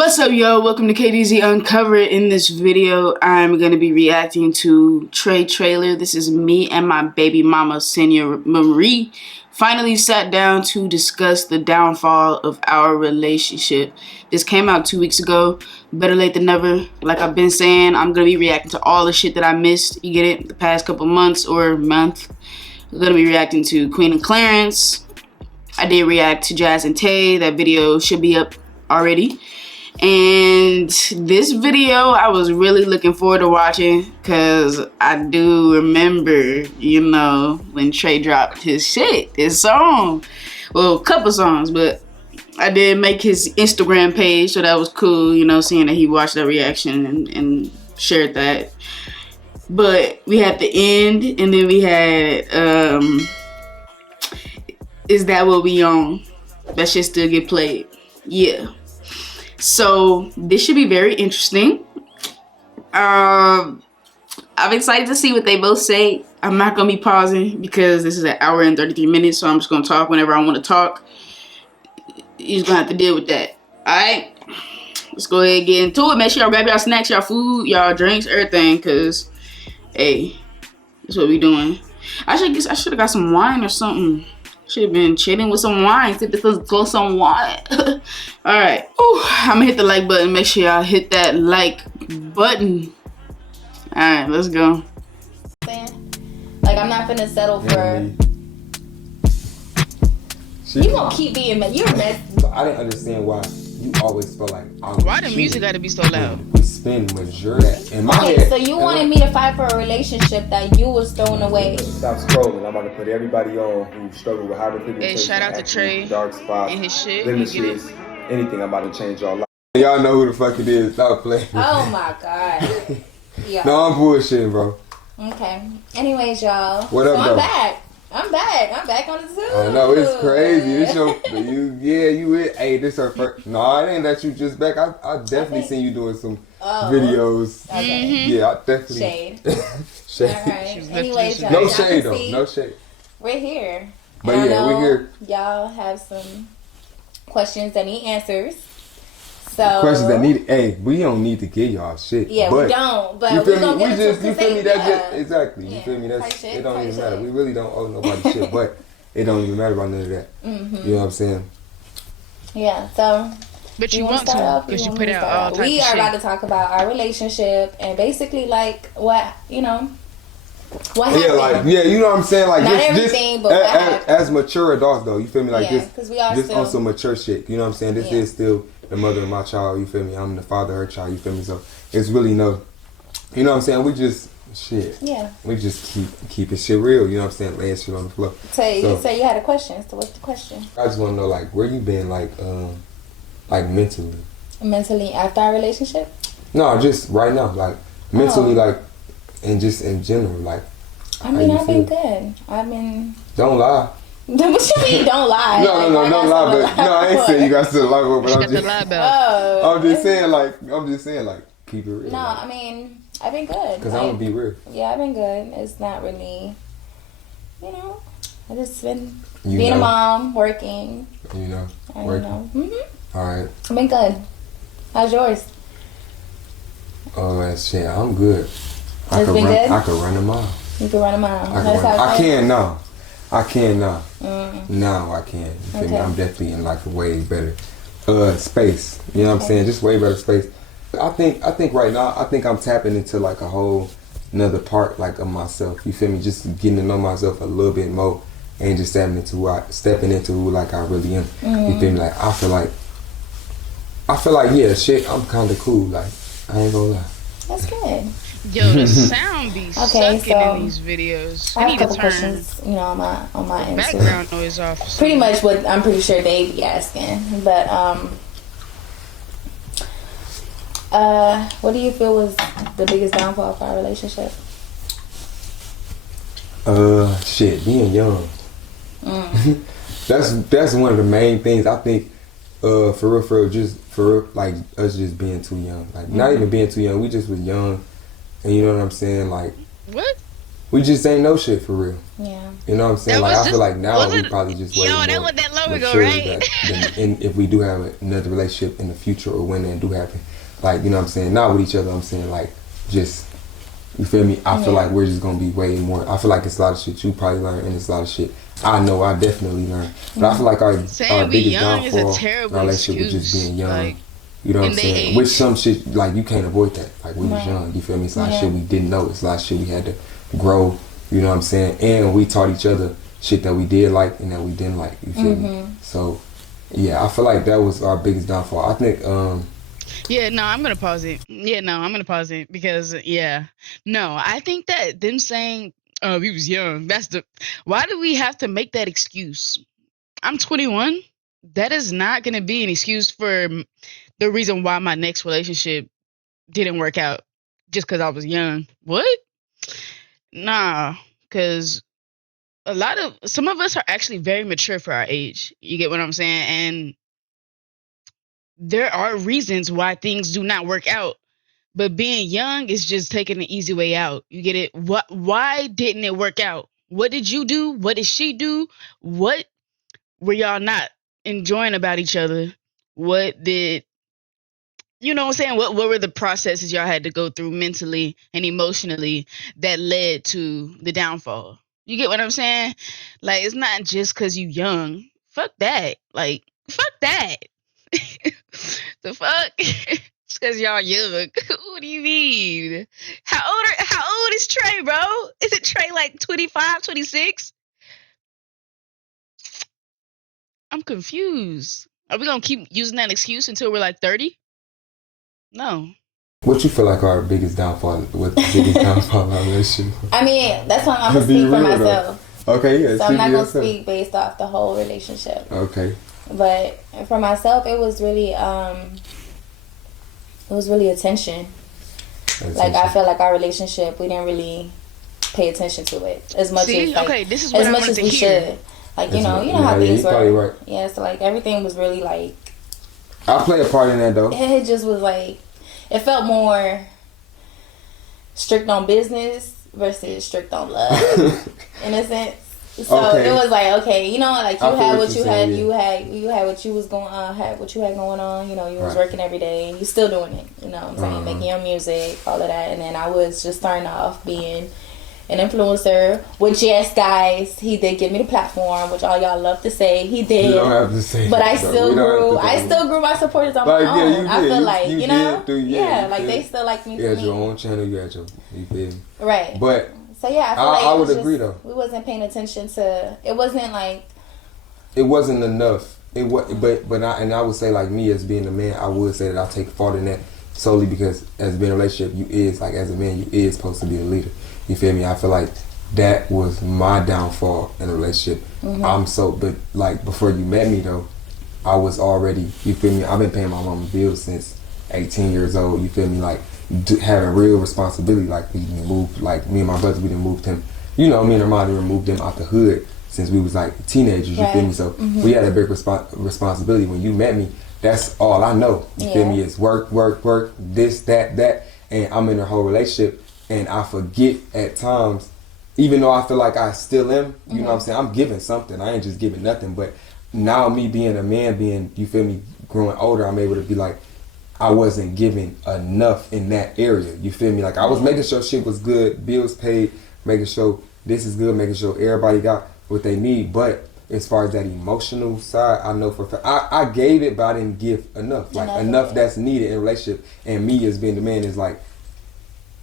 What's up, yo? Welcome to Kdeezy Uncovered. In this video, I'm going to be reacting to Trey trailer. This is me and my baby mama, Senia Marie, finally sat down to discuss the downfall of our relationship. This came out 2 weeks ago. Better late than never. Like I've been saying, I'm going to be reacting to all the shit that I missed. You get it? The past couple months or month. I'm going to be reacting to Queen and Clarence. I did react to Jazz and Tay. That video should be up already. And this video I was really looking forward to watching because I do remember, you know, when Trey dropped his song. Well, a couple songs, but I did make his Instagram page, so that was cool, you know, seeing that he watched that reaction and shared that. But we had the end, and then we had, Is That What We On? That shit still get played. Yeah. So this should be very interesting. I'm excited to see what they both say. I'm not gonna be pausing because this is an hour and 33 minutes, so I'm just gonna talk whenever I want to talk. You're just gonna have to deal with that. Alright? Let's go ahead and get into it. Make sure y'all grab y'all snacks, y'all food, y'all drinks, everything, cause hey, that's what we doing. I should have got some wine or something. Should have been chilling with some wine. Sip this little some wine. Alright. I'm gonna hit the like button. Make sure y'all hit that like button. Alright, let's go. Like, I'm not finna settle for. You gonna keep being mad. You're a mess. I didn't understand why you always felt like why the music gotta be so loud? We spend majority in my Okay, head. so you wanted me to fight for a relationship that you was throwing away. Stop scrolling. I'm about to put everybody on who struggle with hyperpigmentation. Hey, shout out to Trey dark spots, and his shit. blemishes, anything. I'm about to change y'all life. Y'all know who the fuck it is. Stop playing. Oh my god. Yeah. No, I'm bullshitting, bro. Okay. Anyways, y'all. What up, so though? I'm back on the tube. I know it's crazy. This your you it. Hey, this her first. No, it ain't that you just back. I definitely seen you doing some videos. Okay. Yeah, I definitely. Shade. Shade. All right. Anyways, y'all. No y'all shade can though. see No shade. We're here. But And I yeah, we're know here. Y'all have some questions that need answers. So Questions that need. Hey, we don't need to give y'all shit. Yeah, but we don't. But you we feel gonna me? get We into just you feel me? That just yeah. exactly. You Yeah. feel me? Type That's shit, it. Don't type even matter. shit. We really don't owe nobody shit, but it don't even matter about none of that. You know what I'm saying? Yeah. So. But you want to because you put out all types of shit. We are about to talk about our relationship and basically like what what happened. Yeah, like you know what I'm saying? Like not just, everything, but as mature adults though, you feel me? Like yeah, this, we are just still on some mature shit. You know what I'm saying? This is still the mother of my child. You feel me? I'm the father of her child. You feel me? So it's really no, you know what I'm saying? We just shit. Yeah. We just keep it shit real. You know what I'm saying? Laying shit on the floor. You say you had a question. So what's the question? I just want to know like where you been like mentally. Mentally after our relationship? No, just right now, like mentally, like, and just in general, like. I mean, I've been good. I've been. Don't lie. What you mean? Don't lie? No, don't lie. But no, I ain't saying you got to lie, but I'm just saying, like, keep it real. No, like. I mean, I've been good. Because I'm gonna be real. Yeah, I've been good. It's not really, you know, I just been You being know. a mom, working. You know, working. You know. All right. I've been good. How's yours? Oh, shit, I'm good. I It's been good? I could run a mile. You can run a mile. I can now. I can now. Mm. Now I can. You feel me? Okay. I'm definitely in like a way better space. You know what I'm saying? Just way better space. I think right now, I think I'm tapping into like a whole another part like of myself. You feel me? Just getting to know myself a little bit more and just stepping into who like I really am. You feel me? Like I feel like yeah, shit, I'm kinda cool. Like I ain't gonna lie. That's good. Yo, the sound be Okay, sucking so in these videos. I have need a to couple turn questions, you know, on my Instagram. background noise off. Pretty much what I'm pretty sure they be asking. But what do you feel was the biggest downfall for our relationship? Shit, being young. That's one of the main things I think. For real, like us just being too young. Like not even being too young. We just was young, and you know what I'm saying. Like what? we just ain't know shit for real. Yeah. You know what I'm saying? That Like was I feel just like now we wasn't probably just yo, way that more was that long ago, mature right? and if we do have another relationship in the future or when that do happen, like you know what I'm saying, not with each other. I'm saying like just you feel me? I feel like we're just gonna be way more. I feel like it's a lot of shit you probably learned and it's a lot of shit I know I definitely learned. But I feel like our Saying we biggest young is a downfall in terrible our relationship was just excuse. being young. Like You know what in I'm their saying? Which age. some shit like you can't avoid that. Like we was Right. young, you feel me? It's a lot of Yeah. shit we didn't know. It's a lot of shit we had to grow. You know what I'm saying? And we taught each other shit that we did like and that we didn't like. You feel me? So yeah, I feel like that was our biggest downfall. I think Yeah, no, I'm gonna pause it. Yeah, no, I'm gonna pause it because no, I think that them saying, "Oh, we was young," that's the. Why do we have to make that excuse? I'm 21. That is not gonna be an excuse for the reason why my next relationship didn't work out just because I was young. What? Nah, because some of us are actually very mature for our age. You get what I'm saying? And there are reasons why things do not work out. But being young is just taking the easy way out. You get it? Why didn't it work out? What did you do? What did she do? What were y'all not enjoying about each other? What did you know what I'm saying? What were the processes y'all had to go through mentally and emotionally that led to the downfall? You get what I'm saying? Like it's not just cause you young. Fuck that. Like fuck that. The fuck? It's cause y'all young. What do you mean? How old is Trey, bro? Is it Trey like 25, 26? I'm confused. Are we gonna keep using that excuse until we're like 30? No. what you feel like our biggest downfall what the biggest downfall of our relationship? I mean, that's why I'm gonna Be speak for real, though. myself. Okay, yeah. So I'm not gonna yourself. speak based off the whole relationship. Okay. But for myself, it was really attention. Like I feel like our relationship, we didn't really pay attention to it as much See? as like, Okay, this is what as I much wanted as to we hear. should. Like That's you right. know how Yeah, things you're probably were. right. Yeah, so like everything was really like I play a part in that though. it just was like it felt more strict on business versus strict on love in a sense. So Okay. it was like okay, you know, like you I feel had what what you're you had, saying, you had what you was going had what you had going on. You know, you was Right. working every day, and you still doing it. You know what I'm saying, making your music, all of that, and then I was just starting off being an influencer. Which yes, guys, he did give me the platform, which all y'all love to say he did. You don't have to say But that, I though. still We don't have grew. to I say still grew my supporters on Like, my yeah, own. you I did. feel like You you know, did, dude, yeah, you like feel they me? still like me. You for had me. your own channel, you had your you feel me? Right. But So yeah, I feel like I it would was agree just, though. we wasn't paying attention to. It wasn't like It wasn't enough. It was, but I would say like me as being a man, I would say that I take fault in that solely because as being in a relationship, you is like as a man, you is supposed to be a leader. You feel me? I feel like that was my downfall in a relationship. But like before you met me though, I was already, you feel me? I've been paying my mama's bills since 18 years old. You feel me? Like having real responsibility. Like we moved, like me and my brother, we done moved him. You know, me and her mom done moved him out the hood since we was like teenagers. You feel me? So we had a big responsibility. When you met me, that's all I know. You feel me? It's work, work, work. This, that, and I'm in a whole relationship, and I forget at times. Even though I feel like I still am, you know what I'm saying? I'm giving something. I ain't just giving nothing. But now me being a man, you feel me, growing older, I'm able to be like, I wasn't giving enough in that area. You feel me? Like I was making sure shit was good, bills paid, making sure this is good, making sure everybody got what they need. But as far as that emotional side, I know for a fact, I gave it, but I didn't give enough. Like enough that's needed in a relationship. And me as being the man is like,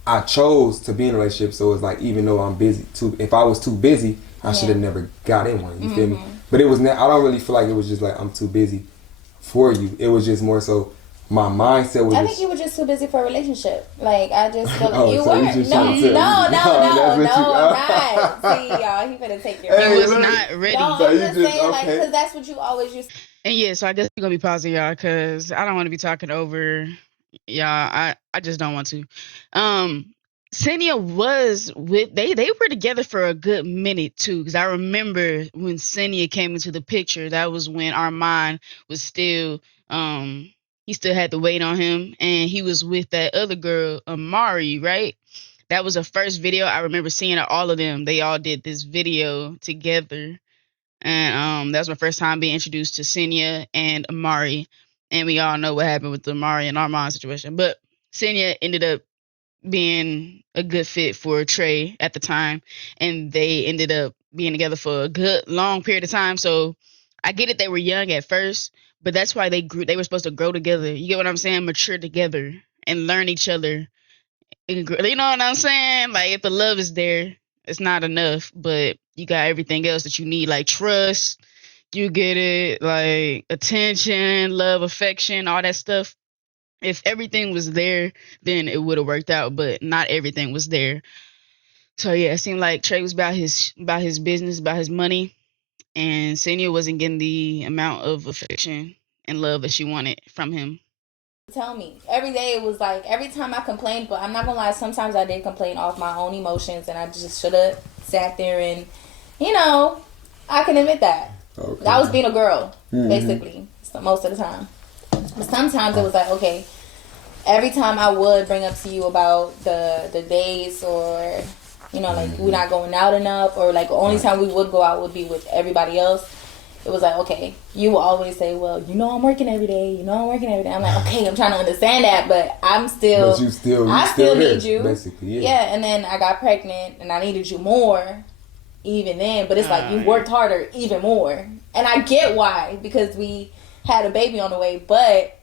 I chose to be in a relationship, so it's like even though I'm busy too, if I was too busy, I should have never got in one. You feel me? But it was I don't really feel like it was just like I'm too busy for you. It was just more so my mindset was. I think you were just too busy for a relationship. Like I just feel like Oh, you so you were. just No, trying to tell me- no, that's what you- I'm not. See, y'all, he better take your. Hey, He was look. not ready. No, So I'm you just just- saying, like, okay. because that's what you always used. And yeah, so I guess we're gonna be pausing y'all because I don't want to be talking over y'all. I just don't want to. Senia was with they were together for a good minute too, because I remember when Senia came into the picture, that was when Armand was still he still had to wait on him, and he was with that other girl, Amari, right? that was the first video I remember seeing of all of them. They all did this video together. And that was my first time being introduced to Senia and Amari. And we all know what happened with the Amari and Armand situation. But Senia ended up being a good fit for Trey at the time, and they ended up being together for a good long period of time. So I get it, they were young at first, but that's why they grew. They were supposed to grow together. You get what I'm saying? Mature together and learn each other. You know what I'm saying? Like if the love is there, it's not enough, but you got everything else that you need, like trust. You get it, like attention, love, affection, all that stuff. If everything was there, then it would have worked out, but not everything was there. So yeah, it seemed like Trey was about his business, about his money, and Senia wasn't getting the amount of affection and love that she wanted from him. Tell me every day. It was like every time I complained, but I'm not gonna lie, sometimes I did complain off my own emotions, and I just should have sat there and, I can admit that. Okay. I was being a girl, basically, most of the time. But sometimes it was like, okay, every time I would bring up to you about the days, or like we're not going out enough, or like the only time we would go out would be with everybody else. It was like, okay, you will always say, well, I'm working every day. I'm working every day. I'm like, okay, I'm trying to understand that, but I still need you. Basically, yeah. Yeah, and then I got pregnant, and I needed you more, even then. But it's like you worked harder, even more, and I get why, because we had a baby on the way. But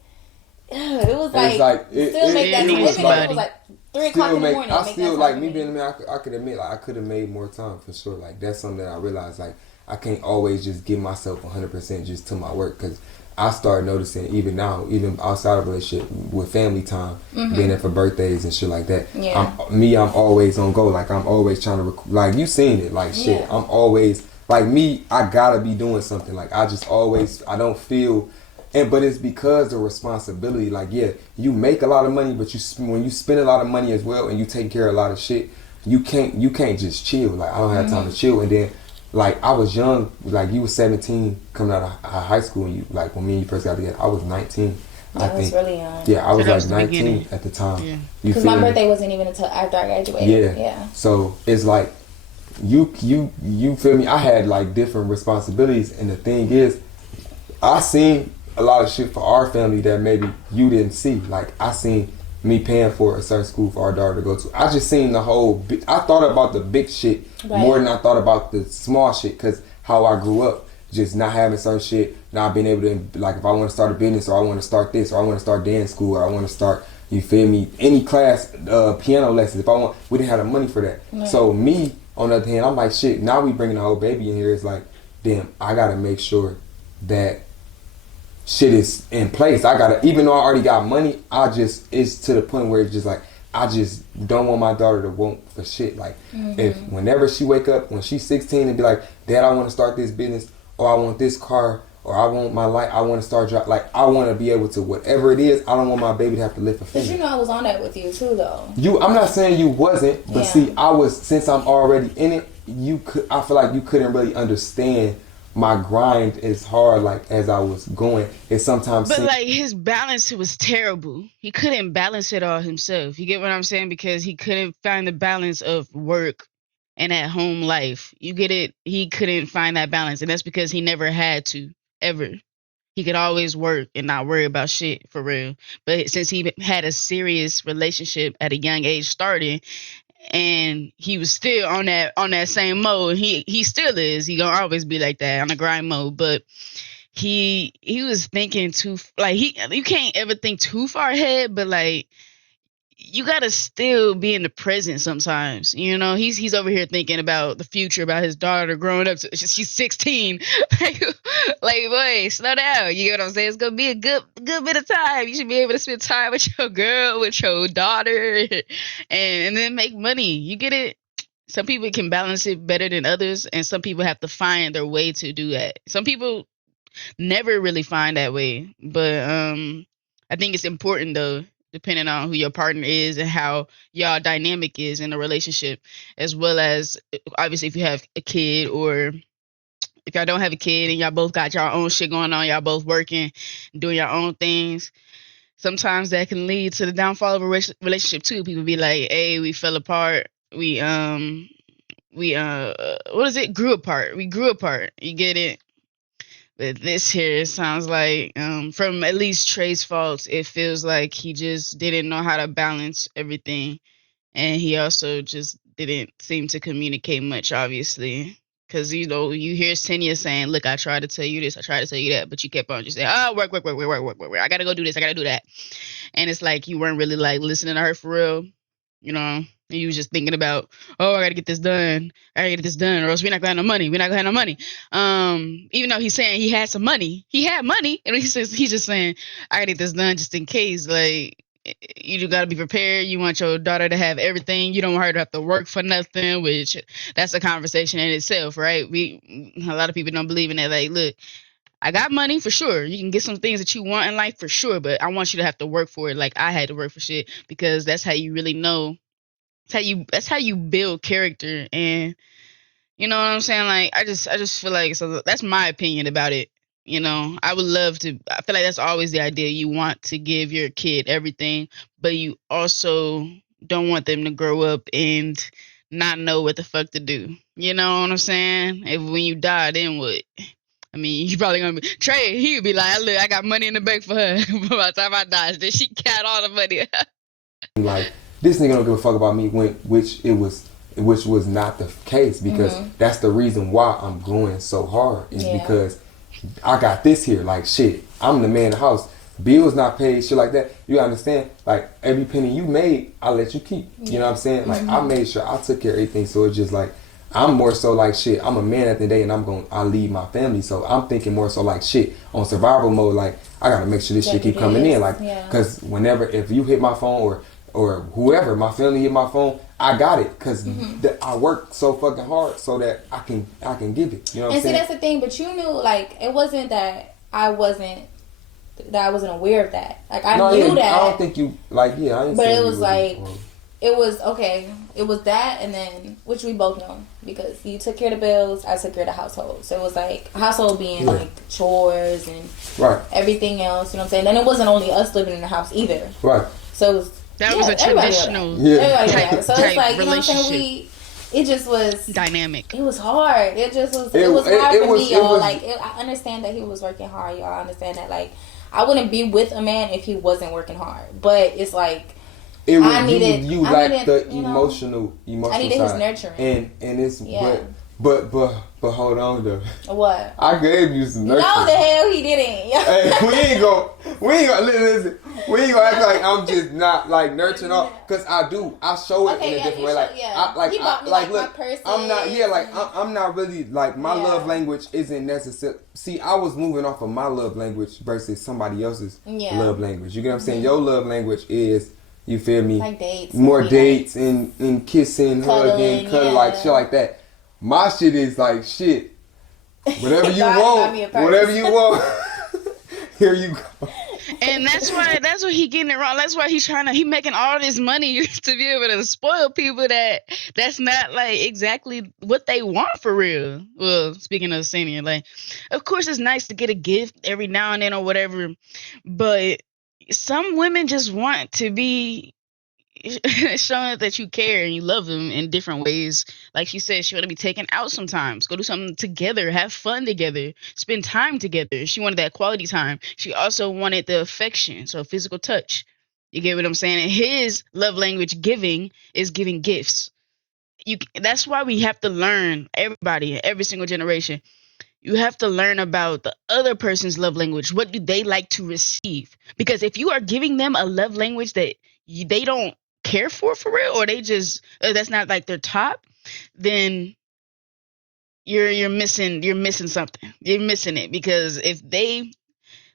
it was like, still make that decision. It was like 3 o'clock in the morning. I still like me being a man. I could admit, like I could have made more time for sure. Like that's something that I realized, like. I can't always just give myself 100% just to my work, because I started noticing even now, even outside of a relationship, with family time, being there for birthdays and shit like that. Yeah. I'm always on go. Like I'm always trying to like you seen it. Like shit, yeah. I'm always like me. I gotta be doing something. Like I just always I don't feel. But it's because the responsibility. Like yeah, you make a lot of money, but when you spend a lot of money as well, and you take care of a lot of shit, you can't just chill. Like I don't have time to chill, and then. Like I was young, like you was 17 coming out of high school, and you like when me and you first got together, I was 19. I was really young. Yeah, I was like 19 at the time. Because my birthday wasn't even until after I graduated. Yeah. So it's like you feel me? I had like different responsibilities, and the thing is, I seen a lot of shit for our family that maybe you didn't see. Like I seen me paying for a certain school for our daughter to go to. I just seen the whole. I thought about the big shit more than I thought about the small shit, because how I grew up, just not having certain shit, not being able to, like if I want to start a business, or I want to start this, or I want to start dance school, or I want to start, you feel me, any class, piano lessons. If I want, we didn't have the money for that. Right. So me, on the other hand, I'm like shit. Now we bringing the whole baby in here. It's like, damn, I gotta make sure that. Shit is in place. I gotta, even though I already got money, it's to the point where it's just like, I just don't want my daughter to want for shit. Like, if whenever she wake up, when she's 16 and be like, Dad, I want to start this business, or I want this car, or I want my life, I want to start driving. Like, I want to be able to, whatever it is, I don't want my baby to have to lift a finger. But I was on that with you too, though. I'm not saying you wasn't, but see, I was, since I'm already in it, I feel like you couldn't really understand my grind is hard, like as I was going. It sometimes like his balance was terrible. He couldn't balance it all himself. You get what I'm saying? Because he couldn't find the balance of work and at home life. You get it? He couldn't find that balance, and that's because he never had to ever. He could always work and not worry about shit for real. But since he had a serious relationship at a young age starting, and he was still on that same mode. He still is. He gonna always be like that on the grind mode. But he was thinking too, like you can't ever think too far ahead. But like you gotta still be in the present sometimes. He's over here thinking about the future, about his daughter growing up. She's 16. like boy, slow down. You get what I'm saying? It's gonna be a good bit of time. You should be able to spend time with your girl, with your daughter, and then make money. You get it? Some people can balance it better than others, and some people have to find their way to do that. Some people never really find that way, but I think it's important though, depending on who your partner is and how y'all dynamic is in a relationship, as well as obviously if you have a kid, or if y'all don't have a kid and y'all both got your own shit going on, y'all both working, doing your own things. sometimes that can lead to the downfall of a relationship too. People be like, "Hey, we fell apart. We what is it? Grew apart. We grew apart. You get it?" But this here it sounds like, from at least Trey's faults, it feels like he just didn't know how to balance everything, and he also just didn't seem to communicate much, obviously. Because, you hear Senia saying, "Look, I tried to tell you this, I tried to tell you that," but you kept on just saying, "Oh, work, work, work, work, work, work, work, work. I gotta go do this, I gotta do that." And it's like you weren't really like listening to her for real, you know. You was just thinking about, "Oh, I gotta get this done. I gotta get this done, or else we're not gonna have no money. We're not gonna have no money." Even though he's saying he had some money, he had money, and he's just saying, "I gotta get this done just in case." Like, you just gotta be prepared. You want your daughter to have everything. You don't want her to have to work for nothing, which that's a conversation in itself, right? A lot of people don't believe in that. Like, look, I got money for sure. You can get some things that you want in life for sure, but I want you to have to work for it like I had to work for shit, because that's how you really know. That's how you build character. And you know what I'm saying? Like, I just feel like, so that's my opinion about it. I would love to. I feel like that's always the idea. You want to give your kid everything, but you also don't want them to grow up and not know what the fuck to do. You know what I'm saying? If when you die, then what? I mean, you probably gonna be Trey. He would be like, "Look, I got money in the bank for her. By the time I die, then she got all the money." Like, this nigga don't give a fuck about me, which was not the case, because that's the reason why I'm going so hard, is because I got this here. Like, shit, I'm the man in the house. Bills not paid, shit like that. You understand? Like, every penny you made, I let you keep. You know what I'm saying? Like, I made sure I took care of everything. So it's just like, I'm more so like, shit, I'm a man at the end of the day, and I lead my family. So I'm thinking more so like, shit, on survival mode. Like, I gotta make sure this shit keep coming in. Like, cause whenever, if you hit my phone, or whoever, my family hit my phone, I got it, because I work so fucking hard so that I can give it. You know what I'm saying? And see, that's the thing. But you knew, like, it wasn't that I wasn't aware of that. Like, I knew that. I don't think you, like, yeah. I didn't but say it you was were like, wrong. it was okay. It was that, and then, which we both know, because you took care of the bills, I took care of the household. So it was like household being like chores and everything else. You know what I'm saying? And it wasn't only us living in the house either. Right. So it was, that was a traditional type, so it's like, you know what I'm relationship. saying? It just was dynamic. It was hard. It just was. It was hard for me, y'all. Like, I understand that he was working hard, y'all. I understand that. Like, I wouldn't be with a man if he wasn't working hard. But it's like, I needed the emotional I needed side. his nurturing. And it's but hold on though. What? I gave you some nurturing. No, the hell he didn't. Hey, we ain't gonna listen. We ain't gonna act like I'm just not like nurturing all, cause I do. I show it in a different way. Like, I'm not. Yeah, like, I'm not really like, my love language isn't necessary. See, I was moving off of my love language versus somebody else's love language. You get what I'm saying? Your love language is, you feel me? Like dates. More dates and kissing, hugging, cuddling, like shit like that. My shit is like, shit. Whatever you want. Whatever you want. Here you go. And that's what he getting it wrong. That's why he making all this money to be able to spoil people that's not like exactly what they want for real. Well, speaking of Senia, like, of course it's nice to get a gift every now and then or whatever, but some women just want to be showing that you care and you love them in different ways. Like she said, she want to be taken out sometimes, go do something together, have fun together, spend time together. She wanted that quality time. She also wanted the affection, so physical touch. You get what I'm saying? And his love language giving is giving gifts. That's why we have to learn, everybody, every single generation. You have to learn about the other person's love language. What do they like to receive? Because if you are giving them a love language that they don't care for real, or they just, that's not like their top, then you're missing something. You're missing it, because if they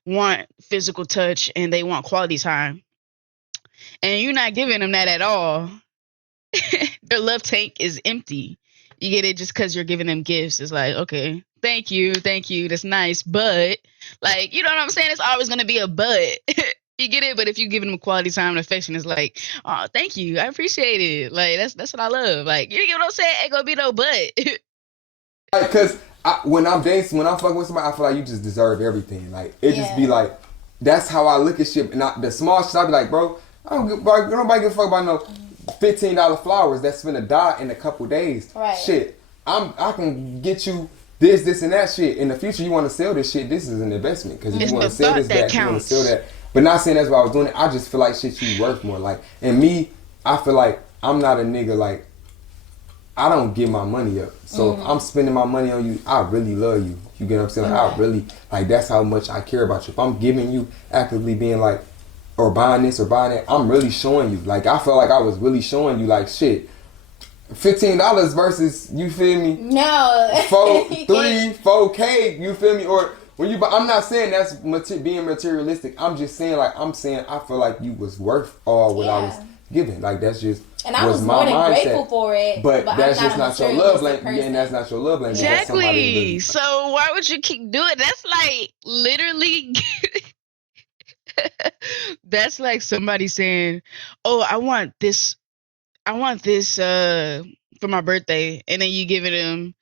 want physical touch and they want quality time, and you're not giving them that at all, their love tank is empty. You get it? Just because you're giving them gifts, it's like, okay, thank you, that's nice, but, like, you know what I'm saying? It's always gonna be a but. You get it? But if you're giving them quality time and affection, it's like, oh, thank you, I appreciate it. Like, that's what I love. Like, you get what I'm saying? Ain't gonna be no but. Like, cause when I'm fucking with somebody, I feel like you just deserve everything. Like, it just be like, that's how I look at shit. And the small shit, I be like, bro, nobody give a fuck about no $15 flowers that's finna die in a couple days. Right. Shit, I can get you this, and that shit. In the future, you want to sell this shit. This is an investment because you want to sell this back. You want to sell that. But not saying that's why I was doing it. I just feel like shit you worth more. Like, and me, I feel like I'm not a nigga like. I don't give my money up. So if I'm spending my money on you, I really love you. You get what I'm saying? Like, I really, like, that's how much I care about you. If I'm giving you, actively being like, or buying this or buying that, I'm really showing you. Like, I felt like I was really showing you, like, shit. $15 versus, you feel me? No. 4K, you feel me? Or when you buy, I'm not saying that's being materialistic. I'm just saying, like, I feel like you was worth all what I was giving. Like, that's just. And I was more than grateful for it. But that's just not your love language. Yeah, and that's not your love language. Exactly. So why would you keep doing it? That's like literally. That's like somebody saying, "Oh, I want this for my birthday," and then you giving them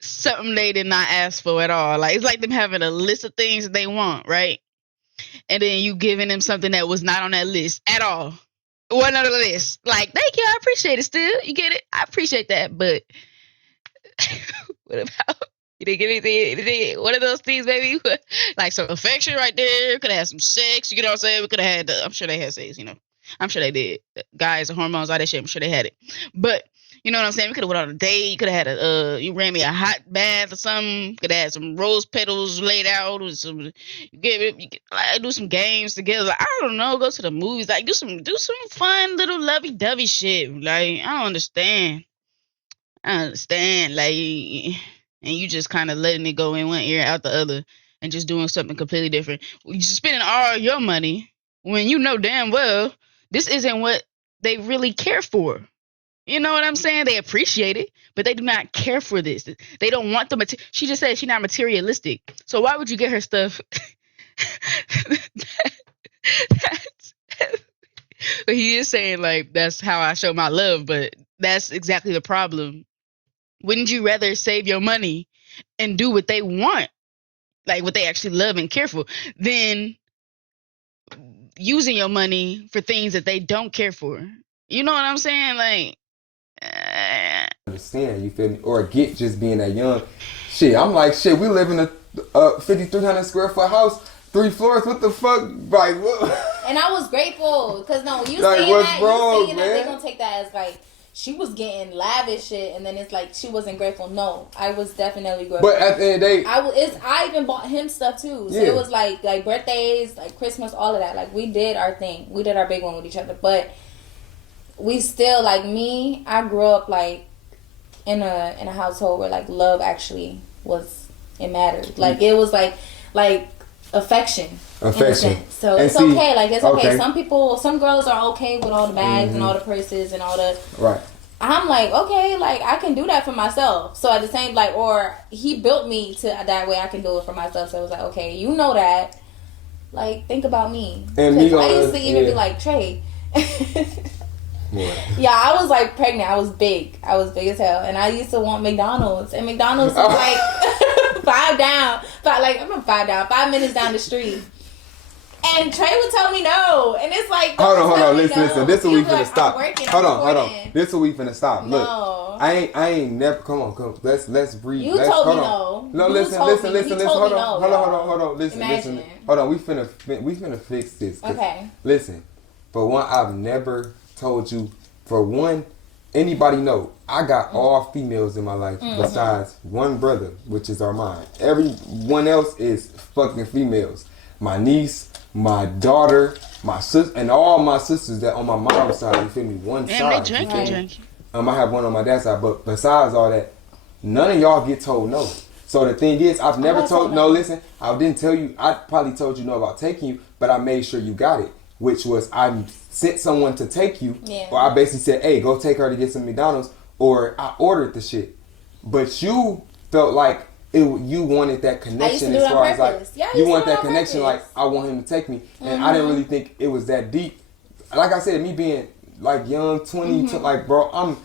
something they did not ask for at all. Like, it's like them having a list of things that they want, right? And then you giving them something that was not on that list at all. One on the list. Like, thank you, I appreciate it still. You get it? I appreciate that, but what about you didn't get anything? One of those things, baby. Like some affection right there. Could have had some sex. You know what I'm saying? We could have had. I'm sure they had sex. You know, I'm sure they did. Guys, and hormones, all that shit. I'm sure they had it. But you know what I'm saying? We could have went on a date. You could have had you ran me a hot bath or something. Could have had some rose petals laid out or some. Do some games together. Like, I don't know. Go to the movies. Like, do some fun little lovey-dovey shit. Like, I don't understand. Like, and you just kind of letting it go in one ear out the other and just doing something completely different. You're spending all your money when you know damn well this isn't what they really care for. You know what I'm saying? They appreciate it, but they do not care for this. They don't want the material. She just said she's not materialistic. So why would you get her stuff? But he is saying, like, that's how I show my love, but that's exactly the problem. Wouldn't you rather save your money and do what they want, like what they actually love and care for, than using your money for things that they don't care for? You know what I'm saying? Like, understand, you feel me? Or get just being that young. Shit, I'm like, shit, we live in a 5,300 square foot house, 3 floors. What the fuck? Like, what? And I was grateful because no, you like, saying what's that, wrong, you saying man? that, they gonna take that as like she was getting lavish shit, and then it's like she wasn't grateful. No, I was definitely grateful. But at the end of the day, I even bought him stuff too. So it was like birthdays, like Christmas, all of that. Like, we did our thing. We did our big one with each other. But we still, like, me, I grew up like in a household where like love actually it mattered. Like, it was like affection. So it's okay. Like, it's okay. Some girls are okay with all the bags and all the purses and all the right. I'm like, okay, like, I can do that for myself. So at the same, like, or he built me to that way I can do it for myself. So it was like, okay, you know that. Like, think about me. And me, I used to even be like, Trey. Yeah, I was like pregnant. I was big as hell, and I used to want McDonald's, and McDonald's was like 5 minutes down the street. And Trey would tell me no, and it's like, hold on, listen. This is what we finna like, stop. Hold on. This is what we finna stop. No. Look, I ain't never. Come on. Let's breathe. You told me no. No, listen. Hold on. Listen. Hold on. We finna fix this. Okay. Listen. For one, I've never told you. For one, anybody know I got all females in my life besides one brother, which is Armand. Everyone else is fucking females. My niece, my daughter, my sister, and all my sisters that on my mom's side, you feel me? One side. They drink. I have one on my dad's side, but besides all that, none of y'all get told no. So the thing is, I've never told no. Listen, I didn't tell you. I probably told you no about taking you, but I made sure you got it. Which was I sent someone to take you, or I basically said, "Hey, go take her to get some McDonald's," or I ordered the shit. But you felt like you wanted that connection as far as like you want that connection. Like, I want him to take me, and I didn't really think it was that deep. Like I said, me being like young, 20, like, bro, I'm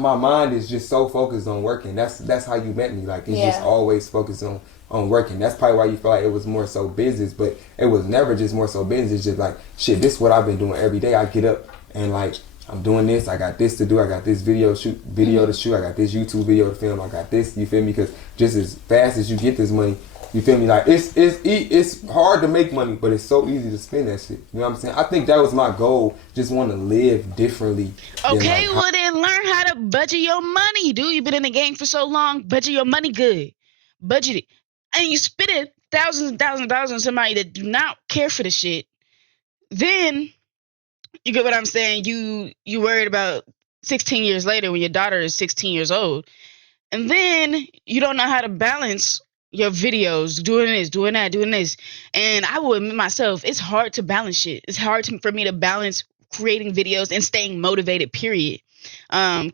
my mind is just so focused on working. That's how you met me. Like, it's just always focused on on working. That's probably why you feel like it was more so business, but it was never just more so business. It's just like, shit, this is what I've been doing every day. I get up and like, I'm doing this. I got this to do. I got this video to shoot. I got this YouTube video to film. I got this. You feel me? Because just as fast as you get this money, you feel me? Like it's hard to make money, but it's so easy to spend that shit. You know what I'm saying? I think that was my goal. Just want to live differently. Okay, well then learn how to budget your money, dude. You've been in the game for so long. Budget your money good. Budget it. And you spending thousands and thousands and thousands on somebody that do not care for the shit. Then you get what I'm saying? You worried about 16 years later when your daughter is 16 years old. And then you don't know how to balance your videos, doing this, doing that, doing this. And I will admit myself, it's hard to balance shit. It's hard for me to balance creating videos and staying motivated, period.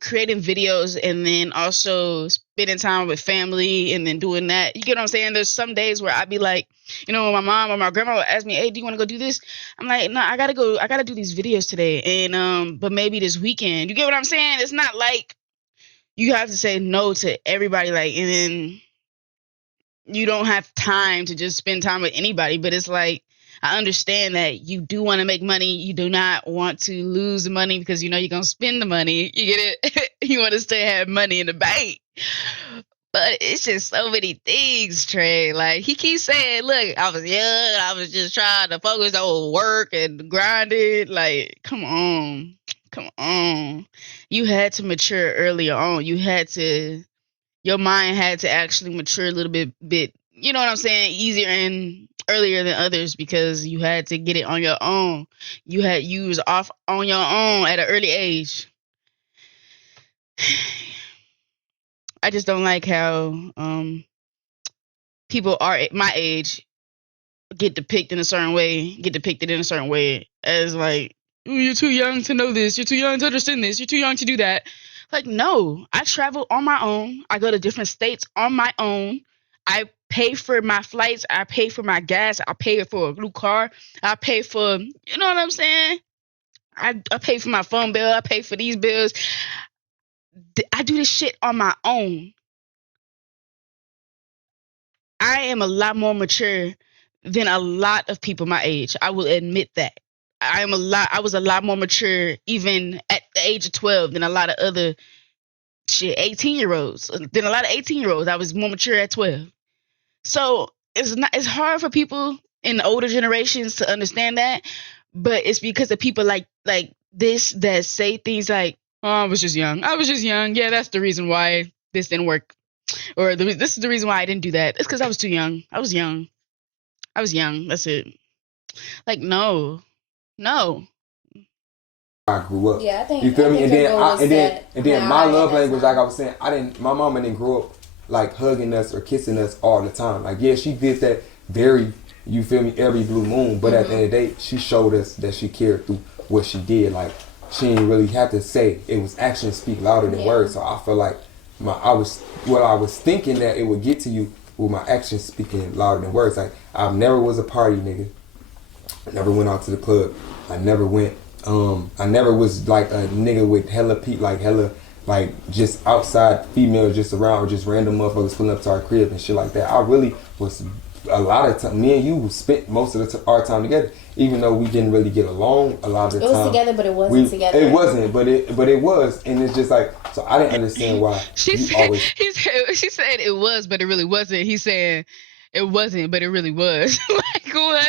Creating videos and then also spending time with family and then doing that. You get what I'm saying? There's some days where I'd be like, you know, my mom or my grandma would ask me, hey, do you want to go do this? I'm like, no, I gotta do these videos today. And but maybe this weekend. You get what I'm saying? It's not like you have to say no to everybody, like, and then you don't have time to just spend time with anybody. But it's like, I understand that you do want to make money. You do not want to lose the money because you know you're going to spend the money. You get it? You want to still have money in the bank. But it's just so many things, Trey. Like, he keeps saying, look, I was young. I was just trying to focus on work and grinding. Like, come on. Come on. You had to mature earlier on. Your mind had to actually mature a little bit, you know what I'm saying, easier and earlier than others because you had to get it on your own. You was off on your own at an early age. I just don't like how people are my age get depicted in a certain way as like, "Ooh, you're too young to know this, you're too young to understand this, you're too young to do that." Like, no, I travel on my own. I go to different states on my own. I pay for my flights. I pay for my gas. I pay for a new car. I pay for, you know what I'm saying? I pay for my phone bill. I pay for these bills. I do this shit on my own. I am a lot more mature than a lot of people my age. I will admit that. I was a lot more mature even at the age of 12 than a lot of other 18-year-olds. Than a lot of 18-year-olds. I was more mature at 12. So it's hard for people in the older generations to understand that, but it's because of people like this that say things like, "Oh, I was just young. I was just young. Yeah, that's the reason why this didn't work." Or this is the reason why I didn't do that. It's because I was too young. I was young. That's it. Like, no. I grew up. Yeah, I think you feel me? And then my love language, time. like I was saying, my mama didn't grow up like hugging us or kissing us all the time. Like, yeah, she did that very, you feel me, every blue moon. But at the end of the day, she showed us that she cared through what she did. Like, she didn't really have to say. It was actions speak louder than words. So I feel like I was thinking that it would get to you with my actions speaking louder than words. Like, I never was a party nigga. I never went out to the club. I never was like a nigga with hella just outside females just around or just random motherfuckers pulling up to our crib and shit like that. I really was a lot of time. Me and you spent most of our time together, even though we didn't really get along a lot of the time. It was together, but it wasn't together. It wasn't, but it was, and it's just like, so I didn't understand why She said it was, but it really wasn't. He's saying it wasn't, but it really was. Like, what?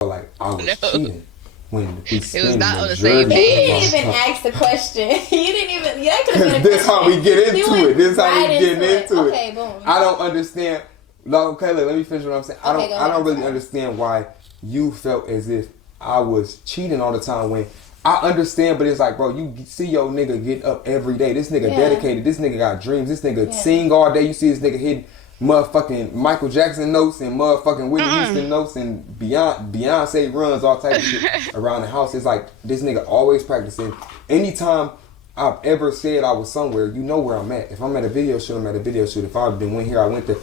Like, I was cheating when we spent It was not on the majority same of He page. our didn't even time. ask the question. He didn't even. Yeah, that could have been a This is how we get He into went it. This is how we right get into it. Okay, boom. I don't understand. Okay, look, let me finish what I'm saying. Okay, go I don't ahead. really understand why you felt as if I was cheating all the time when I understand, but it's like, bro, you see your nigga get up every day. This nigga dedicated. This nigga got dreams. This nigga sing all day. You see this nigga hitting motherfucking Michael Jackson notes and motherfucking Whitney Houston notes and Beyonce runs all type of shit around the house. It's like this nigga always practicing. Anytime I've ever said I was somewhere, you know where I'm at. If I'm at a video shoot, I'm at a video shoot. If I've been went here, I went there.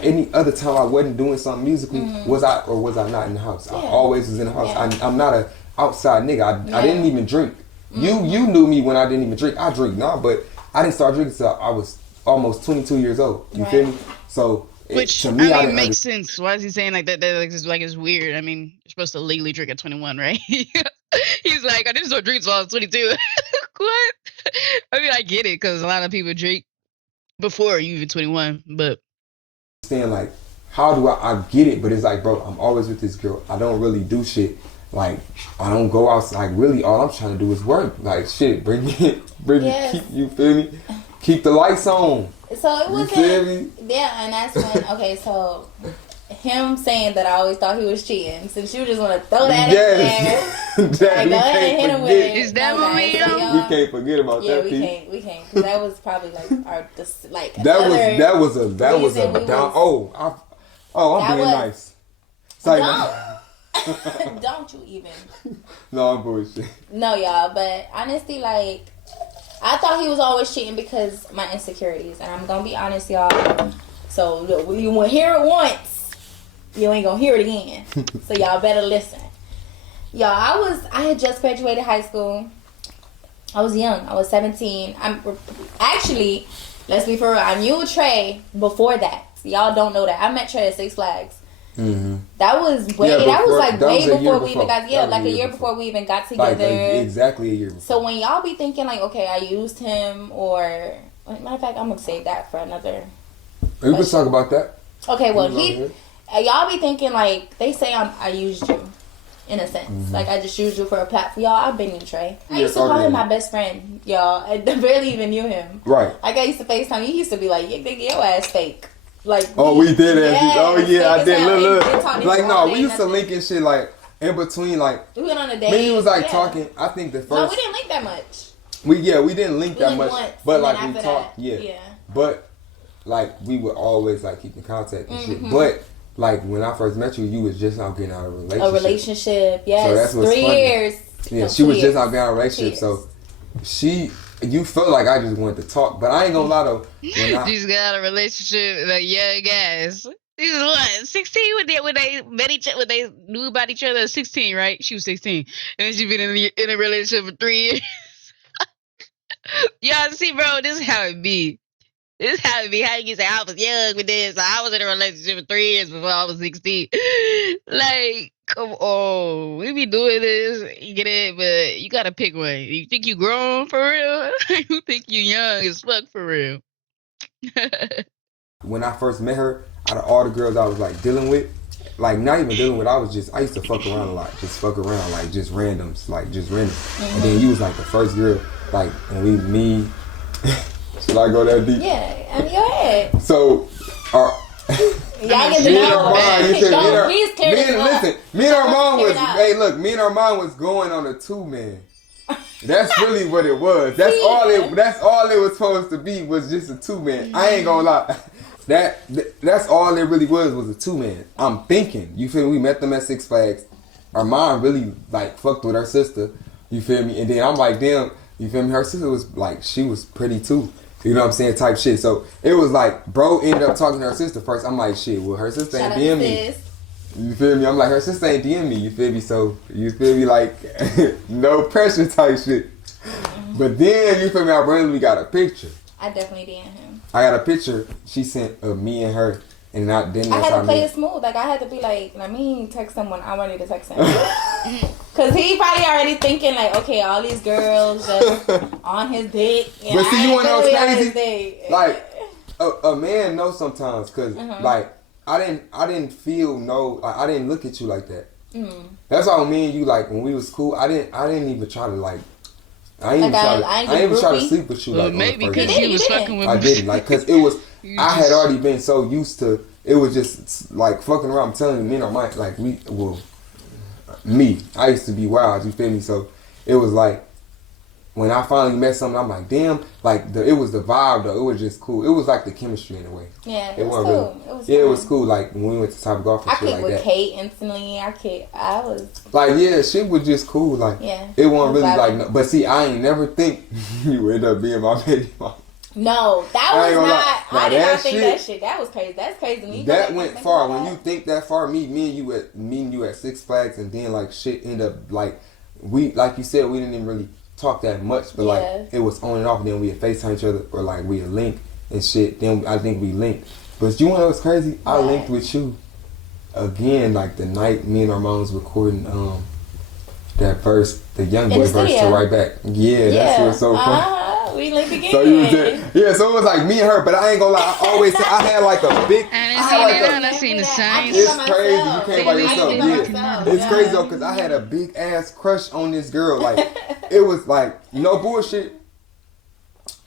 Any other time I wasn't doing something musically, was I not in the house? I always was in the house. I'm not a outside nigga. I didn't even drink. You knew me when I didn't even drink. I drink now, but I didn't start drinking until I was almost 22 years old. You feel me? So Which to me, I I mean didn't makes sense. Why is he saying like that? That like it's weird. I mean, you're supposed to legally drink at 21, right? He's like, I didn't start drinking until I was 22. What? I mean, I get it because a lot of people drink before you even 21, but understand like how do I get it, but it's like, bro, I'm always with this girl. I don't really do shit. Like I don't go out. Like really, all I'm trying to do is work. Like shit, bring it, Yes. keep, you feel me? Keep the lights on. So it You feel me? wasn't. Yeah, and that's when. Okay, so him saying that I always thought he was cheating. Since you just want to throw that in Yes, there, that like, we go ahead and hit can't him with it. forget. Is that No, what we guys, so do? y'all- We can't forget about Yeah, that we piece. can't. We can't. Cause that was probably like our like That was a reason we down. was- I'm That being was- nice. It's like, Don't you even? no, I'm bullshit. No, y'all. But honestly, like, I thought he was always cheating because my insecurities, and I'm gonna be honest, y'all. So you will hear it once, you ain't gonna hear it again. So y'all better listen. Y'all, I had just graduated high school. I was young. I was 17. I'm actually, let's be for real. I knew Trey before that. Y'all don't know that. I met Trey at Six Flags. Mm-hmm. That was way. Yeah, that was before- like that way was a year before we even before. got. Yeah, That was like a a year year before. before we even got Like together. exactly a year before. So when y'all be thinking like, okay, I used him, or matter of fact, I'm gonna save that for another. We can talk about that. Okay, well Mhm. y'all be thinking like they say I used you, in a sense. Mm-hmm. Like I just used you for a platform. Y'all, I've been you, Trey. I Yeah, used to call already. him my best friend, y'all. I barely even knew him. Right. Like I used to FaceTime. You used to be like, your ass fake. Like We did that. Yes, Oh yeah, I fake as did. hell. Look, We didn't talk like all no, day, we used to nothing. link and shit like in between. Like We went on a date. me, he was like Yeah. talking. I think the No, first we didn't link that much. we didn't link We that linked much, once, but and like then we after talked. that, Yeah. yeah. But like we would always like keep in contact and Mm-hmm. shit. But like when I first met you, you was just out getting out of a relationship. A relationship, yes. So that's what's 3 funny. years. Yeah, No, she 2 was just years. out getting out of a relationship. 2 years. So you felt like I just wanted to talk, but I ain't gonna lie though. When I, just got out of a relationship like young guys. These are what 16 when they met when they knew about each other at 16, right? She was 16, and then she been in a relationship for 3 years. Y'all see, bro, this is how it be. This is how it be. How you can say I was young with this. So I was in a relationship for 3 years before I was 16. Like, come on, we be doing this. You get it, but you gotta pick one. You think you grown for real? You think you young as fuck for real? when I first met her, out of all the girls I was like dealing with, like not even dealing with, I used to fuck around a lot, just fuck around, like just randoms, like just random. And then you was like the first girl, like when me. Should I go that deep? Yeah, I mean, go ahead. So, our. Y'all get to Me and know. Armand, you said Don't, please clear this up. listen, me and Armand Clear was, it up. hey look, me and Armand was going on a 2-man. That's really what it was. That's all it was supposed to be, was just a 2-man. I ain't gonna lie. That's all it really was a 2-man. I'm thinking, you feel me? We met them at Six Flags. Armand really like fucked with her sister, you feel me? And then I'm like, damn, you feel me? Her sister was like, she was pretty too. You know what I'm saying? Type shit. So it was like, bro ended up talking to her sister first. I'm like, shit, well, her sister Shout ain't out to DM me. sis. You feel me? I'm like, her sister ain't DM me. You feel me? So, you feel me? Like, no pressure type shit. But then, you feel me? I randomly got a picture. I definitely did him. I got a picture she sent of me and her. And then I that's had how to play me. it smooth. Like, I had to be like, let me text someone. I wanted to text him. Because he probably already thinking, like, okay, all these girls just on his dick. And But see, I you ain't wanna know what's really on his crazy? dick. Like, a man knows sometimes. Because, like, I didn't feel I didn't look at you like that. That's why me and you, like, when we was cool, I didn't even try to, like, I ain't even try to sleep with you. Well, like, maybe on the first because date. you was didn't. fucking with I me. didn't, like, cause it was. You I had just- already been so used to. It was just like fucking around. I'm telling you, me and my like me. I used to be wild. You feel me? So it was like when I finally met someone, I'm like, damn. Like it was the vibe though. It was just cool. It was like the chemistry in a way. Yeah, It it was wasn't cool. really. It was Yeah, it fun. was cool. Like when we went to Top Golf and I shit clicked like with that. Kate instantly. I was, Like yeah, shit was just cool. Like yeah. it wasn't was really like. vibing. No, but see, I ain't never think you would end up being my baby mama. No, that I was ain't gonna not. lie. Now I did that not think shit- that shit. That was crazy. That's crazy to me. That went far. When you think that far, me and you at Six Flags, and then like shit end up like we, like you said, we didn't even really talk that much, but Yeah. like it was on and off. And then we had FaceTime each other, or like we had linked and shit. Then I think we linked, But you know what's crazy? I What? linked with you again, like the night me and Armand was recording that verse, the Young In Boy the verse to studio. Right Back. Yeah, that's what's so funny. We linked again. So you was there. Yeah, so it was like me and her, but I ain't gonna lie, I always say I had like a big I seen the same. It's crazy you came by yourself. myself. It's crazy though, cause I had a big ass crush on this girl. Like it was like no bullshit.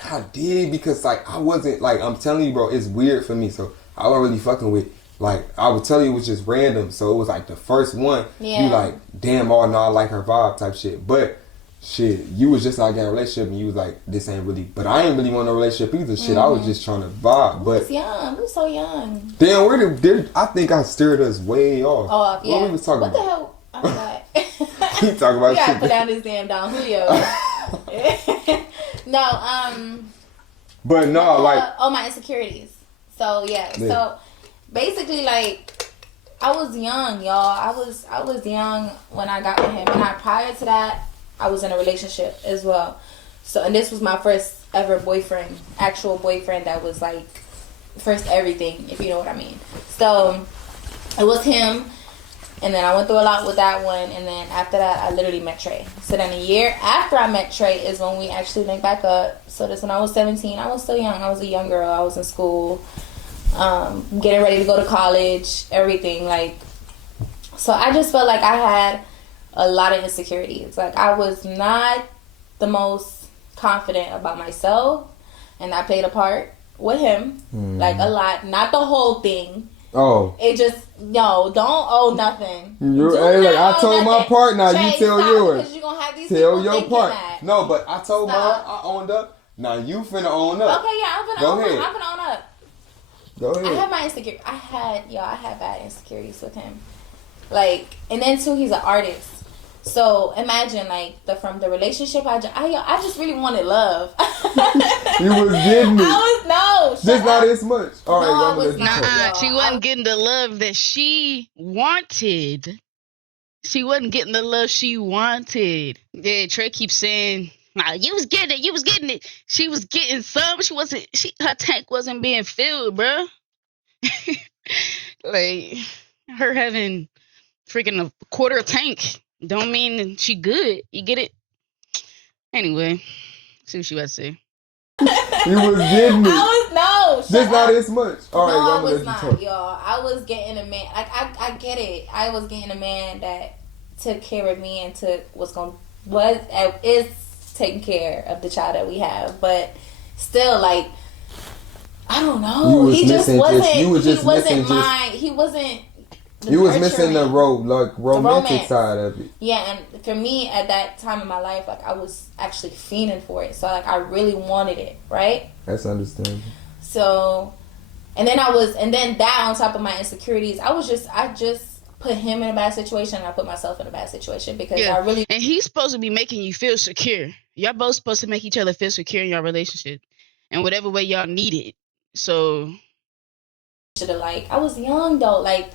I did because like I wasn't like I'm telling you, bro, it's weird for me. So I wasn't really fucking with like I would tell you it was just random. So it was like the first one, you like, damn, oh no, I like her vibe type shit. But shit, you was just not getting a relationship and you was like, this ain't really, but I ain't really want a relationship either. Shit, I was just trying to vibe. But we was young. We was so young. damn, where did I think I steered us way off. Oh yeah. What we was talking what about? the hell? I forgot. Keep talking about We gotta shit. put down this damn Don Julio. No, But no, like my insecurities. So yeah. So basically, like, I was young, y'all. I was young when I got with him, and prior to that, I was in a relationship as well. So, and this was my first ever boyfriend, actual boyfriend that was like first everything, if you know what I mean. So it was him. And then I went through a lot with that one. And then after that, I literally met Trey. So then a year after I met Trey is when we actually linked back up. So that's when I was 17. I was still young. I was a young girl. I was in school, getting ready to go to college, everything. Like, so I just felt like I had a lot of insecurities. Like, I was not the most confident about myself. And that played a part with him. Like, a lot. Not the whole thing. oh. It just, don't owe nothing. I told my part now. Trey, you tell stop, yours. because you're gonna have these Tell people your thinking part. that. No, but I told mine. Stop. I owned up. Now you finna own up. Okay, yeah, I'm Go gonna ahead. own up. Go ahead. I had my insecurities. I had bad insecurities with him. Like, and then too, he's an artist. So imagine, like, from the relationship, I just really wanted love. You was getting it. Just not as much. All right, No, I I'm gonna was let you not. talk. She wasn't getting the love that she wanted. She wasn't getting the love she wanted. Yeah, Trey keeps saying, nah, you was getting it. You was getting it. She was getting some. She wasn't. Her tank wasn't being filled, bruh. Like, her having freaking a quarter tank don't mean she good. You get it? Anyway, see what she about to say. You was getting it. Just not as much. All right, No, I I'm gonna was let you not, talk. y'all. I was getting a man. Like, I get it. I was getting a man that took care of me and is taking care of the child that we have. But still, like, I don't know. He just wasn't. He wasn't. You was missing the nurturing. romantic romance. side of it. Yeah, and for me at that time in my life, like, I was actually fiending for it. So, like, I really wanted it, right? That's understandable. So, and then that on top of my insecurities, I just put him in a bad situation and I put myself in a bad situation because I really. And he's supposed to be making you feel secure. Y'all both supposed to make each other feel secure in your relationship, in whatever way y'all need it. So, Should have, like, I was young though, like.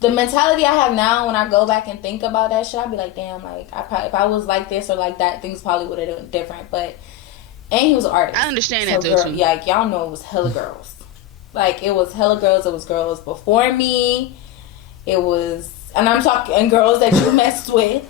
The mentality I have now, when I go back and think about that shit, I'd be like, damn, like, if I was like this or like that, things probably would have been different. But, and he was an artist. I understand that though, too. Yeah, like, y'all know it was hella girls. Like, it was hella girls. It was girls before me. It was, and I'm talking girls that you messed with.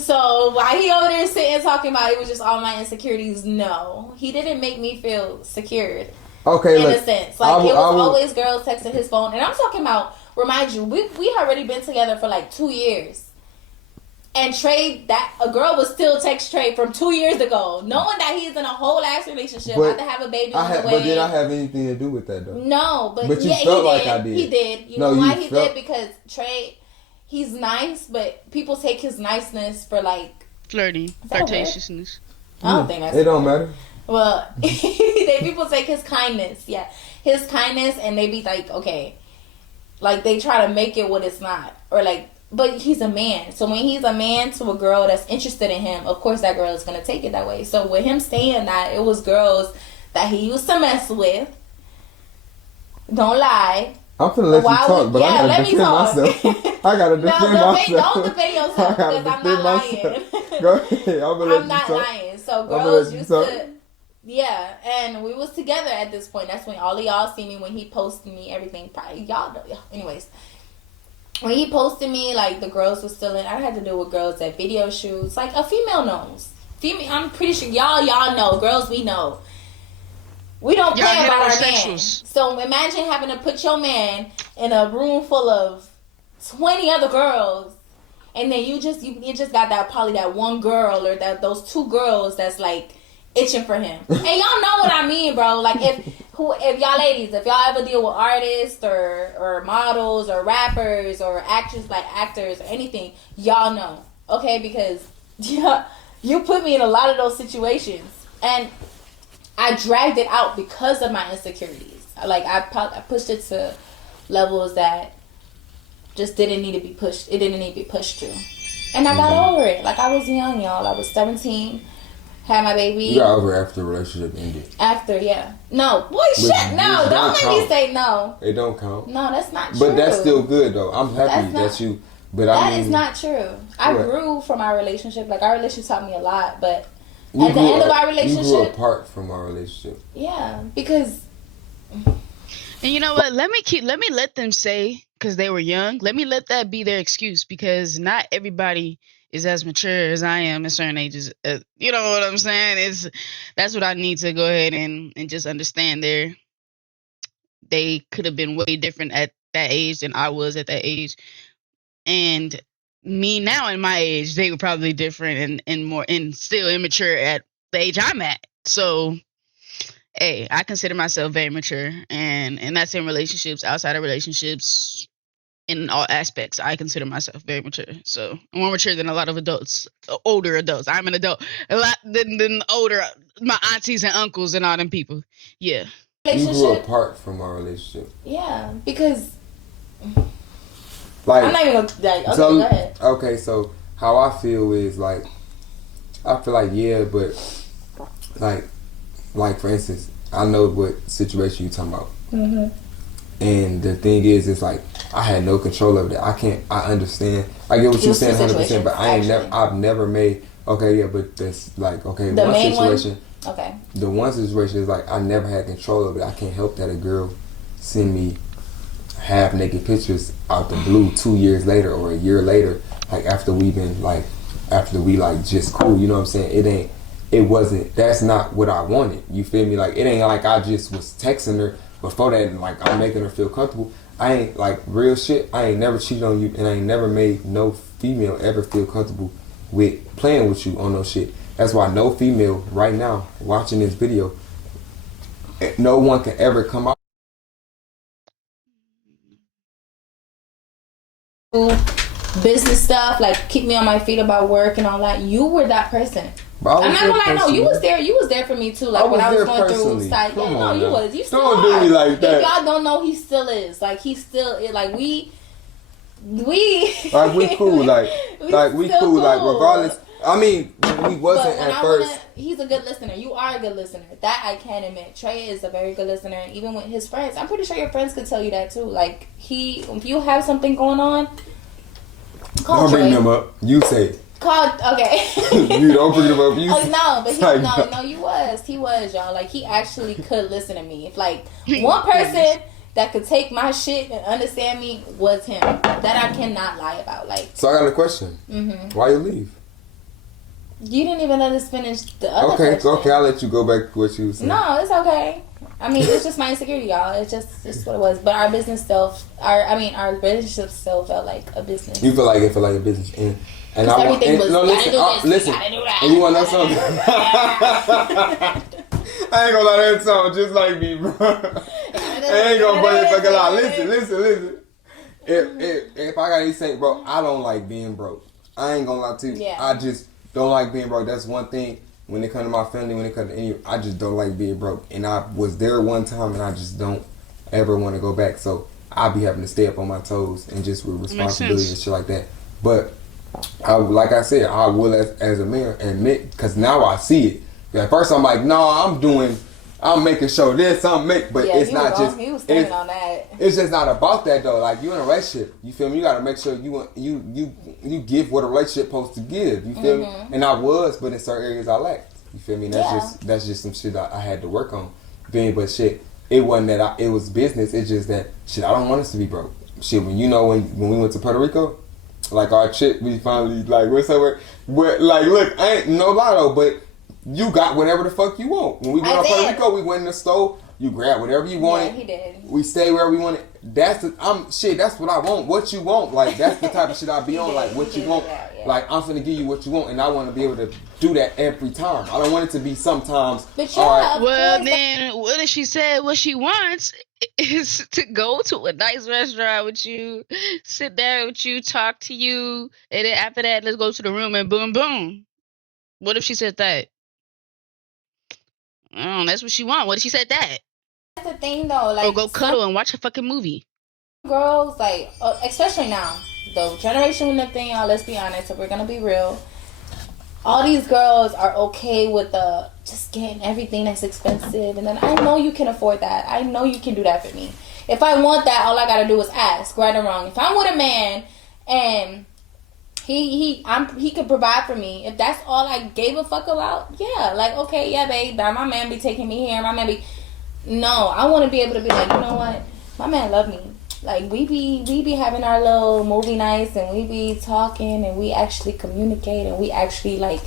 So, while he over there sitting talking about it was just all my insecurities, no. He didn't make me feel secured. Okay, in a sense. Like, it was always girls texting his phone. And I'm talking about, remind you, we already been together for like 2 years. And Trey, a girl would still text Trey from 2 years ago, knowing that he's in a whole ass relationship, about to have a baby on the way. But did I have anything to do with that though? No, but you yeah, felt like I did. He did. You know why he did? Because Trey, he's nice, but people take his niceness for like flirtatiousness. I don't think that's it. Don't matter. Well, people take his kindness, his kindness, and they be like, okay, like they try to make it what it's not, or like, but he's a man. So when he's a man to a girl that's interested in him, of course that girl is gonna take it that way. So with him saying that, it was girls that he used to mess with. Don't lie. I'm finna let you talk, but I gotta defend myself. I gotta defend myself. Don't defend yourself because I'm not lying. Go ahead. I'm not lying. So girls used to Yeah, and we was together at this point. That's when all of y'all see me when he posted me everything. Probably y'all know. Anyways, when he posted me, like the girls was still in. I had to deal with girls at video shoots. Like a female knows. Female, I'm pretty sure y'all know. Girls, we know. We don't play about our man. So imagine having to put your man in a room full of 20 other girls, and then you just got that probably that one girl or those two girls that's like itching for him. And y'all know what I mean, bro. Like if y'all ladies, if y'all ever deal with artists or models or rappers or actors or anything, y'all know. Okay, because you put me in a lot of those situations, and I dragged it out because of my insecurities. Like I pushed it to levels that just didn't need to be pushed. It didn't need to be pushed to, and I got over it. Like I was young, y'all. I was 17. Had my baby. You got over after the relationship ended. After, yeah. No, boy, shit, no. Don't let me say no. It don't count. No, that's not true. But that's still good, though. I'm happy that you... But I mean, that is not true. I grew from our relationship. Like, our relationship taught me a lot, but at the end of our relationship... You grew apart from our relationship. Yeah, because... And you know what? Let me let them say, because they were young, let me let that be their excuse, because not everybody is as mature as I am at certain ages. You know what I'm saying? That's what I need to go ahead and just understand. They could have been way different at that age than I was at that age, and me now in my age, they were probably different and more and still immature at the age I'm at. So, hey, I consider myself very mature, and that's in relationships, outside of relationships. In all aspects, I consider myself very mature. So I'm more mature than a lot of adults, older adults. I'm an adult a lot than older, my aunties and uncles and all them people. Yeah. You grew apart from our relationship. Yeah, because like I'm not even gonna. Like, okay, so, go ahead. Okay, so how I feel is like I feel like but like for instance, I know what situation you talking about. Mm-hmm. And the thing is, it's like I had no control over that. I understand. I get what you're saying 100%, but I've never made. Okay, yeah, but that's like okay. The one main situation. One? Okay. The one situation is like I never had control of it. I can't help that a girl send me half naked pictures out the blue 2 years later or a year later, like after we just cool. You know what I'm saying? It wasn't. That's not what I wanted. You feel me? Like it ain't like I just was texting her. Before that, like I'm making her feel comfortable. I ain't like real shit. I ain't never cheated on you, and I ain't never made no female ever feel comfortable with playing with you on no shit. That's why no female right now watching this video, no one can ever come out. Business stuff, like keep me on my feet about work and all that. You were that person. I'm not gonna lie, no, you was there. You was there for me too. Like when I was going through side. Yeah, no, you was. You still don't do me like that. If y'all don't know, he still is. Like he still is. Like we like we cool. Like we cool. Like regardless. I mean, we wasn't at first. He's a good listener. You are a good listener. That I can admit. Trey is a very good listener. Even with his friends, I'm pretty sure your friends could tell you that too. Like if you have something going on, call Trey. Don't bring them up. You say it. Okay. You don't bring him up. You no, but he was, y'all. Like he actually could listen to me. If like one person that could take my shit and understand me was him. That I cannot lie about. Like. So I got a question. Mm-hmm. Why you leave? You didn't even let us finish the other question. Okay, I'll let you go back to what you were saying. No, it's okay. I mean, it's just my insecurity, y'all. It's what it was. But our relationship still felt like a business. You feel like it felt like a business, and I want. Listen. And you want to know something? I ain't gonna let that sound just like me, bro. I ain't gonna bring it fucking out. Listen. If I gotta say, bro, I don't like being broke. I ain't gonna lie to you. Yeah. I just don't like being broke. That's one thing. When it comes to my family, when it comes to any, I just don't like being broke. And I was there one time, and I just don't ever want to go back. So I'll be having to stay up on my toes and just with responsibility and shit like that. But like I said, I will as a man admit, because now I see it. At first I'm like, no, I'm making sure this, but it's not just. He was standing on that. It's just not about that though. Like you in a relationship, you feel me? You gotta make sure you give what a relationship supposed to give. You feel me? And I was, but in certain areas I lacked. You feel me? And Yeah. that's just some shit I had to work on. But shit, it wasn't that it was business. It's just that shit. I don't want us to be broke. Shit, when we went to Puerto Rico, like our trip, we finally like went somewhere. Where like, look, I ain't no lie though, but you got whatever the fuck you want. When we went to Puerto Rico, we went in the store. You grab whatever you wanted. Yeah, he did. We stay wherever we wanted. That's what I want. What you want. Like, that's the type of shit I be on. Like, what you want. Yeah. Like, I'm finna give you what you want, and I want to be able to do that every time. I don't want it to be sometimes. But well, then what if she said what she wants is to go to a nice restaurant with you, sit there with you, talk to you, and then after that, let's go to the room and boom, boom. What if she said that? Oh, that's what she want. What if she said that? That's the thing, though. Like, or go cuddle and watch a fucking movie. Girls, like, especially now, the generation we live in, y'all, let's be honest, if we're gonna be real, all these girls are okay with just getting everything that's expensive, and then I know you can afford that. I know you can do that for me. If I want that, all I gotta do is ask, right or wrong. If I'm with a man and he can provide for me, if that's all I gave a fuck about, yeah, like, okay, yeah, babe, my man be taking me here, my man be... No, I want to be able to be like, you know what, my man love me. Like, we be having our little movie nights, and we be talking, and we actually communicate, and we actually, like,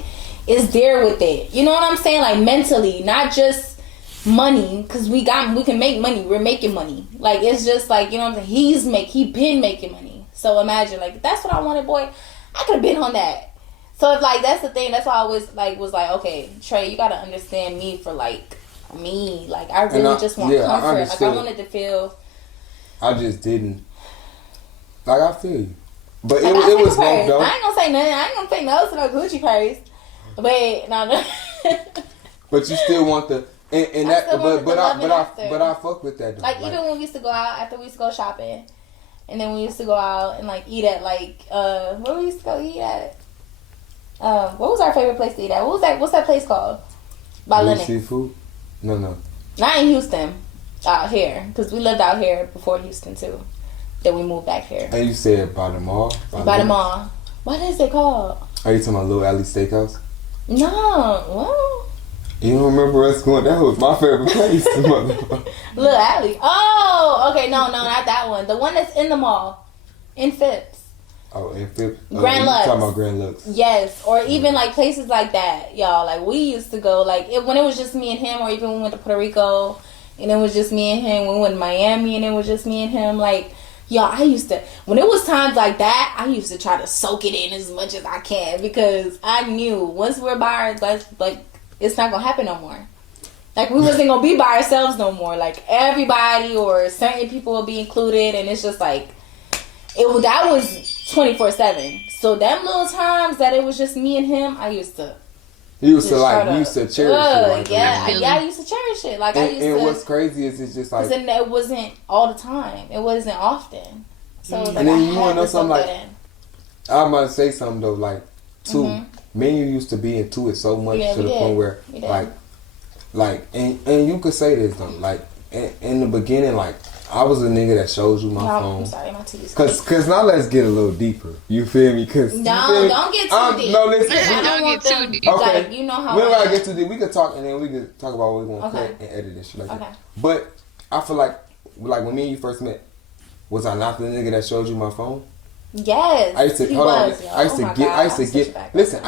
is there with it. You know what I'm saying? Like, mentally, not just money, because we can make money. We're making money. Like, it's just like, you know what I'm saying? He been making money. So imagine, like, that's what I wanted, boy. I could have been on that. So if, like, that's the thing. That's why I was like, okay, Trey, you gotta understand me for, like, me. Like, I really just want comfort. Like, I wanted to feel. I just didn't. Like, I feel you. But it was both, though. I ain't gonna say nothing. I ain't gonna say no to no Gucci purse. But no. But you still want the but I fuck with that though. Like, even when we used to go out, after we used to go shopping, and then we used to go out and like eat at like where we used to go eat at. What was our favorite place to eat at? What's that place called? By Lennox. Seafood? No. Not in Houston. Out here, because we lived out here before Houston too. Then we moved back here. And you said by the mall? By the mall. What is it called? Are you talking about Little Alley Steakhouse? No. What? You don't remember us going? That was my favorite place. Little Alley. Oh, okay. No, not that one. The one that's in the mall, in Phipps. Oh, in Phipps. Grand Lux. Talking about Grand Lux. Yes, or even like places like that, y'all. Like, we used to go like when it was just me and him, or even when we went to Puerto Rico. And it was just me and him. When we went to Miami and it was just me and him. Like, y'all, I used to... When it was times like that, I used to try to soak it in as much as I can. Because I knew once we're by ourselves, like, it's not going to happen no more. Like, we wasn't going to be by ourselves no more. Like, everybody or certain people will be included. And it's just like... That was 24/7. So, them little times that it was just me and him, I used to... You used to cherish it. Like yeah, I used to cherish it. Like, and what's crazy is it's just like... It wasn't all the time. It wasn't often. So, and then you want to know something like... I'm about to say something though, like, too. Me and you used to be into it so much to the point where, like, and you could say this though, like, in the beginning, like, I was a nigga that shows you my phone. I'm sorry, my teeth. Cause now let's get a little deeper. You feel me? Cause don't get too deep. No, listen. Don't get too deep. Okay. Like, you know how. We don't gotta get too deep. We can talk and then we can talk about what we want to cut and edit and shit like that. But I feel like when me and you first met, was I not the nigga that showed you my phone? Yes. I used to I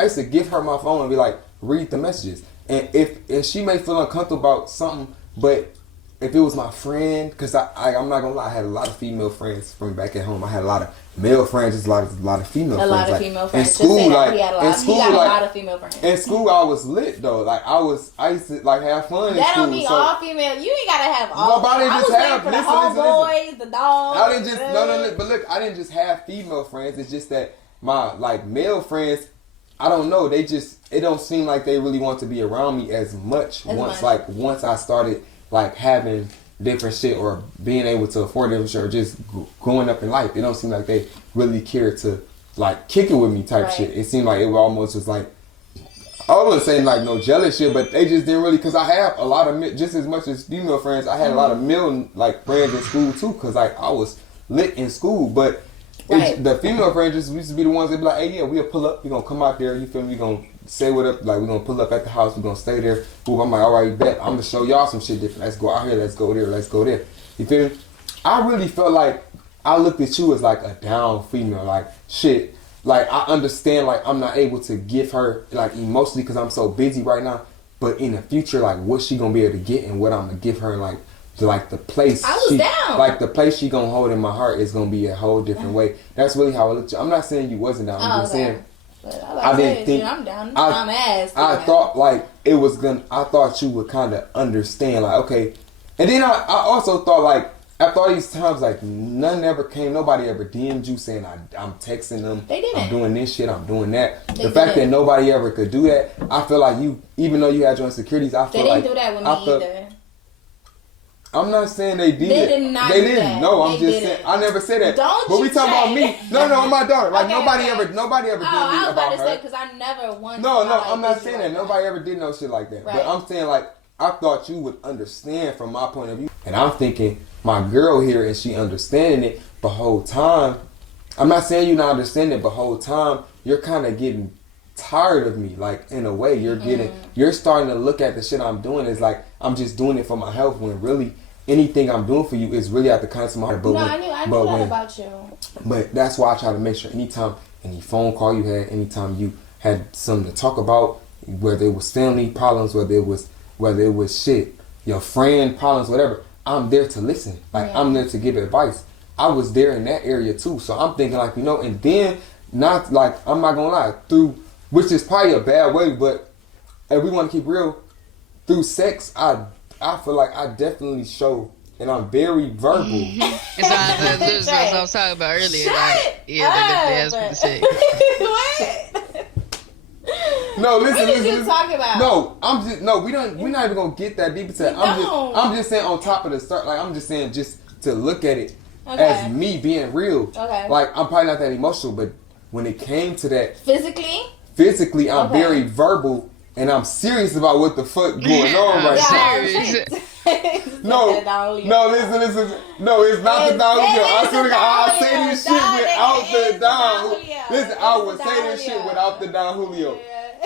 used to give her my phone and be like, read the messages. And if she may feel uncomfortable about something, but if it was my friend, because I'm not gonna lie, I had a lot of female friends from back at home. I had a lot of male friends, just a lot of female friends. A lot of female friends. In school, he had a lot of female friends. In school, I was lit though. Like I used to like have fun. That in school, don't mean so all female. You ain't gotta have all. Nobody I just was have. for the homeboys, the dogs. I didn't just no. But look, I didn't just have female friends. It's just that my like male friends. I don't know. They just it don't seem like they really want to be around me as much. Once I started like having different shit or being able to afford different shit or just growing up in life, it don't seem like they really care to like kick it with me type shit. It seemed like it almost was like, I wouldn't say like no jealous shit, but they just didn't really, because I have a lot of just as much as female friends, I had a lot of male like friends in school too, because like I was lit in school, but the female friends just used to be the ones that be like, hey, yeah, we'll pull up, we gonna come out there, you feel me, we gonna say what up, like, we're gonna pull up at the house, we're gonna stay there. Boom, I'm like, all right, bet. I'm gonna show y'all some shit different. Let's go out here, let's go there, let's go there. You feel me? I really felt like I looked at you as like a down female, like, shit. Like, I understand, like, I'm not able to give her, like, emotionally because I'm so busy right now. But in the future, like, what she gonna be able to get and what I'm gonna give her, and, like the place. I was down. Like, the place she gonna hold in my heart is gonna be a whole different way. That's really how I looked at you. I'm not saying you wasn't down. I'm just saying. I didn't think. I'm down. I'm ass. I thought, like, it was gonna. I thought you would kind of understand, like, okay. And then I also thought, like, after all these times, like, nobody ever DM'd you saying I'm texting them. They didn't. I'm doing this shit, I'm doing that. The fact that nobody ever could do that, I feel like you, even though you had your insecurities, I feel like... They didn't do that with me either. I'm not saying they did. They did not They do didn't. that. No, I'm They just didn't. saying. I never said that. Don't but you we talking about me. No, my daughter. Like, Okay, nobody okay. ever did me I was about to her. say, because I never once... No, like, I'm not did saying like that. Nobody ever did no shit like that. Right. But I'm saying, like, I thought you would understand from my point of view. And I'm thinking, my girl here, and she understanding it, but whole time, I'm not saying you not understanding it, but whole time, you're kind of getting tired of me. Like, in a way, you're starting to look at the shit I'm doing as like, I'm just doing it for my health, when really, anything I'm doing for you is really at the kindness of my heart. But I knew that about you. But that's why I try to make sure anytime, any phone call you had, anytime you had something to talk about, whether it was family problems, whether it was shit, your friend problems, whatever, I'm there to listen. Like, I'm there to give advice. I was there in that area too. So I'm thinking, like, you know, and then, not like, I'm not gonna lie, which is probably a bad way, but if we want to keep real, through sex, I feel like I definitely show, and I'm very verbal. That's what I was talking about earlier. Like, yeah, that's what to say. What? No, listen. What did you talk about? No, we're not even gonna get that deep into that. I'm just saying on top of the start, like, I'm just saying just to look at it as me being real. Okay. Like, I'm probably not that emotional, but when it came to that, physically, I'm very verbal. And I'm serious about what the fuck going on right now. No, listen. No, it's not the Don Julio. I swear to God, I'll say this shit without the Don. Listen, I would say this shit without the Don Julio.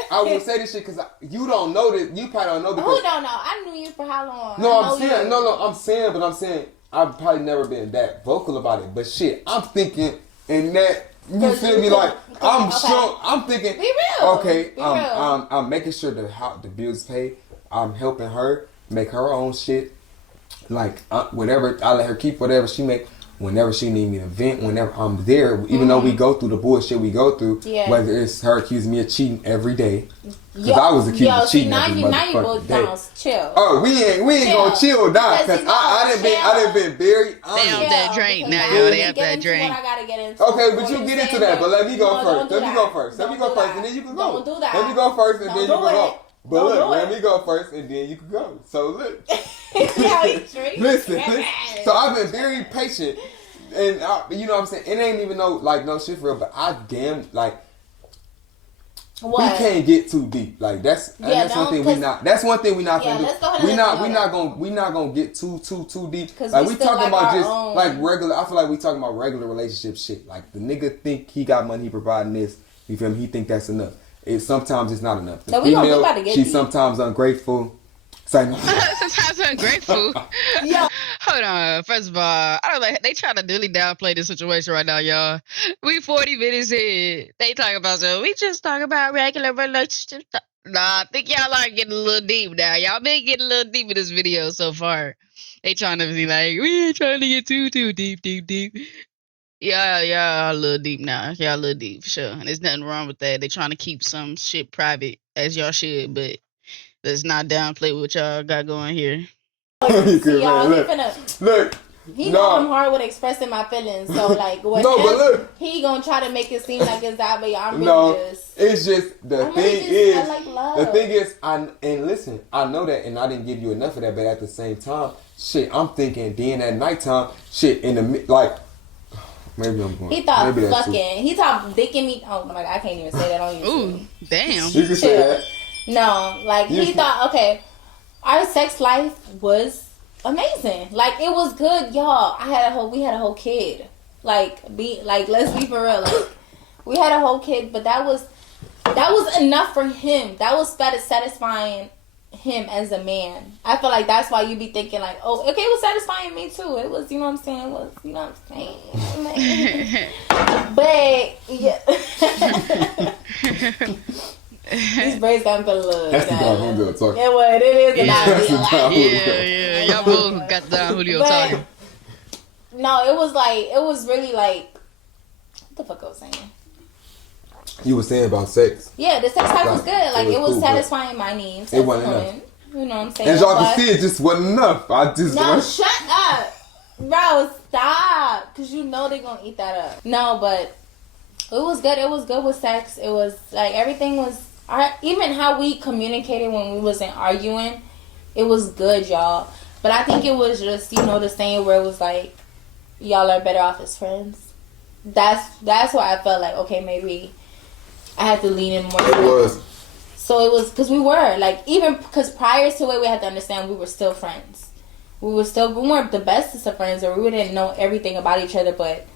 I would say this shit because you don't know this. You probably don't know because... Who don't know? I knew you for how long? No, I'm saying I've probably never been that vocal about it. But shit, I'm thinking in that... You feel me? Like, I'm sure. I'm thinking. Be real. Okay. Be real. I'm making sure the bills paid. I'm helping her make her own shit. Like, whatever, I let her keep whatever she make. Whenever she need me to vent, whenever I'm there, even though we go through the bullshit we go through, whether it's her accusing me of cheating every day, because I was accused of cheating every motherfucking day. Chill. Oh, we ain't gonna chill down because I done been very honest. They off that drink now, yo. They off that drink. Okay, but you get into that. But let me go first. Let me go first, and then you can go. Don't do that. Let me go first, and then you can go. But look, let me go first, and then you can go. So look, listen. So I've been very patient, and you know what I'm saying. It ain't even no shit for real. But I damn like. What? We can't get too deep. Like that's one thing we not. That's one thing we not gonna do. We not gonna get too deep. Like we talking about just like regular. I feel like we talking about regular relationship shit. Like the nigga think he got money, he providing this. You feel me? He think that's enough. Sometimes it's not enough. The female, she's sometimes ungrateful. Sometimes ungrateful. Yo. Hold on. First of all, I don't like they trying to really downplay the situation right now, y'all. We 40 minutes in. They talking about we just talk about regular relationships. Nah, I think y'all are getting a little deep now. Y'all been getting a little deep in this video so far. They trying to be like, we ain't trying to get too deep. Yeah, a little deep now. Y'all a little deep for sure. And there's nothing wrong with that. They trying to keep some shit private as y'all should, but let's not downplay what y'all got going here. See, y'all, look. He know I'm hard with expressing my feelings, so like, but look, he gonna try to make it seem like it's that, but I'm really it's just the thing is, and listen, I know that, and I didn't give you enough of that, but at the same time, shit, I'm thinking, then at nighttime, shit, in the like. Maybe I'm going. He thought fucking. He thought dicking me. Oh my god, I can't even say that on YouTube. Ooh, damn. You can say that. No, like he thought. Okay, our sex life was amazing. Like it was good, y'all. We had a whole kid. Let's be for real. Like we had a whole kid, but that was that was enough for him. That was satisfying him as a man. I feel like that's why you be thinking like, oh, okay, it was satisfying me too. It was, you know what I'm saying? It was, you know what I'm saying? But yeah. These braids got me feel a little. That's the Don Julio talking. Yeah, well, it is the Don Julio. Yeah. Y'all both got the Don Julio talking. No, it was really like, what the fuck I was saying? You were saying about sex. Yeah, the sex life was good. Like, it was cool, satisfying my needs. It wasn't enough. You know what I'm saying? As y'all can see, it just wasn't enough. No, shut up. Bro, stop. Because you know they're going to eat that up. No, but it was good. It was good with sex. It was, like, everything was... even how we communicated when we wasn't arguing, it was good, y'all. But I think it was just, you know, the saying where it was like, y'all are better off as friends. That's why I felt like, okay, maybe I had to lean in more. It was. So it was, because we were, like, even, because prior to it, we had to understand we were still friends. We weren't the bestest of friends, or we didn't know everything about each other, but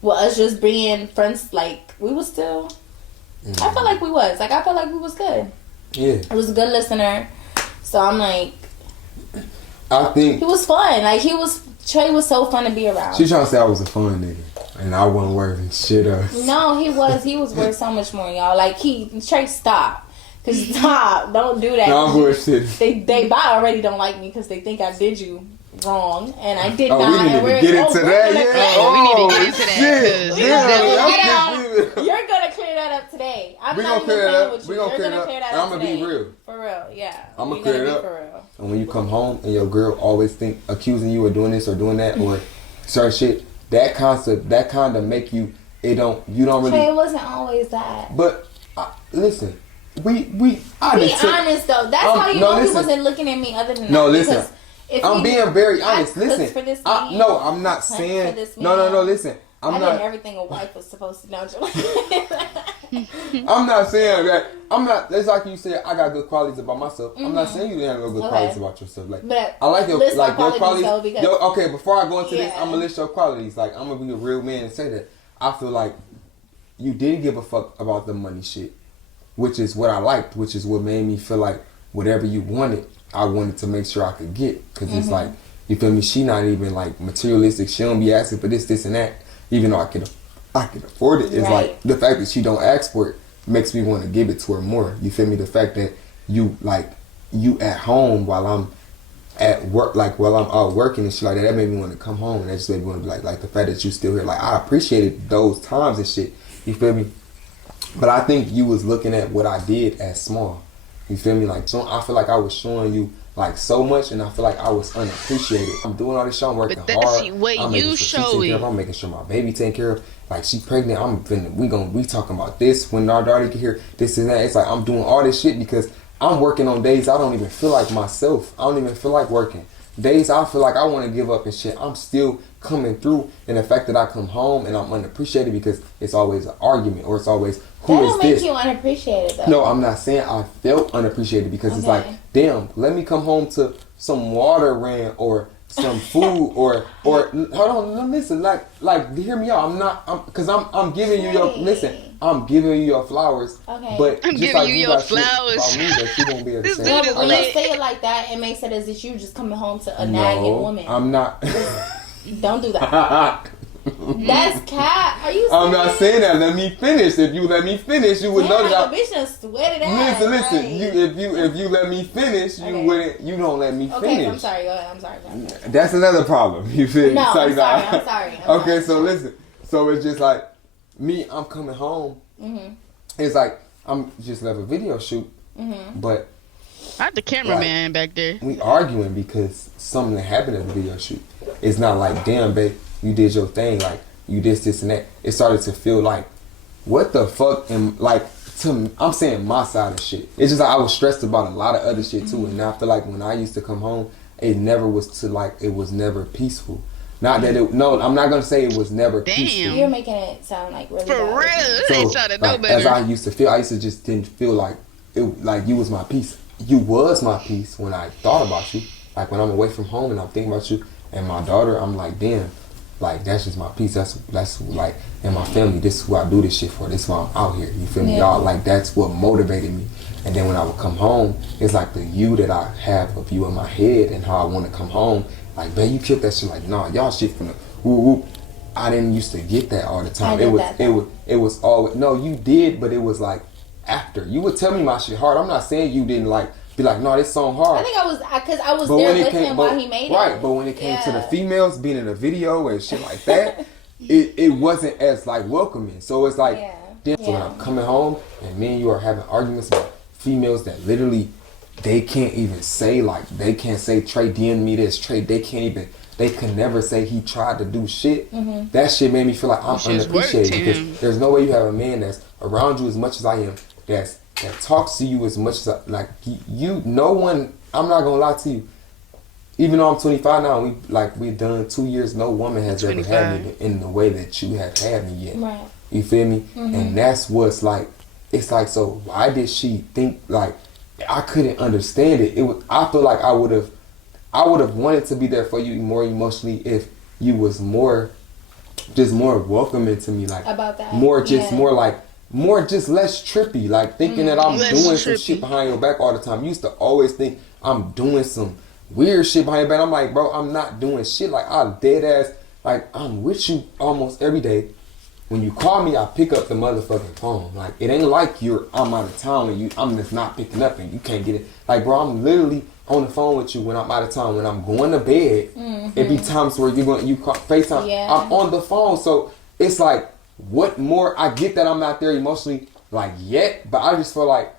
with us just being friends, like, we was still, I felt like we was. Like, I felt like we was good. Yeah. It was a good listener. So I'm like, I think he was fun. Like, Trey was so fun to be around. She trying to say I was a fun nigga. And I wasn't worth shit up. No, he was worth so much more, y'all. Like, Trey, stop. Cause stop, don't do that. No, I'm bullshitting. They already don't like me because they think I did you wrong, and I did not. We need to get into that. We need to get into that. You're gonna clear that up today. We gonna clear that up. We gonna clear that up. I'm gonna today. be real. For real, yeah. I'm gonna clear it up. For real. And when you come home and your girl always accusing you of doing this or doing that or certain shit, that kind of make you. You don't really. Trey, it wasn't always that. But listen. Be honest though. That's how you know he wasn't looking at me other than no, that. Listen. I'm being very honest. Listen. For this no, I'm not saying. No. Listen. I did everything a wife was supposed to know. I'm not saying that. I'm not. It's like you said. I got good qualities about myself. I'm not saying you didn't have no good qualities about yourself. Like, but I like your qualities. Okay. Before I go into this, I'm gonna list your qualities. Like, I'm gonna be a real man and say that I feel like you didn't give a fuck about the money shit. Which is what I liked, which is what made me feel like whatever you wanted, I wanted to make sure I could get. Because it's like, you feel me, she not even like materialistic. She don't be asking for this and that. Even though I can afford it. It's like, the fact that she don't ask for it makes me want to give it to her more. You feel me? The fact that you at home while I'm at work, like while I'm out working and shit like that made me want to come home. And that just made me want to be like the fact that you still here. Like, I appreciated those times and shit. You feel me? But I think you was looking at what I did as small. You feel me? Like, so I feel like I was showing you like so much, and I feel like I was unappreciated. I'm doing all this shit. I'm working hard. I'm making sure I'm making sure my baby taken care of. Like, she pregnant. We talking about this when our daughter get here. This and that. It's like I'm doing all this shit because I'm working on days I don't even feel like myself. I don't even feel like working. Days I feel like I want to give up and shit. I'm still coming through, and the fact that I come home and I'm unappreciated because it's always an argument or it's always who is this? That don't make you unappreciated though. No, I'm not saying I felt unappreciated because it's like, damn, let me come home to some water ran or some food or hold on, listen, like hear me out. Because I'm giving you your I'm giving you your flowers. Okay. But I'm just giving like you your flowers. About me that you won't be able to say. No, but when you say it like that, it makes it as if you just coming home to a nagging woman. I'm not. Don't do that. That's cat. Are you serious? I'm not saying that. Let me finish. If you let me finish, you would know that. The bitch done sweated out. Listen. If you let me finish, you wouldn't. You don't let me finish. Okay, I'm sorry. Go ahead. I'm sorry. That's another problem. You feel me? No, I'm sorry. Okay, so listen. So it's just like me. I'm coming home. Mm-hmm. It's like I'm just left a video shoot, but I had the cameraman back there. We arguing because something happened at the video shoot. It's not like, damn, babe, you did your thing, like you this and that. It started to feel like, what the fuck? And like, I'm saying my side of shit. It's just like I was stressed about a lot of other shit too, and I feel like when I used to come home, it was never peaceful. Not that it. No, I'm not gonna say it was never peaceful. You're making it sound like really for bad. real. They ain't trying to know better. As I used to feel, I used to just didn't feel like it. Like you was my peace. You was my peace when I thought about you. Like when I'm away from home and I'm thinking about you and my daughter, I'm like, damn, Like, that's just my piece. That's like, in my family, this is who I do this shit for. This is why I'm out here. You feel me? Y'all, like, that's what motivated me. And then when I would come home, it's like the you that I have of you in my head and how I want to come home. Like, man, you killed that shit. Like, nah, y'all shit from the whoop whoop. I didn't used to get that all the time. It was always, no, you did, but it was like after. You would tell me my shit hard. I'm not saying you didn't like be like, no, this song hard. I think I was, because I was there with him while he made it. Right, but when it came to the females being in a video and shit like that, it wasn't as like welcoming. So it's like, so when I'm coming home and me and you are having arguments about females that literally, they can't even say, like, they can't say Trey DM'd me this, Trey, they can never say he tried to do shit. That shit made me feel like I'm unappreciated, because there's no way you have a man that's around you as much as I am, that talks to you as much as no one, I'm not gonna lie to you, even though I'm 25 now, we've done 2 years, no woman has ever had me in the way that you have had me yet. Right. You feel me? And that's what's like, it's like, so why did she think, like, I couldn't understand it. I feel like I would have wanted to be there for you more emotionally if you was more welcoming to me, like, about that. More just less trippy, like thinking that I'm doing some shit behind your back all the time. You used to always think I'm doing some weird shit behind your back. I'm like, bro, I'm not doing shit. Like, I'm dead ass, like, I'm with you almost every day. When you call me, I pick up the motherfucking phone. Like, it ain't like I'm out of town and I'm just not picking up and you can't get it. Like, bro, I'm literally on the phone with you when I'm out of town. When I'm going to bed, it be times where you call FaceTime. Yeah. I'm on the phone. So it's like, what more? I get that I'm not there emotionally, like, yet, but I just feel like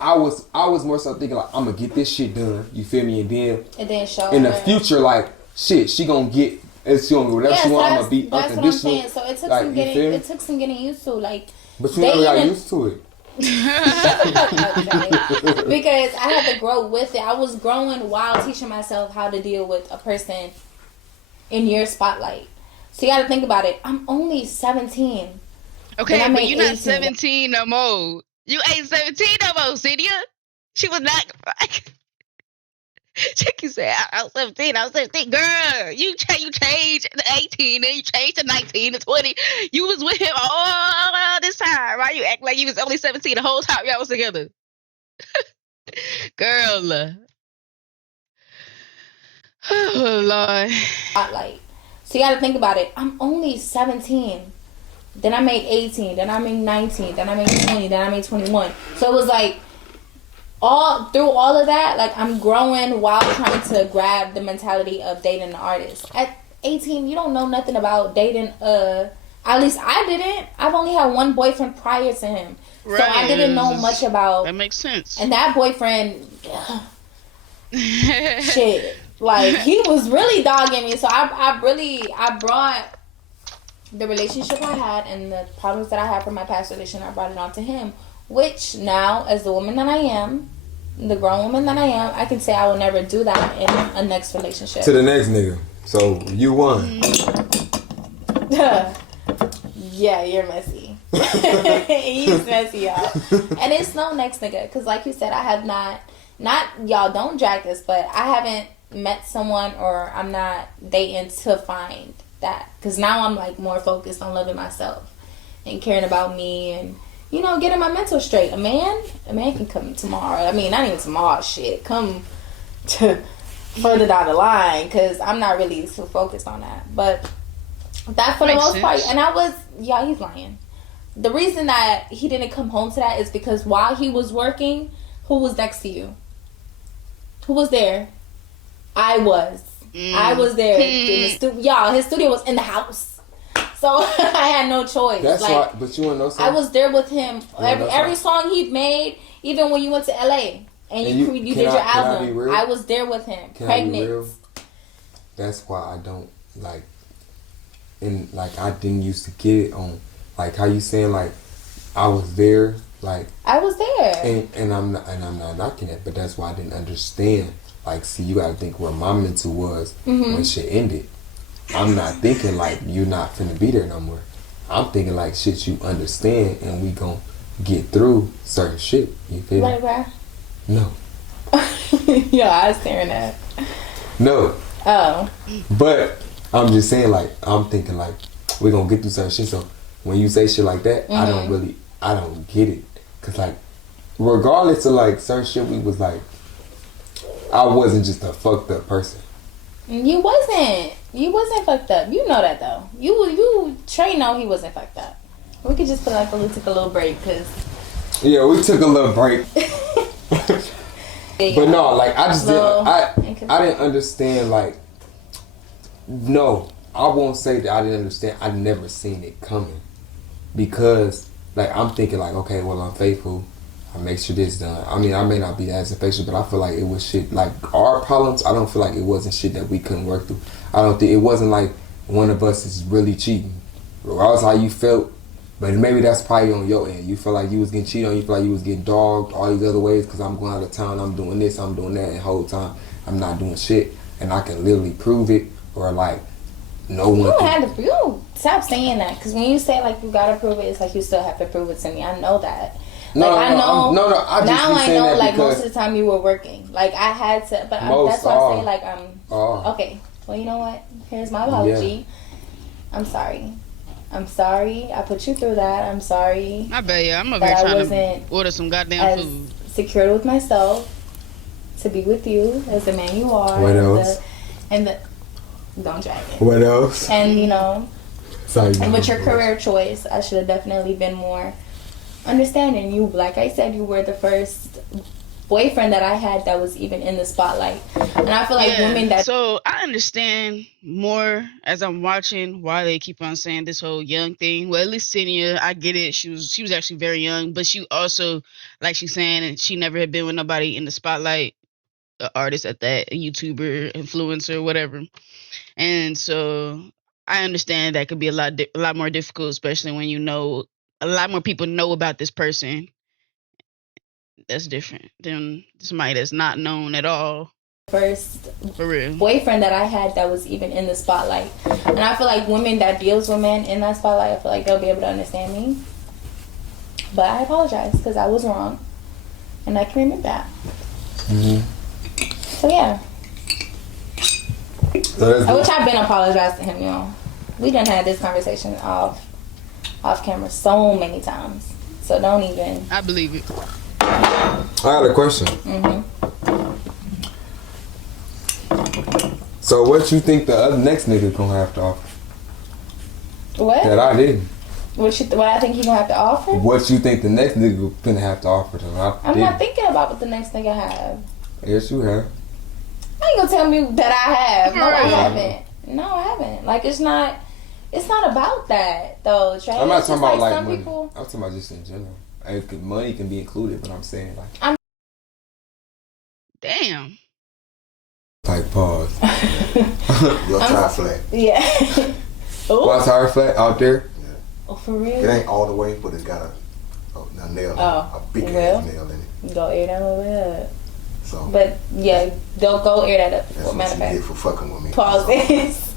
I was more so thinking, like, I'm gonna get this shit done. You feel me? And then show in the future, like, shit, she gonna get. It's gonna whatever she want. I'm gonna be unconditional. That's what I'm saying. So it took some getting used to, like. But you never got used to it. Okay. Because I had to grow with it. I was growing while teaching myself how to deal with a person in your spotlight. So you got to think about it. I'm only 17. Okay, but you're not 17 no more. You ain't 17 no more, Senia. She was not. Chicky said, I was 17. Girl, you changed to 18, and you changed to 19 to 20. You was with him all this time. Why you act like you was only 17 the whole time y'all was together? Girl. Oh, Lord. Spotlight. So you got to think about it. I'm only 17. Then I made 18. Then I made 19. Then I made 20. Then I made 21. So it was like, through all of that, like, I'm growing while trying to grab the mentality of dating an artist. At 18, you don't know nothing about dating. At least I didn't. I've only had one boyfriend prior to him. Right. So I didn't know much about. That makes sense. And that boyfriend, shit. Like, he was really dogging me. So I brought the relationship I had and the problems that I had from my past relationship, I brought it on to him. Which now, as the woman that I am, the grown woman that I am, I can say I will never do that in a next relationship. To the next nigga. So, you won. Yeah, you're messy. He's messy, y'all. And it's no next nigga. Because like you said, I have not, y'all don't drag this, but I haven't met someone or I'm not dating to find that. Because now I'm like more focused on loving myself and caring about me and, you know, getting my mental straight. A man can come tomorrow. I mean, not even tomorrow, shit. Come to further down the line, because I'm not really so focused on that. But that for the most part, and he's lying. The reason that he didn't come home to that is because while he was working, who was next to you? Who was there? I was. I was there. In the y'all, his studio was in the house. So I had no choice. That's like, why, but you wanna know something? I was there with him. Every song he made, even when you went to LA and you did your album, I was there with him. Pregnant. That's why I don't like, and like I didn't used to get it on, like how you saying, like I was there, like I was there, and I'm not knocking it, but that's why I didn't understand. Like, see, you gotta think where my mental was when shit ended. I'm not thinking like you're not finna be there no more. I'm thinking like shit you understand and we gon' get through certain shit. You feel me? Right. No. Yeah, I was staring at. No. Oh. But I'm just saying, like, I'm thinking, like, we're gonna get through certain shit. So when you say shit like that, I don't get it. Cause, like, regardless of, like, certain shit, we was, like, I wasn't just a fucked up person. You wasn't fucked up. You know that, though. Trey know he wasn't fucked up. We could just feel like we took a little break, cause... Yeah, we took a little break. But no, like, I just didn't understand, like, no, I won't say that I didn't understand. I never seen it coming. Because, like, I'm thinking, like, okay, well, I'm faithful. I make sure this done. I mean, I may not be as faithful, but I feel like it was shit. Like, our problems, I don't feel like it wasn't shit that we couldn't work through. I don't think, it wasn't like one of us is really cheating. Regardless how you felt, but maybe that's probably on your end. You feel like you was getting cheated on, you feel like you was getting dogged all these other ways because I'm going out of town, I'm doing this, I'm doing that, and the whole time I'm not doing shit. And I can literally prove it, or like, no one. You don't have to prove. Stop saying that, because when you say like you gotta prove it, it's like you still have to prove it to me. I know that. No, like, I know. I just now I know. that like most of the time you were working. Like I had to, but that's why I say like okay. Well, you know what? Here's my apology. Yeah. I'm sorry. I put you through that. I'm sorry. I bet I'm over here trying to order some goddamn food. Secured with myself to be with you as the man you are. What else? Don't drag it. What else? And you know, sorry. And with your career choice, I should have definitely been more understanding. You, like I said, you were the first boyfriend that I had that was even in the spotlight, and I feel like women that. So I understand more as I'm watching why they keep on saying this whole young thing. Well, at least Senia, I get it. She was actually very young, but she also, like she's saying, and she never had been with nobody in the spotlight, an artist at that, a YouTuber, influencer, whatever. And so I understand that could be a lot more difficult, especially when you know a lot more people know about this person. That's different than somebody that's not known at all. First for real boyfriend that I had that was even in the spotlight, and I feel like women that deals with men in that spotlight, I feel like they'll be able to understand me. But I apologize because I was wrong, and I can admit that. So yeah. Which I've been apologized to him, you know. We done had this conversation off camera so many times. So don't even. I believe it. I got a question. So what you think the next nigga gonna have to offer? What? That I didn't. What I think he gonna have to offer? What you think the next nigga gonna have to offer that I I'm not thinking about what the next nigga have. Yes, you have. How you gonna tell me that I have? No, I haven't. No, I haven't. Like it's not about that though, Trey. I'm not talking about like some money. People... I'm talking about just in general. Money can be included, but I'm saying like. Damn. Like pause. Your tire flat. Yeah. My tire flat out there. Yeah. Oh, for real? It ain't all the way, but it's got a nail. A big ass nail in it. Go air that over there. So. But yeah, don't go air that up. That's what you did for fucking with me. Pause this.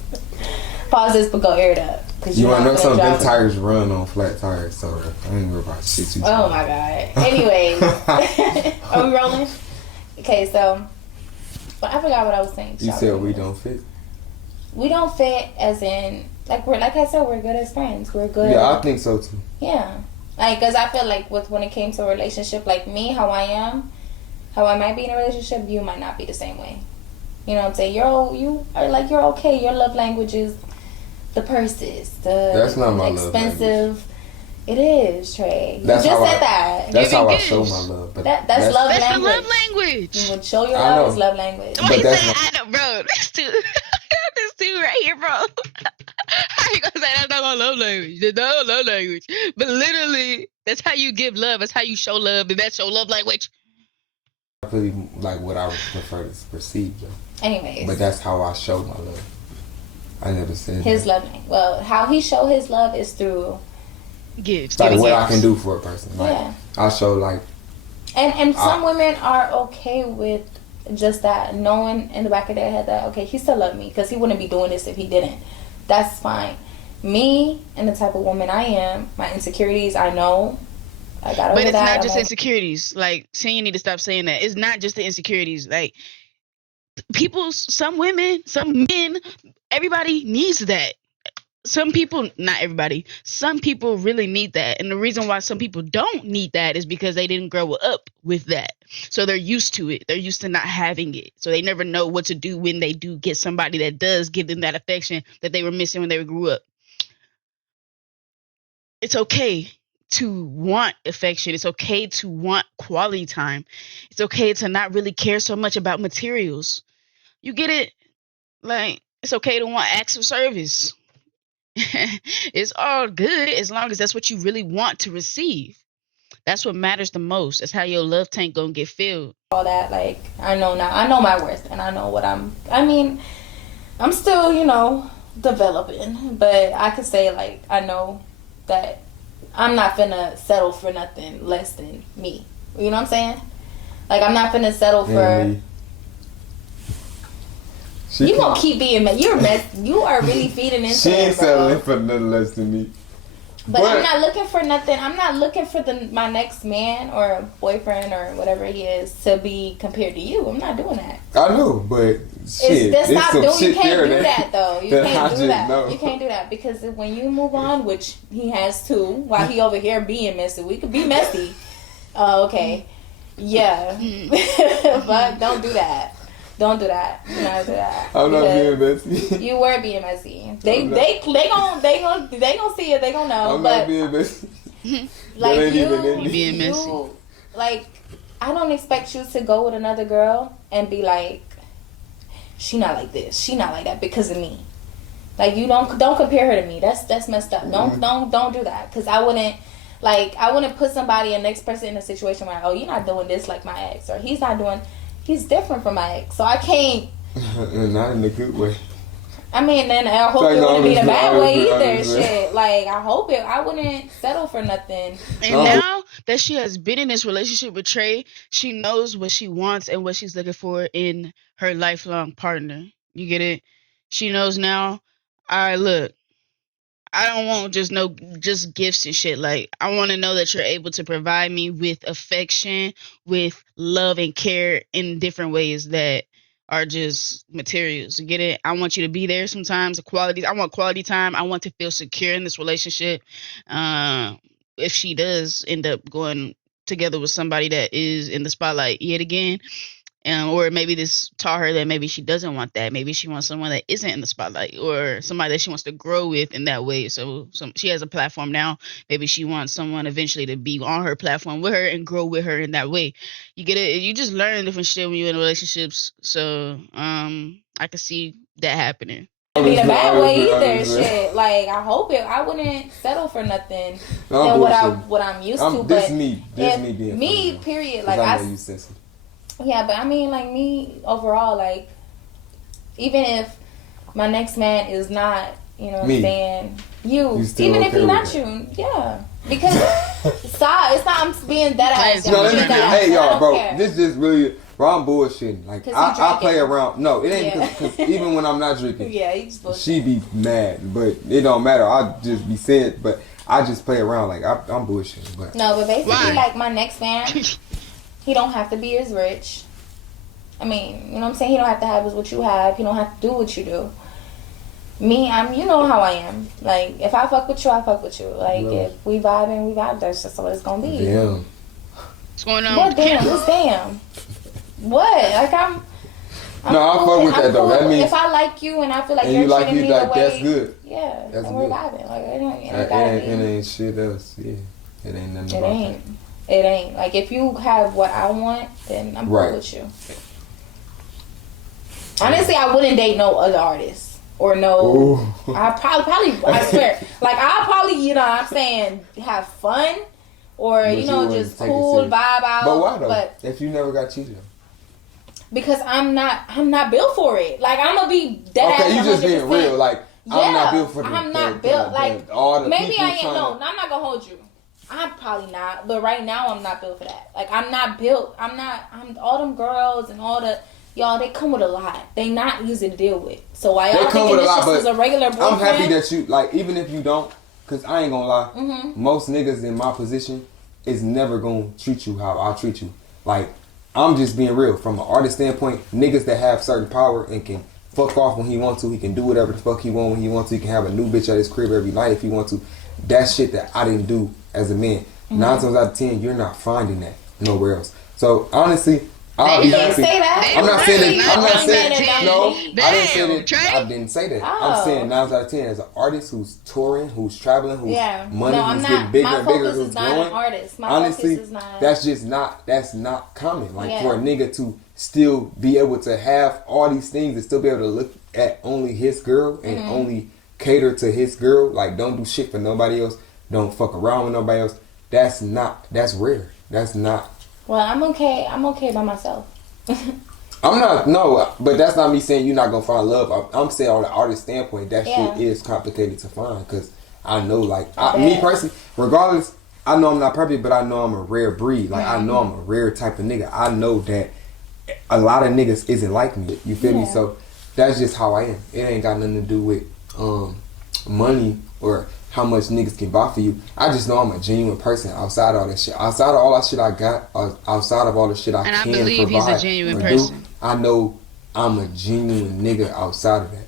Pause this, but go air it up. You wanna know something? Them tires run on flat tires, so I ain't worried about shit you. Oh my god. Anyways, are we rolling? Okay, so. But I forgot what I was saying. You said we don't fit. We don't fit, as in like I said, we're good as friends. We're good. Yeah, I think so too. Yeah, like because I feel like when it came to a relationship, like me, how I am, how I might be in a relationship, you might not be the same way. You know what I'm saying? You are okay. Your love language is the purses, That's not my expensive. It is, Trey. That's you just said that. That's how I show my love. But that's love language. That's the love language. You would show your love is love language. What you saying? I know, bro. This two right here, bro. How you gonna say that's not my love language? That's not love language. But literally, that's how you give love. That's how you show love. And that's your love language. I really like what I would prefer to perceive, though. Anyways. But that's how I show my love. I never said his love language. Well, how he show his love is through gifts. Like what I can do for a person. Like, yeah. I show like. And some women are okay with just that, knowing in the back of their head that okay, he still loved me because he wouldn't be doing this if he didn't. That's fine. Me and the type of woman I am, my insecurities, I know. I got over that. But it's not just insecurities. Like, saying you need to stop saying that. It's not just the insecurities. Like, People, some women, some men, everybody needs that. Some people, not everybody, some people really need that. And the reason why some people don't need that is because they didn't grow up with that. So they're used to it. They're used to not having it. So they never know what to do when they do get somebody that does give them that affection that they were missing when they grew up. It's okay to want affection. It's okay to want quality time. It's okay to not really care so much about materials. You get it? Like, it's okay to want acts of service. It's all good as long as that's what you really want to receive. That's what matters the most. That's how your love tank gonna get filled. All that, like, I know now. I know my worth, and I know what I'm still, developing. But I could say, like, I know that I'm not finna settle for nothing less than me. You know what I'm saying? Like, I'm not finna settle for... You gonna keep being mad. You are really feeding into She ain't it, bro. settling for nothing less than me. But I'm not looking for nothing. I'm not looking for my next man or boyfriend or whatever he is to be compared to you. I'm not doing that. I know, but shit, that's not doing. You can't there do that though. You can't do that. Know. You can't do that because when you move on, which he has to, while he over here being messy, we could be messy. Oh, okay, yeah, but don't do that. Don't do that. Do not do that. I'm not being messy. You were being messy. They gonna see it. They gonna know. I'm not being messy. Like you being messy. Like, I don't expect you to go with another girl and be like, she not like this, she not like that because of me. Like, you don't compare her to me. That's messed up. Don't do that. Because I wouldn't put somebody, a next person, in a situation where, oh, you're not doing this like my ex, or he's different from my ex, so I can't. Not in a good way. I mean, then I hope it wouldn't be in a bad way either. Shit, like, I wouldn't settle for nothing. And now that she has been in this relationship with Trey, she knows what she wants and what she's looking for in her lifelong partner. You get it? She knows now. Look, I don't want just gifts and shit. Like, I want to know that you're able to provide me with affection, with love and care in different ways that are just materials. You get it? I want you to be there sometimes. I want quality time. I want to feel secure in this relationship. If she does end up going together with somebody that is in the spotlight yet again, or maybe this taught her that maybe she doesn't want that. Maybe she wants someone that isn't in the spotlight, or somebody that she wants to grow with in that way. So she has a platform now. Maybe she wants someone eventually to be on her platform with her and grow with her in that way. You get it? You just learn different shit when you're in relationships. So I can see that happening. Be in a bad way either. Shit, like, I wouldn't settle for nothing than what I'm used to. But me being me, period. Like, I know you sensitive. Yeah, but I mean, like, me overall, like, even if my next man is not, you know what I'm saying, you even if he's not you, yeah, because it's not, I'm being dead ass. No, hey y'all, bro, this is really, bro, I'm bullshitting. Like, I play around. No, it ain't because even when I'm not drinking, she be mad, but it don't matter. I just be saying, but I just play around. Like, I'm bullshitting. But no, but basically, like, my next man. He don't have to be as rich. I mean, you know what I'm saying? He don't have to have what you have. He don't have to do what you do. Me, you know how I am. Like, if I fuck with you, I fuck with you. Like, if we vibing, we vibe. That's just what it's gonna be. Damn. What's going on? What damn? What's damn? What? Like, I'm no, I fuck with that though. That means if I like you and I feel like and you're you like treating me, me like, the way, that's good. Yeah, that's and we're good. vibing. Like, it ain't shit else. Yeah, it ain't nothing about that. It ain't. Like, if you have what I want, then I'm cool with you. Honestly, I wouldn't date no other artists. Or no... Ooh. I probably... I swear. Like, I'll probably, you know what I'm saying, have fun. Or, but just cool, vibe out. But why, though? If you never got cheated on? Because I'm not built for it. Like, I'm going to be dead ass 100%. Okay, you just being real. Like, yeah, I'm not built for I'm not built. Like, all the maybe I ain't. No, I'm not going to hold you. I'm probably not, but right now I'm not built for that. Like, I'm not built. I'm all them girls and all the y'all. They come with a lot. They not easy to deal with. So why y'all thinking this just is a regular boyfriend? I'm happy that you like, even if you don't, cause I ain't gonna lie. Most niggas in my position is never gonna treat you how I treat you. Like, I'm just being real. From an artist standpoint, niggas that have certain power and can fuck off when he wants to, he can do whatever the fuck he want when he wants to, he can have a new bitch at his crib every night if he wants to. That's shit that I didn't do as a man. Mm-hmm. 9 times out of 10, you're not finding that nowhere else. So honestly, I'll be happy. Say that. I'm not saying that. I'm not saying no. Damn, I didn't say that. Trey. I didn't say that. Oh. I'm saying 9 out of 10 as an artist who's touring, who's traveling, who's money, no, who's getting bigger and bigger, who's not growing. An artist. My honestly, focus is not. that's just not. That's not common. Like for a nigga to still be able to have all these things and still be able to look at only his girl and only cater to his girl. Like don't do shit for nobody else. Don't fuck around with nobody else. That's not. That's rare. That's not. Well, I'm okay. I'm okay by myself. I'm not, no, but that's not me saying you're not gonna find love. I'm saying on the artist standpoint, that shit is complicated to find because I know, like, me personally, regardless, I know I'm not perfect, but I know I'm a rare breed. Like, I know I'm a rare type of nigga. I know that a lot of niggas isn't like me. You feel me? So that's just how I am. It ain't got nothing to do with money or how much niggas can buy for you. I just know I'm a genuine person outside of all that shit. Outside of all that shit I got, outside of all the shit I can provide. And I believe he's a genuine person. I know I'm a genuine nigga outside of that.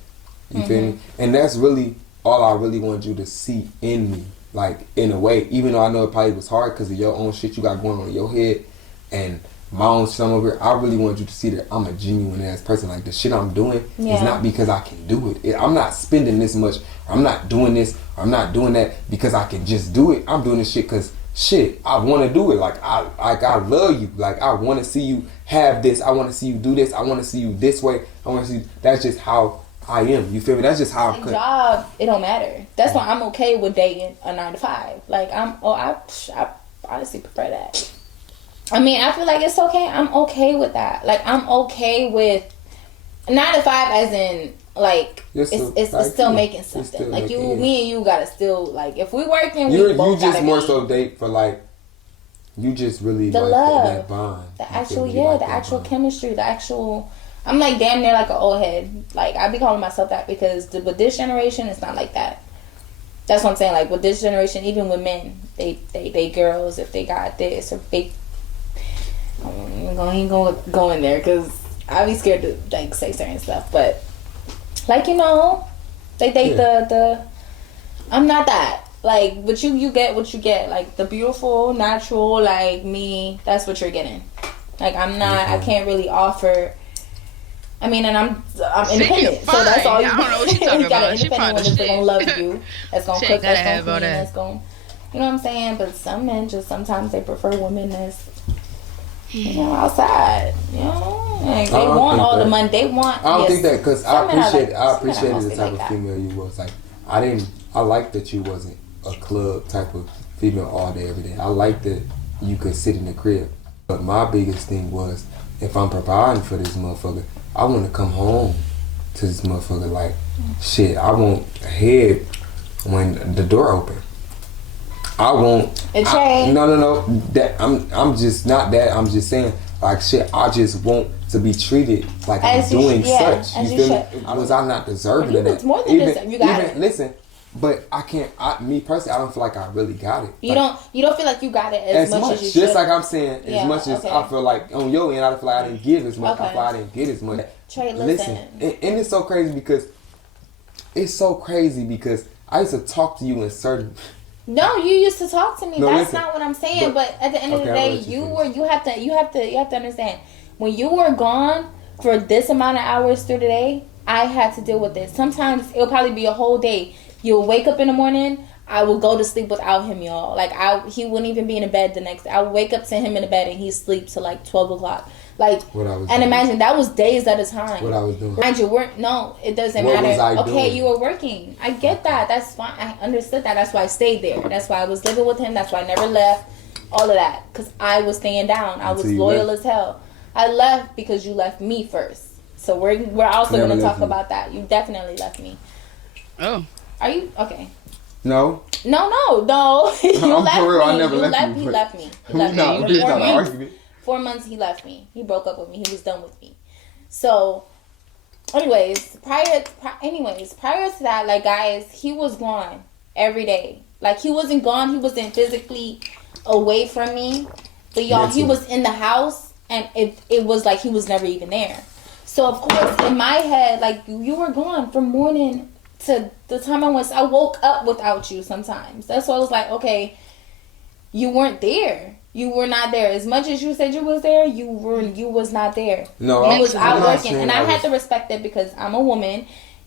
You feel me? And that's really all I really want you to see in me. Like, in a way, even though I know it probably was hard because of your own shit you got going on in your head and my own shit over here, I really want you to see that I'm a genuine ass person. Like, the shit I'm doing is not because I can do it. I'm not spending this much. I'm not doing this. I'm not doing that because I can just do it. I'm doing this shit because, shit, I want to do it. Like, I love you. Like, I want to see you have this. I want to see you do this. I want to see you this way. I want to see you. That's just how I am. You feel me? That's just how I'm. Job, it don't matter. That's why I'm okay with dating a 9 to 5. Like, I honestly prefer that. I mean, I feel like it's okay. I'm okay with that. Like, I'm okay with 9 to 5 as in, like, it's still making something. Like, me and you gotta still, like, if we working, we both you just more so date for, like, you just really the like love, that bond. The actual, the actual chemistry, the actual, I'm like damn near like an old head. Like, I be calling myself that because with this generation, it's not like that. That's what I'm saying. Like, with this generation, even with men, they girls, if they got this, or they, I'm going to go in there because I be scared to, like, say certain stuff. But, like, you know, they date the I'm not that. Like, but you get what you get. Like, the beautiful, natural, like, me, that's what you're getting. Like, I'm not, I can't really offer, I mean, and I'm independent. So that's all you I don't know what you're talking you got about. an independent one that's going to love you, that's going to cook, that's going to clean, that's going to, you know what I'm saying? But some men just, sometimes they prefer women that's, you know, outside, you know, like they want all the money. They want. I don't think that because I appreciated the type of female you was. Like, I like that you wasn't a club type of female all day every day. I like that you could sit in the crib. But my biggest thing was, if I'm providing for this motherfucker, I want to come home to this motherfucker. Like, shit, I want head when the door open. I won't. No. That I'm just not that. I'm just saying, like, shit. I just want to be treated like I'm doing such. You feel me? Was I not deserving of that? It's more than this. You got it. Listen, but I can't. Me personally, I don't feel like I really got it. You don't feel like you got it as much as you should. Just like I'm saying, as much as I feel like on your end, I feel like I didn't give as much. I feel like I didn't get as much. Trey, listen. And it's so crazy because I used to talk to you in certain. No, you used to talk to me. No, that's not what I'm saying. But at the end of the day, you have to understand. When you were gone for this amount of hours through the day, I had to deal with this. Sometimes it'll probably be a whole day. You'll wake up in the morning, I will go to sleep without him, y'all. Like, he wouldn't even be in the bed the next day. I would wake up to him in the bed and he sleeps till like 12 o'clock. Like, imagine that was days at a time. What I was doing. Mind you, it doesn't matter. Was I okay, doing? You were working. I get that. That's fine. I understood that. That's why I stayed there. That's why I was living with him. That's why I never left. All of that. Because I was staying down. I was loyal as hell. I left because you left me first. So we're also going to talk about that. You definitely left me. Oh. Are you? Okay. No. No. You left for real, me. I never left He you. left me. No, 4 months he left me. He broke up with me. He was done with me. So, anyways, prior to that, like, guys, he was gone every day. Like, he wasn't gone. He wasn't physically away from me. But y'all, he was in the house and it was like he was never even there. So of course, in my head, like you were gone from morning to the time I woke up without you. Sometimes that's why I was like, okay, you weren't there. You were not there. As much as you said you was there, you was not there. No, I was out working, and I had to respect it because I'm a woman,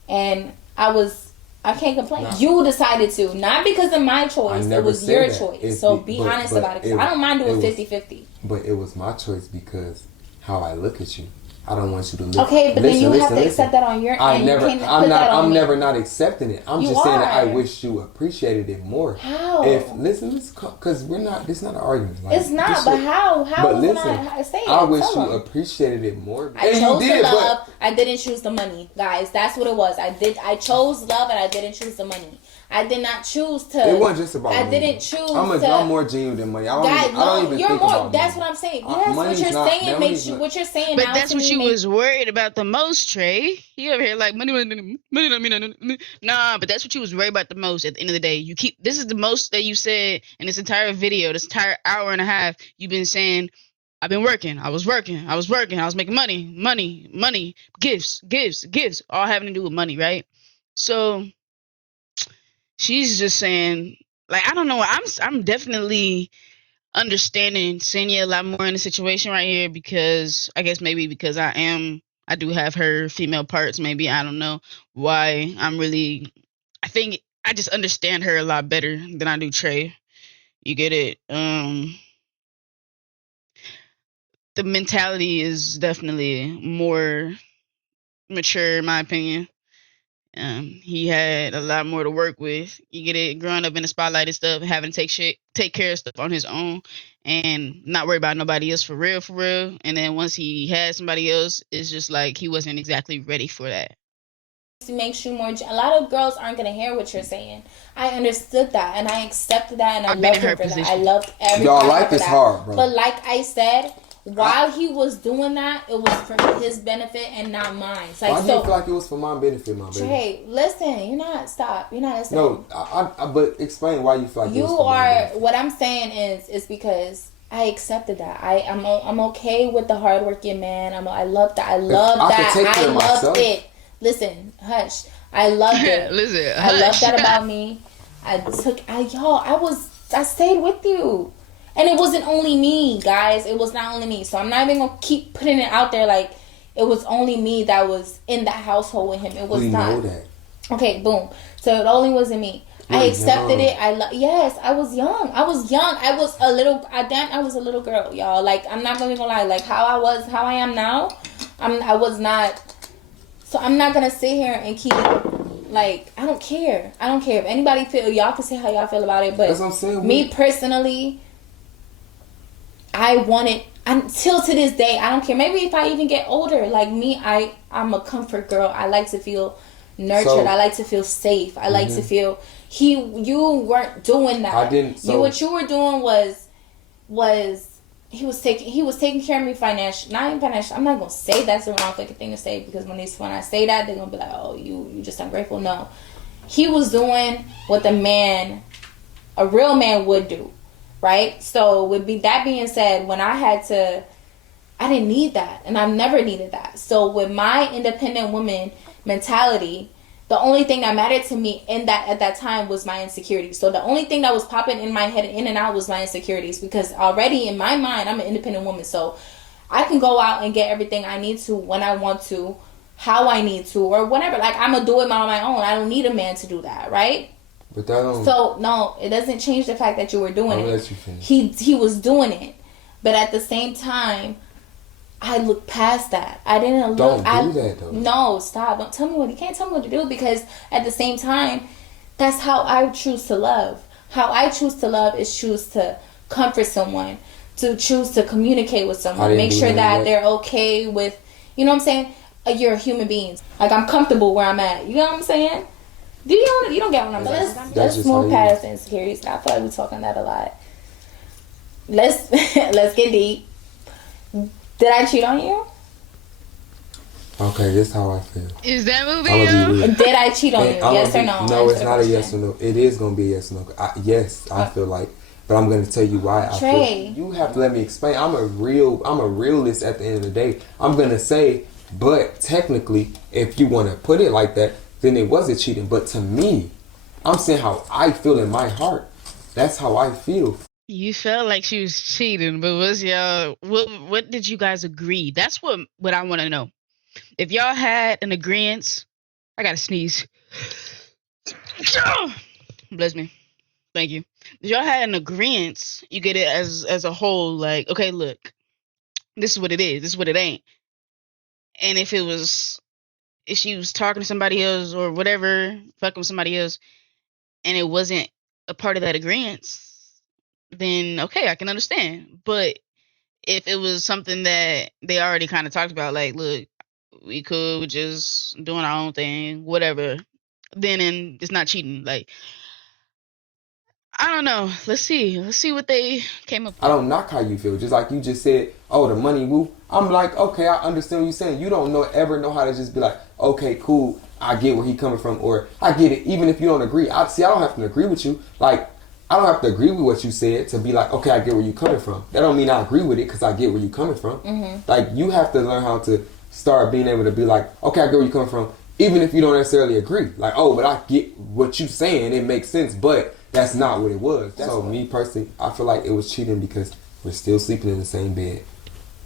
and I can't complain. No. You decided to, not because of my choice. It was your choice. So be honest about it. I don't mind doing 50-50. But it was my choice because how I look at you. I don't want you to look. Okay, but then you have to accept that on your end. I'm never not accepting it. I'm just saying that I wish you appreciated it more. How? Listen, because we're not. This is not an argument. Like, it's not. But how? How? But listen, I wish you appreciated it more. I chose to love. I didn't choose the money, guys. That's what it was. I chose love, and I didn't choose the money. I did not choose to. It wasn't just about money. I didn't choose I'm more genuine than money. I don't even think about that's money. What I'm saying. Yes, what you're saying makes you. What you're saying. But that's what you was worried about the most, Trey. You over here like money. Nah, but that's what you was worried about the most. At the end of the day, this is the most that you said in this entire video, this entire hour and a half. You've been saying, I've been working. I was making money, gifts, all having to do with money, right? So she's just saying, like, I don't know. I'm definitely understanding Senia a lot more in the situation right here because I guess maybe because I do have her female parts. Maybe I don't know why I think I just understand her a lot better than I do Trey. You get it? The mentality is definitely more mature in my opinion. He had a lot more to work with. You get it, growing up in the spotlight and stuff, having to take care of stuff on his own, and not worry about nobody else for real. And then once he had somebody else, it's just like he wasn't exactly ready for that. It makes you more. A lot of girls aren't gonna hear what you're saying. I understood that, and I accepted that, and I loved her for that. I loved everything. Y'all, life is hard, bro. But like I said, while he was doing that, it was for his benefit and not mine. Like, why do you feel like it was for my benefit, my baby? Trey, listen, you're not listening. No, but explain why you feel like it was for my benefit. What I'm saying is because I accepted that. I'm okay with the hardworking man. I love that. I loved it. Listen, hush. I loved it. Listen, I loved that about me. I stayed with you. And it wasn't only me, guys. It was not only me. So I'm not even going to keep putting it out there like it was only me that was in that household with him. It was not. We know that. Okay, boom. So it only wasn't me. I accepted it. Yes, I was young. I was a little girl, y'all. Like, I'm not going to lie. Like, how I am now, I was not. So I'm not going to sit here and keep... Like, I don't care. If anybody feel... Y'all can say how y'all feel about it. But that's what I'm saying. Me personally... I want it until to this day. I don't care. Maybe if I even get older, like me, I'm a comfort girl. I like to feel nurtured. I like to feel safe. I like to feel. You weren't doing that. I didn't. So, what you were doing was he was taking care of me financially. Not even financial. I'm not gonna say that's the wrong thing to say because when I say that, they're gonna be like, oh, you just ungrateful. No, he was doing what a real man would do. Right? So with that being said, when I didn't need that, and I've never needed that. So with my independent woman mentality, the only thing that mattered to me at that time was my insecurities. So the only thing that was popping in my head in and out was my insecurities because already in my mind I'm an independent woman. So I can go out and get everything I need to when I want to, how I need to, or whatever. Like I'm gonna do it on my own. I don't need a man to do that, right? But that don't... So no, it doesn't change the fact that you were doing it. Let you finish. He was doing it, but at the same time, I looked past that. I didn't look. Don't do that though. No, stop! Don't tell me what you can't tell me what to do because at the same time, that's how I choose to love. How I choose to love is choose to comfort someone, to choose to communicate with someone, make sure that they're okay with. You know what I'm saying? You're a human being. Like I'm comfortable where I'm at. You know what I'm saying? You don't get what I'm saying. Let's move past the insecurities. I feel like we're talking that a lot. Let's get deep. Did I cheat on you? Okay, this is how I feel. Is that movie? Did I cheat on you? Yes or no? No, it's not a yes or no. It is gonna be a yes or no. Yes, I feel like But I'm gonna tell you why. Trey. You have to let me explain. I'm a realist at the end of the day. I'm gonna say, but technically, if you want to put it like that, then it wasn't cheating. But to me, I'm saying how I feel in my heart. That's how I feel. You felt like she was cheating, but was y'all what did you guys agree? That's what I want to know. If y'all had an agreement, I gotta sneeze. Bless me. Thank you. If y'all had an agreement, you get it as a whole, like, okay, look, this is what it is, this is what it ain't. And if she was talking to somebody else or whatever, fucking with somebody else, and it wasn't a part of that agreement, then okay, I can understand. But if it was something that they already kind of talked about, like, look, we could, we're just doing our own thing, whatever, then it's not cheating. Like, I don't know. Let's see what they came up with. I don't knock how you feel. Just like you just said, oh, the money, woo. I'm like, okay, I understand what you're saying. You don't ever know how to just be like, okay, cool, I get where he coming from, or I get it, even if you don't agree. I don't have to agree with you. Like, I don't have to agree with what you said to be like, okay, I get where you coming from. That don't mean I agree with it because I get where you coming from. Mm-hmm. Like, you have to learn how to start being able to be like, okay, I get where you coming from, even if you don't necessarily agree. Like, oh, but I get what you saying. It makes sense, but that's not what it was. So me personally, I feel like it was cheating because we're still sleeping in the same bed.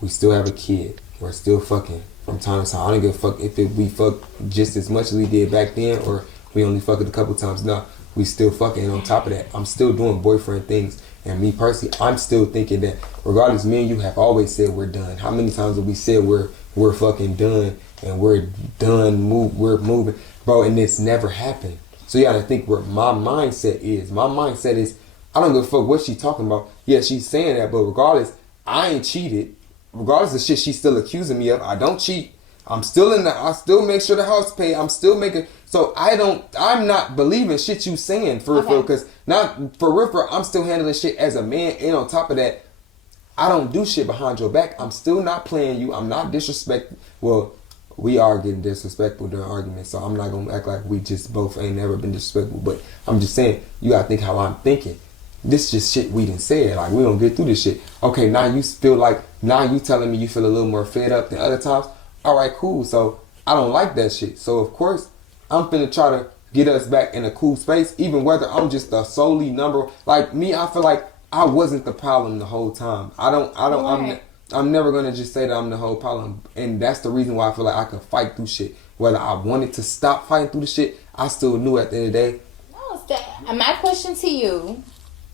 We still have a kid. We're still fucking from time to time. I don't give a fuck if we fuck just as much as we did back then or we only fucked a couple times. No, we still fucking. And on top of that, I'm still doing boyfriend things. And me personally, I'm still thinking that regardless, me and you have always said we're done. How many times have we said we're fucking done and we're done, we're moving, bro, and it's never happened. So you gotta think where my mindset is. My mindset is, I don't give a fuck what she talking about. Yeah, she's saying that, but regardless, I ain't cheated. Regardless of shit she's still accusing me of, I don't cheat. I still make sure the house paid. I'm still making, so I'm not believing shit you saying for real, because not for real, I'm still handling shit as a man, and on top of that, I don't do shit behind your back. I'm still not playing you. I'm not disrespecting. Well, we are getting disrespectful during arguments, so I'm not gonna act like we just both ain't never been disrespectful. But I'm just saying, you gotta think how I'm thinking. This is just shit we done said. Like, we don't get through this shit. Okay, now you telling me you feel a little more fed up than other times. All right, cool. So I don't like that shit. So of course I'm finna try to get us back in a cool space, even whether I'm just a solely number. Like me, I feel like I wasn't the problem the whole time. I'm never gonna just say that I'm the whole problem, and that's the reason why I feel like I could fight through shit. Whether I wanted to stop fighting through the shit, I still knew at the end of the day. No, my question to you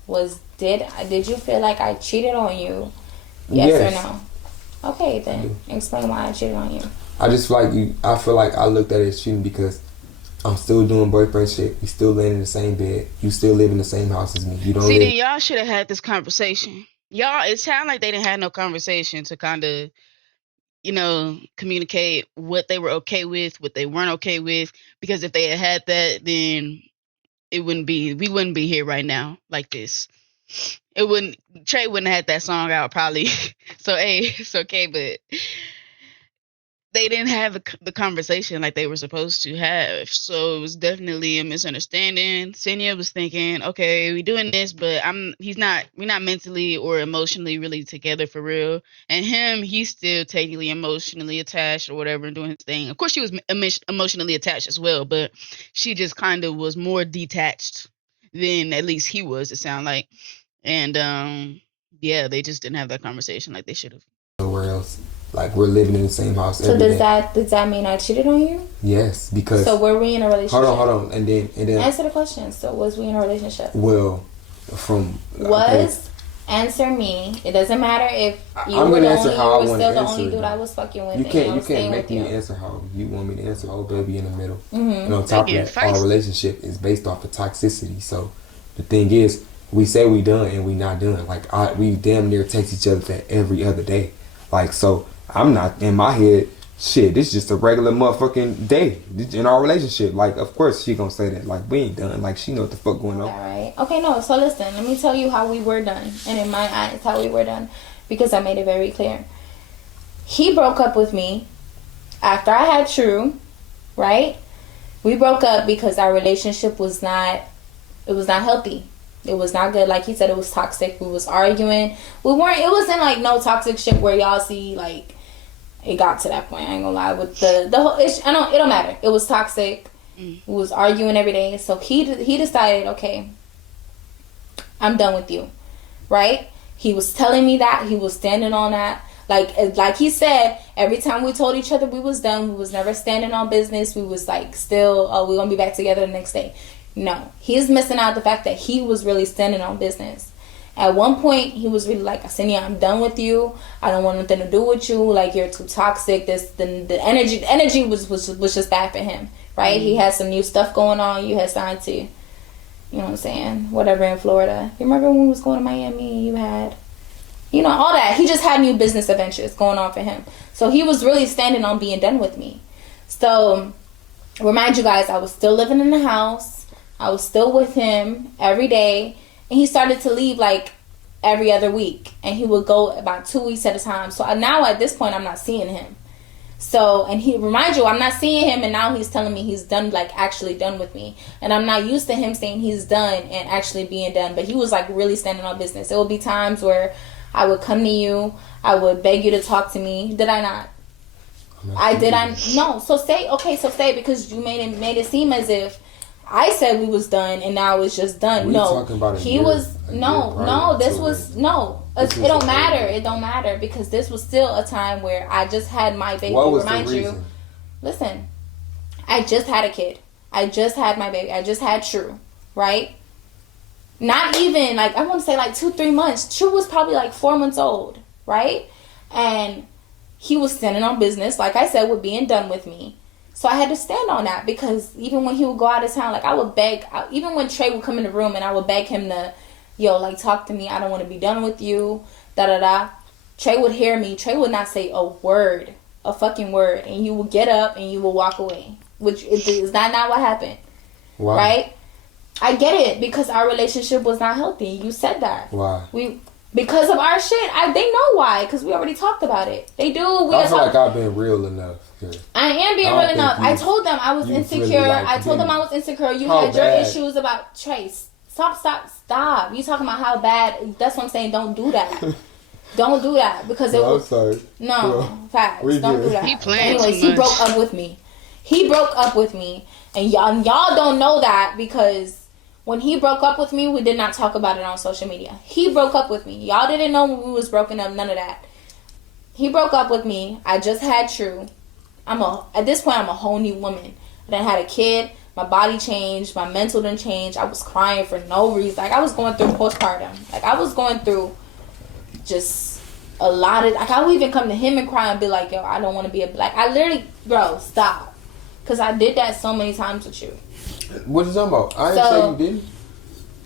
was, did you feel like I cheated on you? Yes. Or no? Okay, then explain why I cheated on you. I just feel like I feel like I looked at it as cheating because I'm still doing boyfriend shit. We still laying in the same bed. You still live in the same house as me. You don't. See, then y'all should have had this conversation. Y'all, it sounded like they didn't have no conversation to kind of, communicate what they were okay with, what they weren't okay with. Because if they had that, then we wouldn't be here right now like this. Trey wouldn't have had that song out probably. So, hey, it's okay, but they didn't have the conversation like they were supposed to have. So it was definitely a misunderstanding. Senia was thinking, okay, we're doing this, but we're not mentally or emotionally really together for real. And he's still technically emotionally attached or whatever and doing his thing. Of course, she was emotionally attached as well, but she just kind of was more detached than at least he was, it sounded like. And yeah, they just didn't have that conversation like they should have. Nowhere else. Like, we're living in the same house. So does that mean I cheated on you? Yes, because. So were we in a relationship? Hold on, and then answer the question. So was we in a relationship? Well, answer me. It doesn't matter if you I'm were gonna the answer only, how I you were want still to the answer only it. dude I was fucking with. You can't make me answer how you want me to answer. Oh, baby, in the middle. Mm-hmm. And on top of that, our relationship is based off of toxicity. So the thing is, we say we done and we not done. Like, we damn near text each other for every other day. Like, so I'm not in my head. Shit, this is just a regular motherfucking day in our relationship. Like, of course she gonna say that. Like, we ain't done. Like, she know what the fuck going on. All right. Okay, no. So listen, let me tell you how we were done, and in my eyes, how we were done, because I made it very clear. He broke up with me after I had True, right? We broke up because our relationship was not healthy. It was not good. Like he said, it was toxic. We was arguing. It wasn't like no toxic shit where y'all see like it got to that point. I ain't gonna lie with the whole issue. It don't matter. It was toxic. We was arguing every day. So he decided, okay, I'm done with you, right? He was telling me that. He was standing on that. Like he said, every time we told each other we was done, we was never standing on business. We was like still, oh, we're gonna be back together the next day. No, he's missing out the fact that he was really standing on business. At one point, he was really like, Senia, I'm done with you. I don't want nothing to do with you. Like, you're too toxic. The energy was just bad for him, right? He had some new stuff going on. You had signed to, you know what I'm saying, whatever in Florida. You remember when we was going to Miami? You had, you know, all that. He just had new business adventures going on for him. So he was really standing on being done with me. So, remind you guys, I was still living in the house. I was still with him every day. And he started to leave like every other week. And he would go about 2 weeks at a time. So now at this point, I'm not seeing him. So, and he, remind you, I'm not seeing him. And now he's telling me he's done, like actually done with me. And I'm not used to him saying he's done and actually being done. But he was like really standing on business. There would be times where I would come to you. I would beg you to talk to me. Did I not? No. So say because you made it seem as if I said we was done and now it's just done. No, he was no. This was no. It don't matter. It don't matter because this was still a time where I just had my baby. What was the reason? You, listen, I just had a kid. I just had my baby. I just had True, right? Not even like I want to say like 2-3 months. True was probably like 4 months old, right? And he was standing on business, like I said, with being done with me. So I had to stand on that because even when he would go out of town, like I would beg, even when Trey would come in the room and I would beg him to, like talk to me. I don't want to be done with you, da-da-da. Trey would hear me. Trey would not say a fucking word. And you would get up and you would walk away, which is not what happened. Why? Right? I get it because our relationship was not healthy. You said that. Why? Because of our shit. They know why because we already talked about it. They do. I feel like I've been real enough. I am being real enough. I told them I was insecure. I told them I was insecure. You had your issues about Trace. Stop. You talking about how bad. That's what I'm saying. Don't do that. Don't do that. Because it was... I'm sorry. No. Facts. Don't do that. He playing Anyways, too much. he broke up with me. And y'all don't know that because when he broke up with me, we did not talk about it on social media. He broke up with me. Y'all didn't know when we was broken up. None of that. He broke up with me. I just had True. At this point, I'm a whole new woman. I done had a kid. My body changed. My mental done changed. I was crying for no reason. Like, I was going through postpartum. Like, I was going through just a lot of... Like, I would even come to him and cry and be like, yo, I don't want to be a black... I literally... Bro, stop. Because I did that so many times with you. What you talking about? I didn't say you didn't.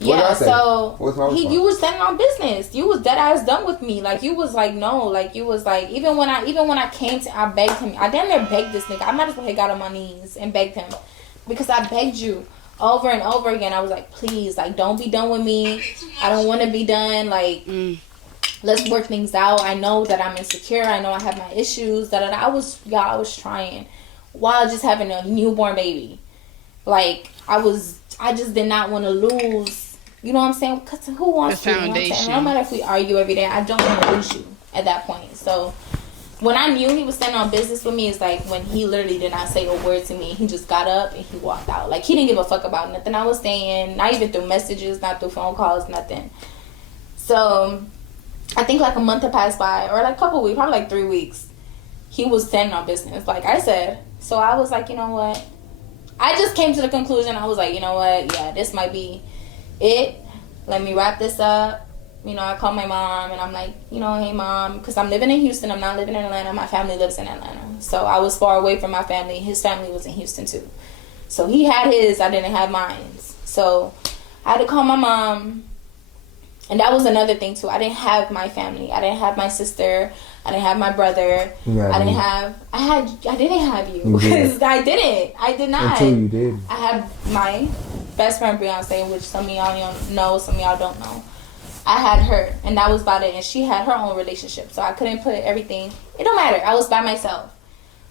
Yeah, so what's my response? You was standing on business. You was dead ass done with me. Like you was like no. Like you was like even when I came to, I begged him. I damn near begged this nigga. I might as well have got on my knees and begged him because I begged you over and over again. I was like, please, like don't be done with me. I don't want to be done. Like let's work things out. I know that I'm insecure. I know I have my issues. I was trying while just having a newborn baby. Like I just did not want to lose. You know what I'm saying? Because who wants to? You know what I'm saying? No matter if we argue every day, I don't want to lose you at that point. So when I knew he was standing on business with me, it's like when he literally did not say a word to me. He just got up and he walked out. Like he didn't give a fuck about nothing I was saying. Not even through messages, not through phone calls, nothing. So I think like a month had passed by, or like a couple weeks, probably like 3 weeks. He was standing on business, like I said. So I was like, you know what? I just came to the conclusion. I was like, you know what? Yeah, this might be it. Let me wrap this up. You know, I called my mom and I'm like, you know, hey mom, because I'm living in Houston. I'm not living in Atlanta. My family lives in Atlanta. So I was far away from my family. His family was in Houston too. So he had his, I didn't have mine. So I had to call my mom. And that was another thing too. I didn't have my family. I didn't have my sister. I didn't have my brother. I didn't have you. Because I did not. Until you did. I had my best friend Beyonce, which some of y'all know, some of y'all don't know. I had her, and that was about it. And she had her own relationship, so I couldn't put everything. It don't matter. I was by myself.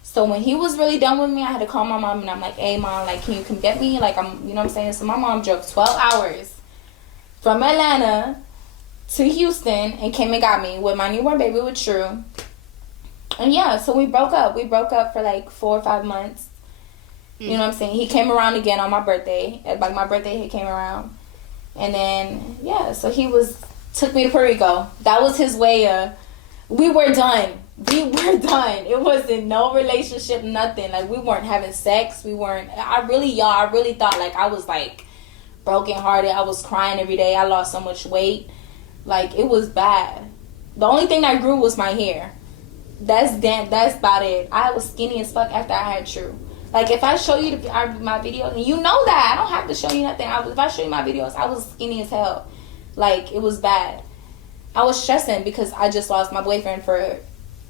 So when he was really done with me, I had to call my mom, and I'm like, hey mom, like, can you come get me? Like, you know what I'm saying? So my mom drove 12 hours from Atlanta to Houston and came and got me with my newborn baby with True. And yeah, so we broke up. We broke up for like 4 or 5 months. You know what I'm saying? He came around again on my birthday. Like my birthday, he came around. And then, yeah, so took me to Puerto Rico. That was his way of, we were done. We were done. It wasn't no relationship, nothing. Like, we weren't having sex. I really thought, like, I was, like, brokenhearted. I was crying every day. I lost so much weight. Like, it was bad. The only thing that grew was my hair. That's about it. I was skinny as fuck after I had True. Like, if I show you my videos, and you know that, I don't have to show you nothing. If I show you my videos, I was skinny as hell. Like, it was bad. I was stressing because I just lost my boyfriend for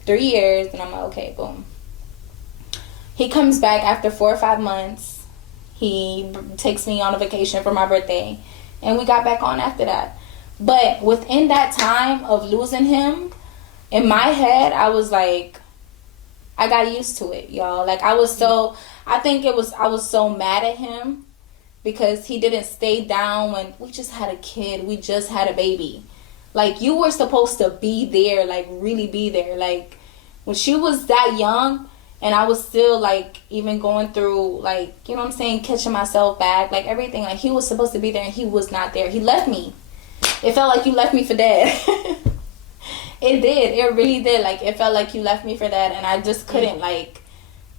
3 years, and I'm like, okay, boom. He comes back after 4 or 5 months. He takes me on a vacation for my birthday, and we got back on after that. But within that time of losing him, in my head, I was like, I got used to it, y'all. Like, I was so mad at him because he didn't stay down when we just had a kid. We just had a baby. Like, you were supposed to be there, like, really be there. Like, when she was that young and I was still, like, even going through, like, you know what I'm saying, catching myself back, like, everything. Like, he was supposed to be there and he was not there. He left me. It felt like you left me for dead. It did. It really did. Like, it felt like you left me for dead, and I just couldn't, like,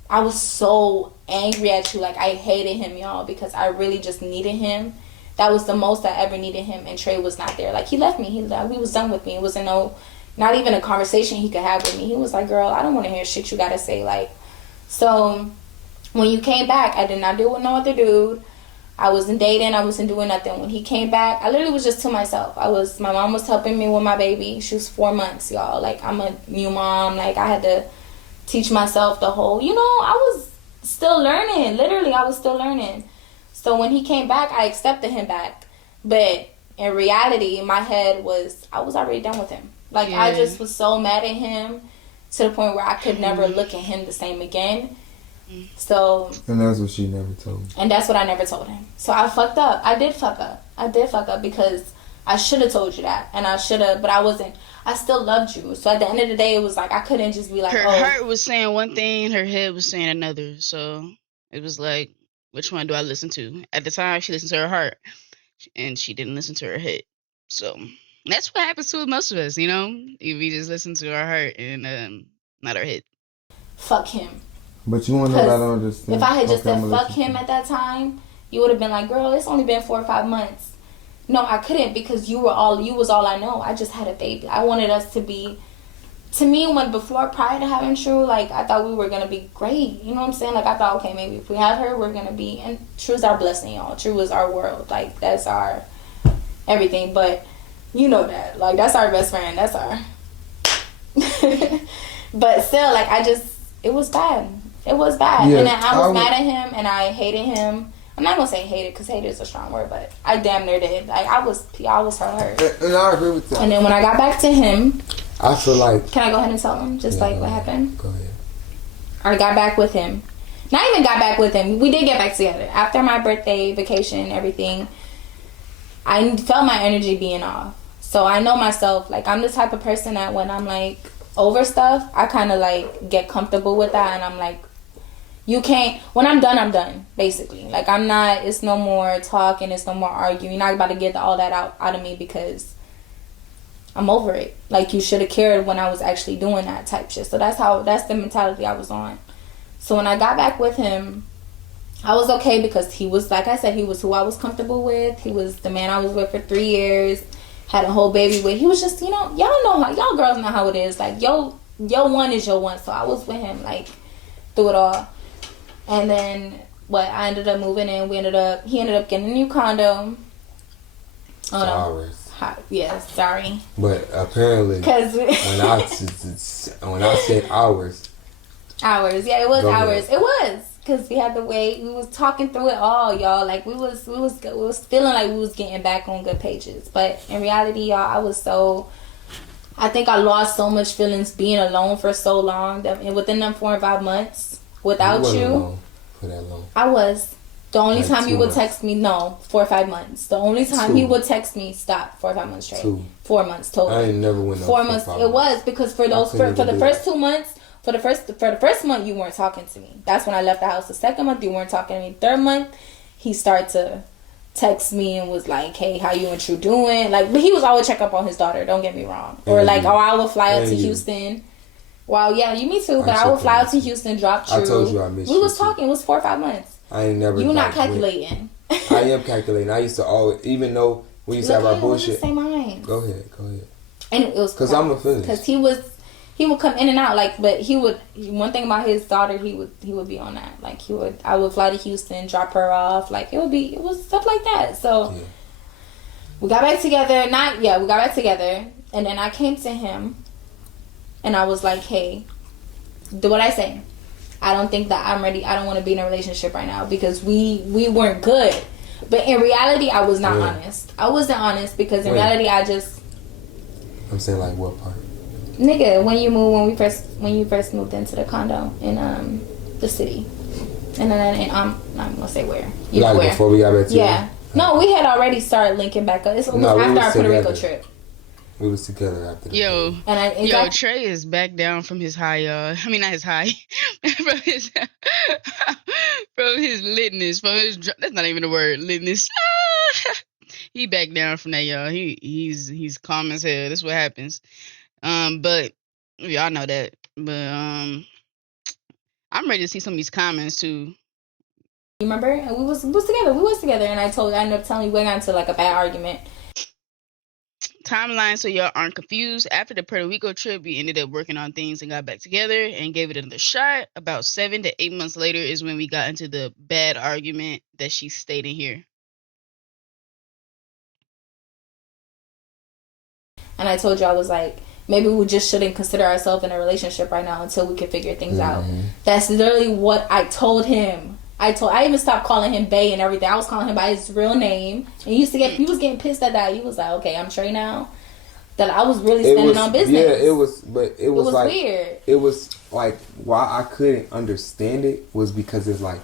I was so angry at you. Like, I hated him, y'all, because I really just needed him. That was the most I ever needed him, and Trey was not there. Like, he left me. He was done with me. It wasn't not even a conversation he could have with me. He was like, girl, I don't want to hear shit you got to say. Like, so when you came back, I did not deal with no other dude. I wasn't dating. I wasn't doing nothing. When he came back, I literally was just to myself. My mom was helping me with my baby. She was 4 months, y'all. Like, I'm a new mom. Like, I had to teach myself the whole, I was still learning. Literally, I was still learning. So when he came back, I accepted him back. But in reality, my head was, I was already done with him. Like, yeah. I just was so mad at him to the point where I could never look at him the same again. So, and that's what she never told me. And that's what I never told him. So I fucked up. I did fuck up because I should have told you that. And I should have, but I wasn't. I still loved you. So at the end of the day, it was like I couldn't just be like, her heart was saying one thing, her head was saying another. So it was like, which one do I listen to? At the time, she listened to her heart, and she didn't listen to her head. So that's what happens to most of us, if we just listen to our heart and not our head. Fuck him. But you want to know that I don't understand. If I had just said fuck him at that time, you would have been like, girl, it's only been 4 or 5 months. No, I couldn't because you was all I know. I just had a baby. I wanted us to be, to me, prior to having True, like, I thought we were going to be great. You know what I'm saying? Like, I thought, okay, maybe if we have her, we're going to be, and True's our blessing, y'all. True is our world. Like, that's our everything. But you know that. Like, that's our best friend. That's our. But still, like, it was bad. It was bad. Yeah, and then I was mad at him, and I hated him. I'm not going to say hated, because hated is a strong word, but I damn near did. Like, I was hurt. And I agree with that. And then when I got back to him, I feel like... Can I go ahead and tell him what happened? Go ahead. I got back with him. Not even got back with him. We did get back together. After my birthday, vacation, and everything, I felt my energy being off. So I know myself. Like, I'm the type of person that when I'm, like, over stuff, I kind of, like, get comfortable with that, and I'm like, you can't, when I'm done, basically. Like, I'm not, it's no more talking, it's no more arguing. You're not about to get all that out of me because I'm over it. Like, you should have cared when I was actually doing that type shit. So that's the mentality I was on. So when I got back with him, I was okay because he was, like I said, he was who I was comfortable with. He was the man I was with for 3 years, had a whole baby with. He was just, y'all know how, y'all girls know how it is. Like, your one is your one. So I was with him, like, through it all. And then, I ended up moving in. He ended up getting a new condo. Ours. Yeah, sorry. But apparently, because when I said ours. Ours, yeah, it was ours. It was, because we had to wait. We was talking through it all, y'all. Like, we was feeling like we was getting back on good pages. But in reality, y'all, I think I lost so much feelings being alone for so long that within them 4 or 5 months. Without you, for that long. I was. The only Like time he would 2 text me, no, 4 or 5 months. The only time he would text me, stop, 4 or 5 months straight. 4 months total. I ain't never went 4 months. It was because for those for the first 2 months, for the first month you weren't talking to me. That's when I left the house. The second month you weren't talking to me. Third month he started to text me and was like, "Hey, how you and True doing?" Like, but he was always check up on his daughter. Don't get me wrong. Or like, oh, I would fly out to Houston. Well, yeah, you me too. But I would fly out to Houston, drop True. I told you I missed you. We was talking. It was 4 or 5 months. I ain't never. You not calculating. I am calculating. I used to always, even though we used to have our bullshit. Say mine. Go ahead. And it was because I'm a finish. Because he would come in and out, like, but he would. One thing about his daughter, he would be on that. Like I would fly to Houston, drop her off. Like it was stuff like that. So we got back together. We got back together, and then I came to him, and I was like, hey, do what I say. I don't think that I'm ready. I don't want to be in a relationship right now because we weren't good. But in reality, I was not honest. I wasn't honest because in reality, I'm saying like what part? Nigga, when you first moved into the condo in the city, and I'm not gonna say where. You know where? Before we got back together. Yeah. No, we had already started linking back up. It was after our Puerto Rico trip. We was together after that. Yo, Trey is back down from his high, I mean, not his high, from his litness, that's not even a word, litness. He back down from that, y'all. He's calm as hell. That's what happens. But y'all know that. But I'm ready to see some of these comments too. You remember? And we was together, and I ended up telling you we got into like a bad argument. Timeline so y'all aren't confused. After the Puerto Rico trip, we ended up working on things and got back together and gave it another shot. About 7 to 8 months later is when we got into the bad argument that she stayed in here. And I told you, I was like, maybe we just shouldn't consider ourselves in a relationship right now until we can figure things out. That's literally what I told him. I even stopped calling him Bay and everything. I was calling him by his real name. And he was getting pissed at that. He was like, okay, I'm Trey now. That I was really standing on business. Yeah, it was like, weird. It was like, why I couldn't understand it was because it's like,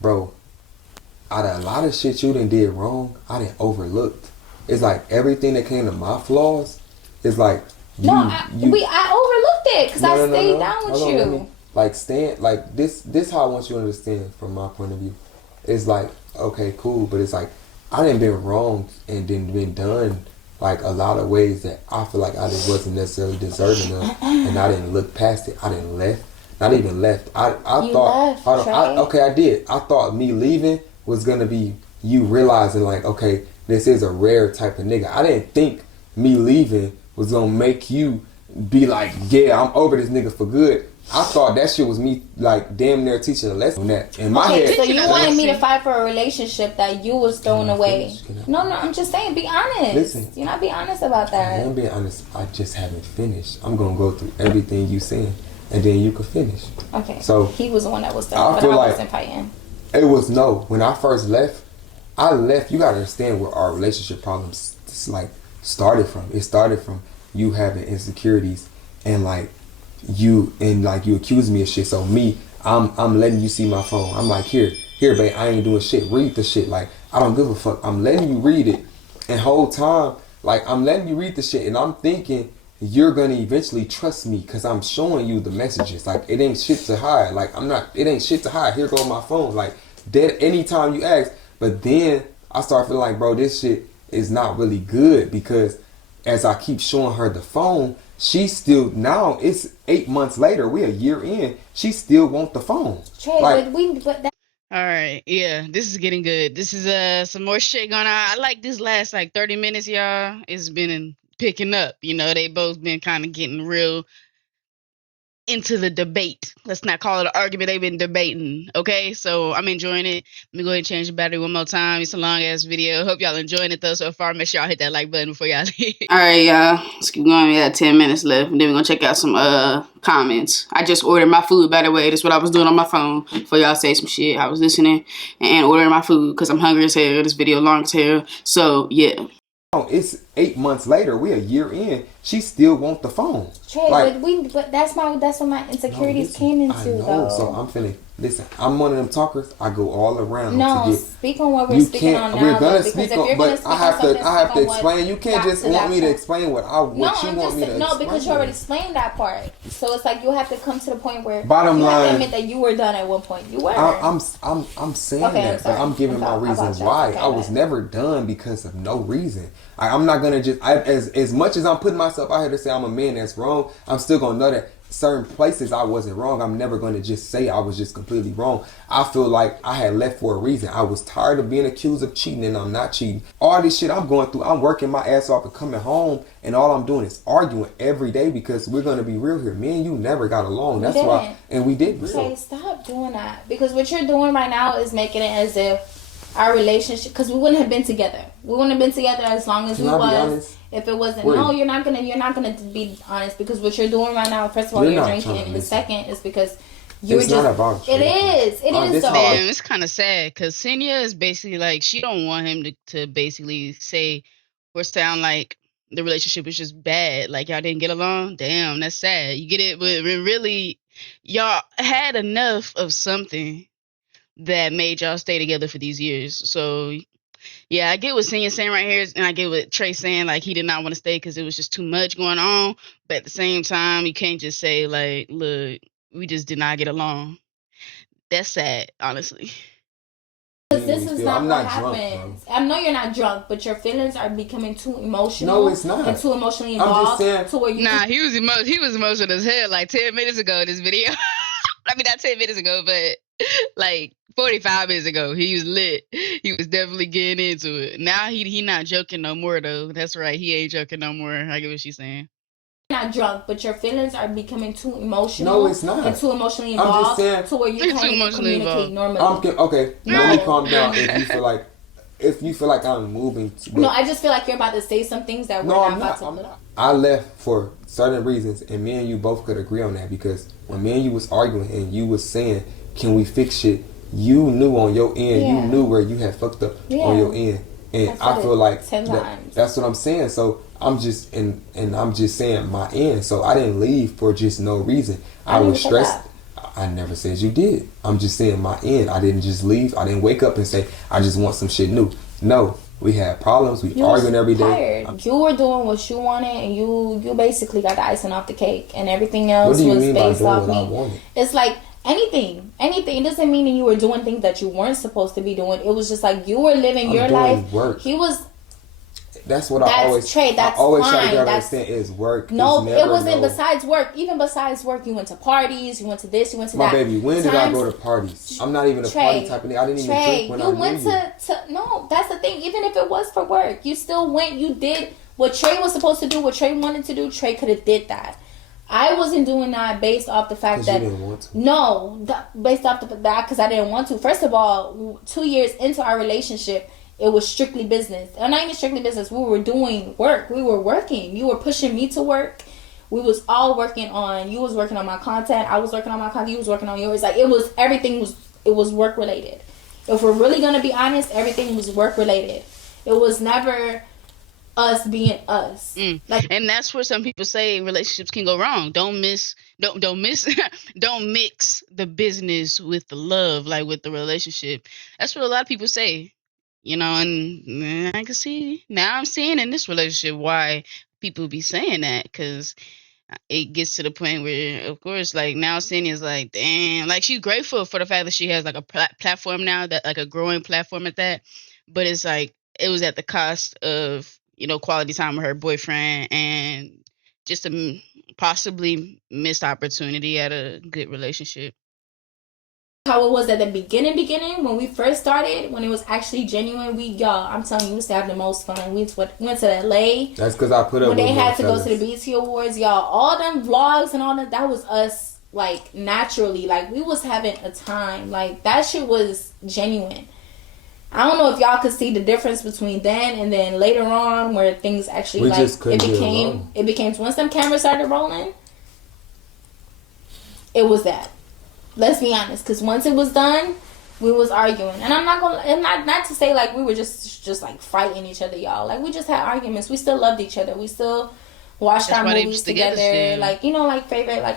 bro, out of a lot of shit you done did wrong, I done overlooked. It's like everything that came to my flaws is like, I overlooked it because I stayed down with you. Like this how I want you to understand from my point of view. It's like, okay, cool, but it's like I done been wrong and then been done like a lot of ways that I feel like I just wasn't necessarily deserving of, and I didn't look past it. I didn't left. Not even left. I did. I thought me leaving was gonna be you realizing like, okay, this is a rare type of nigga. I didn't think me leaving was gonna make you be like, yeah, I'm over this nigga for good. I thought that shit was me, like, damn near teaching a lesson on that. In my head. So you wanted me to fight for a relationship that you was throwing away. No, I'm just saying, be honest. Listen. You're not being honest about that. I'm being honest. I just haven't finished. I'm going to go through everything you saying, and then you can finish. Okay. So he was the one that was there, but I wasn't fighting. It was when I first left, you got to understand where our relationship problems, started from. It started from you having insecurities and, you accuse me of shit. So I'm letting you see my phone. I'm like, here, babe, I ain't doing shit. Read the shit. Like, I don't give a fuck. I'm letting you read it. And whole time, like, I'm letting you read the shit. And I'm thinking you're going to eventually trust me because I'm showing you the messages. Like, it ain't shit to hide. Like, it ain't shit to hide. Here go my phone. Like, dead anytime you ask. But then I start feeling like, bro, this shit is not really good because as I keep showing her the phone, she still, now it's 8 months later, we a year in, she still want the phone. Trey, all right, yeah, this is getting good. This is some more shit going on. I like this last 30 minutes, y'all. It's been picking up. You know, they both been kind of getting real into the debate. Let's not call it an argument. They've been debating. Okay, so I'm enjoying it. Let me go ahead and change the battery one more time. It's a long ass video. Hope y'all enjoying it though so far. Make sure y'all hit that like button before y'all leave. All right, y'all. Let's keep going. We got 10 minutes left, and then we're gonna check out some comments. I just ordered my food, by the way. That's what I was doing on my phone before y'all say some shit. I was listening and ordering my food because I'm hungry as hell. This video long as hell. So yeah. It's 8 months later, we a year in, she still want the phone. Trey, like, but that's what my insecurities came into, I know, though. So I'm finna listen. I'm one of them talkers. I go all around. No, to get, speak on what we're speaking on now. We're gonna though, speak on, but I have to explain. You can't just want me to explain what you want me to explain. No, because you already explained that part. So it's like you have to come to the point where bottom line, have to admit that you were done at one point. You were. I'm saying that, but I'm giving my reasons why. I was never done because of no reason. I'm not gonna just as much as I'm putting myself out here to say I'm a man that's wrong. I'm still gonna know that certain places I wasn't wrong. I'm never going to just say I was just completely wrong. I feel like I had left for a reason. I was tired of being accused of cheating, and I'm not cheating. All this shit I'm going through, I'm working my ass off and coming home, and all I'm doing is arguing every day, because we're going to be real here. Me and you never got along. That's why, and we didn't. Okay, stop doing that, because what you're doing right now is making it as if our relationship, because we wouldn't have been together. We wouldn't have been together as long as we was. If it wasn't, no, you're not gonna be honest, because what you're doing right now, first of all, you're drinking, and the second is because you're just. It is. Damn, it's kind of sad, because Senia is basically like, she don't want him to basically say or sound like the relationship is just bad, like y'all didn't get along. Damn, that's sad. You get it, but really, y'all had enough of something that made y'all stay together for these years. So yeah, I get what Senia's saying right here, and I get what Trey saying, like he did not want to stay because it was just too much going on. But at the same time, you can't just say like, look, we just did not get along. That's sad, honestly. Because this is not what happens. I know you're not drunk, but your feelings are becoming too emotional. No, it's not. And too emotionally involved. To where you he was emotional as hell like 10 minutes ago in this video. I mean, not 10 minutes ago, but like 45 minutes ago, he was lit. He was definitely getting into it. Now he not joking no more, though. That's right, he ain't joking no more. I get what she's saying. Not drunk, but your feelings are becoming too emotional. No, it's not. And too emotionally involved. I'm just saying, to where you can't communicate normally. Okay, let me calm down. If you feel like I'm moving. No, I just feel like you're about to say some things that we're not about to. I'm not. I left for certain reasons, and me and you both could agree on that, because when me and you was arguing and you was saying, "Can we fix shit?" You knew on your end. You knew where you had fucked up on your end, and I feel like that's what I'm saying. So I'm just I'm just saying my end. So I didn't leave for just no reason. I was stressed. I never said you did. I'm just saying my end. I didn't just leave. I didn't wake up and say I just want some shit new. No, we had problems. We arguing every day. You were doing what you wanted, and you basically got the icing off the cake, and everything else was based off me. It's like anything. It doesn't mean that you were doing things that you weren't supposed to be doing. It was just like you were living your life. Work. He was. That's what I always. Trey, that's I always fine. try to get understand is work. No, it wasn't. Besides work, even besides work, you went to parties. You went to this. You went to that. My baby, when did I go to parties? I'm not even a party type of nigga. I didn't even drink when I went to. No, that's the thing. Even if it was for work, you still went. You did what Trey was supposed to do. What Trey wanted to do. Trey could have did that. I wasn't doing that based off the fact that you didn't want to. No, based off that because I didn't want to. First of all, 2 years into our relationship, it was strictly business. And not even strictly business. We were doing work. We were working. You were pushing me to work. We was all working on. You was working on my content. I was working on my content. You was working on yours. Like everything was work related. If we're really gonna be honest, everything was work related. It was never us being us. Like, and that's where some people say relationships can go wrong. Don't mix the business with the love, like with the relationship. That's what a lot of people say, and I can see now I'm seeing in this relationship why people be saying that, because it gets to the point where, of course, like now Senia's like, damn, like she's grateful for the fact that she has like a platform now, that like a growing platform at that, but it's like it was at the cost of quality time with her boyfriend and just a possibly missed opportunity at a good relationship. How it was at the beginning when we first started, when it was actually genuine. I'm telling you, we used to have the most fun. We went to LA. That's because I put up when they had to go to the BET Awards, y'all. All them vlogs and all that was us, like naturally, like we was having a time. Like that shit was genuine. I don't know if y'all could see the difference between then and then later on, where things actually it became once them cameras started rolling. It was that. Let's be honest, because once it was done, We was arguing, and I'm not to say like we were just like fighting each other, y'all. Like we just had arguments. We still loved each other. We still watched our movies together. Like, you know, like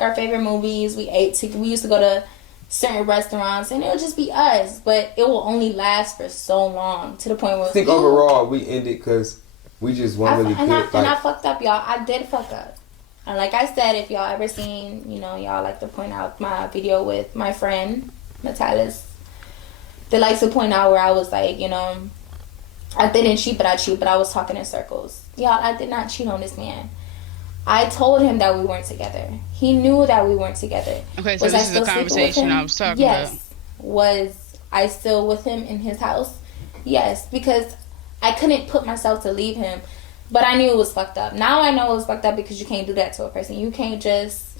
our favorite movies. We used to go to certain restaurants, and it would just be us. But it will only last for so long, to the point where I think overall we ended because we just weren't really good. And I fucked up, y'all. I did fuck up. And like I said, if y'all ever seen, you know, y'all like to point out my video with my friend Natalis. They like to point out where I was like, you know, I didn't cheat, but I was talking in circles. Y'all, I did not cheat on this man. I told him that we weren't together. He knew that we weren't together. Okay, so this is the conversation I was talking about. Yes. Was I still with him in his house? Yes, because I couldn't put myself to leave him. But I knew it was fucked up. Now I know it was fucked up because you can't do that to a person. You can't just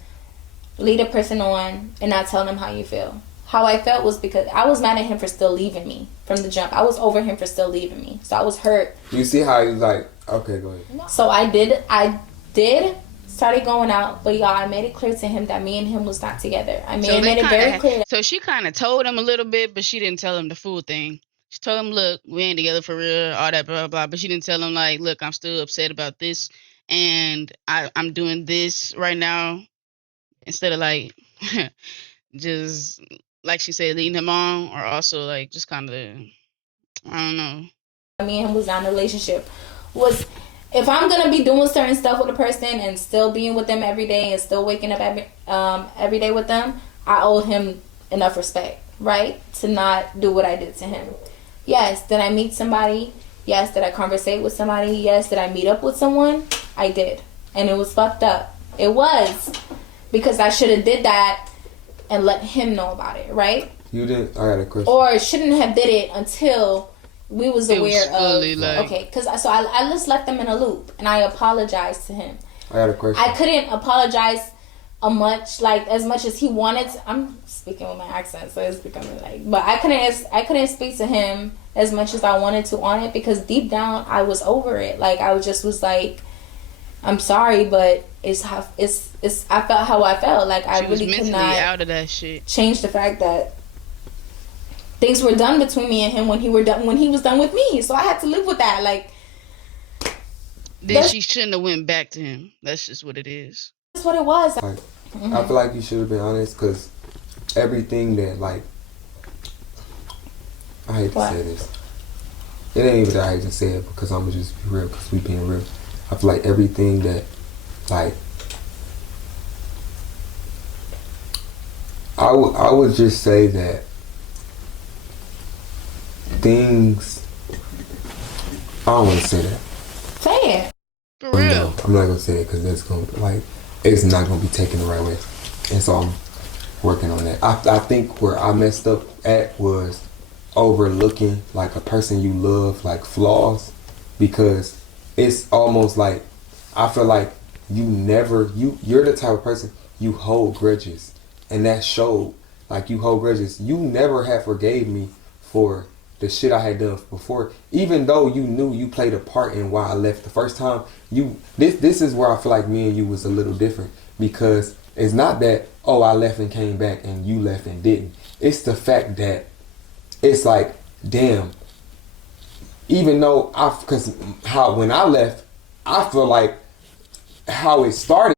lead a person on and not tell them how you feel. How I felt was because I was mad at him for still leaving me from the jump. I was over him for still leaving me. So I was hurt. You see how he's like, okay, go ahead. So I did started going out, but y'all, I made it clear to him that me and him was not together. I made it very clear. So she kind of told him a little bit, but she didn't tell him the full thing. She told him, look, we ain't together for real, all that, blah, blah, blah. But she didn't tell him, like, look, I'm still upset about this, and I'm doing this right now, instead of, like, just, like she said, leading him on, or also, like, just kind of, I don't know. Me and him was not in a relationship. Was, if I'm going to be doing certain stuff with a person and still being with them every day and still waking up every day with them, I owed him enough respect, right? To not do what I did to him. Yes, did I meet somebody? Yes, did I conversate with somebody? Yes, did I meet up with someone? I did. And it was fucked up. It was. Because I should have did that and let him know about it, right? You didn't? I got a question. Or shouldn't have did it until we was aware of... Like, okay, because so I just left them in a loop. And I apologized to him. I got a question. I couldn't apologize as much as he wanted to. I'm speaking with my accent, so it's becoming like, but I couldn't speak to him as much as I wanted to on it, because deep down I was over it. Like, I was like, I'm sorry, but I felt how I felt. Like, I really could not out of that shit. Change the fact that things were done between me and him when he was done with me. So I had to live with that. Like, then she shouldn't have went back to him. That's just what it is. That's what it was. Like, I feel like you should have been honest, because everything that, like, I hate to say this. It ain't even that I hate to say it, because I'm going to just be real, because we being real. I feel like everything that, like, I would just say that things, I don't want to say that. Say it. For real. No, I'm not going to say it, because that's going to, like, it's not going to be taken the right way. And so I'm working on that. I think where I messed up at was overlooking, like, a person you love, like, flaws, because it's almost like, I feel like you're the type of person, you hold grudges. And that showed, like, you hold grudges. You never have forgave me for the shit I had done before, even though you knew you played a part in why I left the first time. This is where I feel like me and you was a little different, because it's not that, oh, I left and came back and you left and didn't. It's the fact that it's like, damn, even though because when I left, I feel like how it started,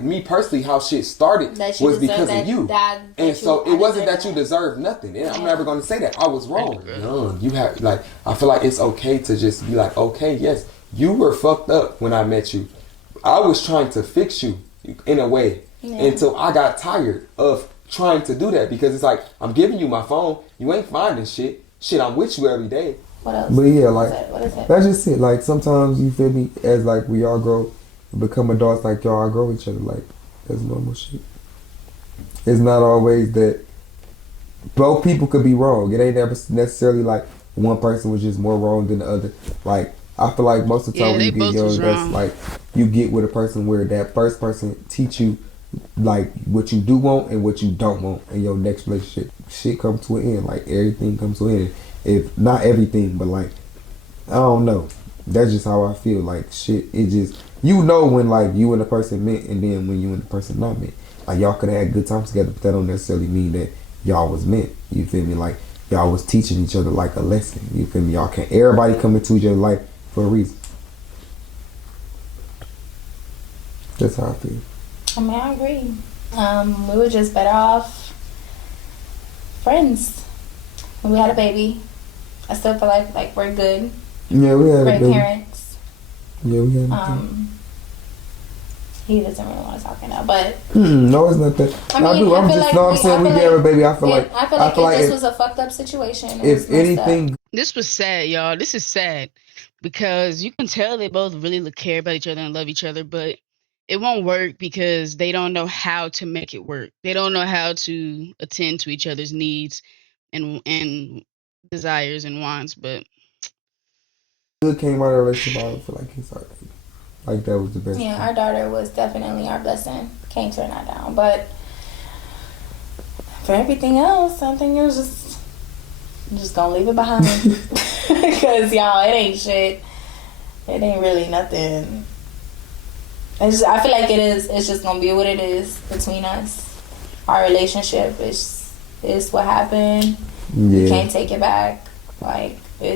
me personally, how shit started was because of you. And so it wasn't that you deserved nothing. And I'm never going to say that. I was wrong. No, you have, like, I feel like it's okay to just be like, okay, yes, you were fucked up when I met you. I was trying to fix you in a way until I got tired of trying to do that, because it's like, I'm giving you my phone, you ain't finding shit. Shit, I'm with you every day. What else? But yeah, like, what is that? That's just it. Like, sometimes, you feel me, as like we all grow, become adults, like, y'all outgrow each other. Like, that's normal shit. It's not always that both people could be wrong. It ain't never necessarily like one person was just more wrong than the other. Like, I feel like most of the time when you get young, that's like, you get with a person where that first person teach you, like, what you do want and what you don't want in your next relationship. Shit comes to an end. Like, everything comes to an end. If not everything, but, like, I don't know. That's just how I feel. Like, shit, it just, you know when, like, you and the person met, and then when you and the person not met. Like, y'all could have had good times together, but that don't necessarily mean that y'all was meant. You feel me? Like, y'all was teaching each other like a lesson. You feel me? Y'all can't. Everybody come into each other's life for a reason. That's how I feel. I mean, I agree. We were just better off friends when we had a baby. I still feel like we're good. Yeah, we had a great baby. parents. Yeah, we had a baby. He doesn't really want to talk right now, but no, it's not that. I mean, I'm saying we have a baby. I feel like this was a fucked up situation. If anything, this was sad, y'all. This is sad because you can tell they both really care about each other and love each other, but it won't work because they don't know how to make it work. They don't know how to attend to each other's needs and desires and wants. But good came out of the relationship. I feel like it's like that was the best. Yeah, our daughter was definitely our blessing. Can't turn that down. But for everything else, I think it was just gonna leave it behind. Because y'all, it ain't shit. It ain't really nothing. I feel like it's just gonna be what it is between us. Our relationship is what happened. Yeah. You can't take it back. Like it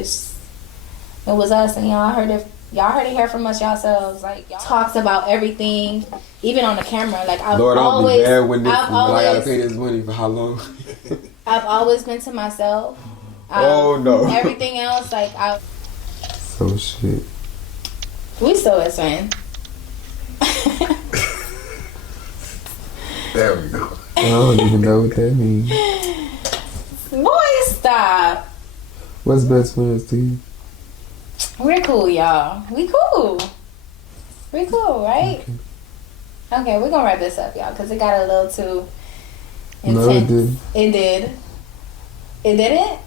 was us, and y'all heard it here from us yourselves. Like y'all talks about everything, even on the camera. Like Lord, I'll be there when I gotta pay this money for how long? I've always been to myself. Oh no. Everything else, like So shit. We still best friends. There we go. I don't even know what that means. Boy, stop. What's best friends to you? We're cool, y'all. We cool, right? Okay, we're gonna wrap this up, y'all, because it got a little too intense. No, it didn't. It did. It didn't?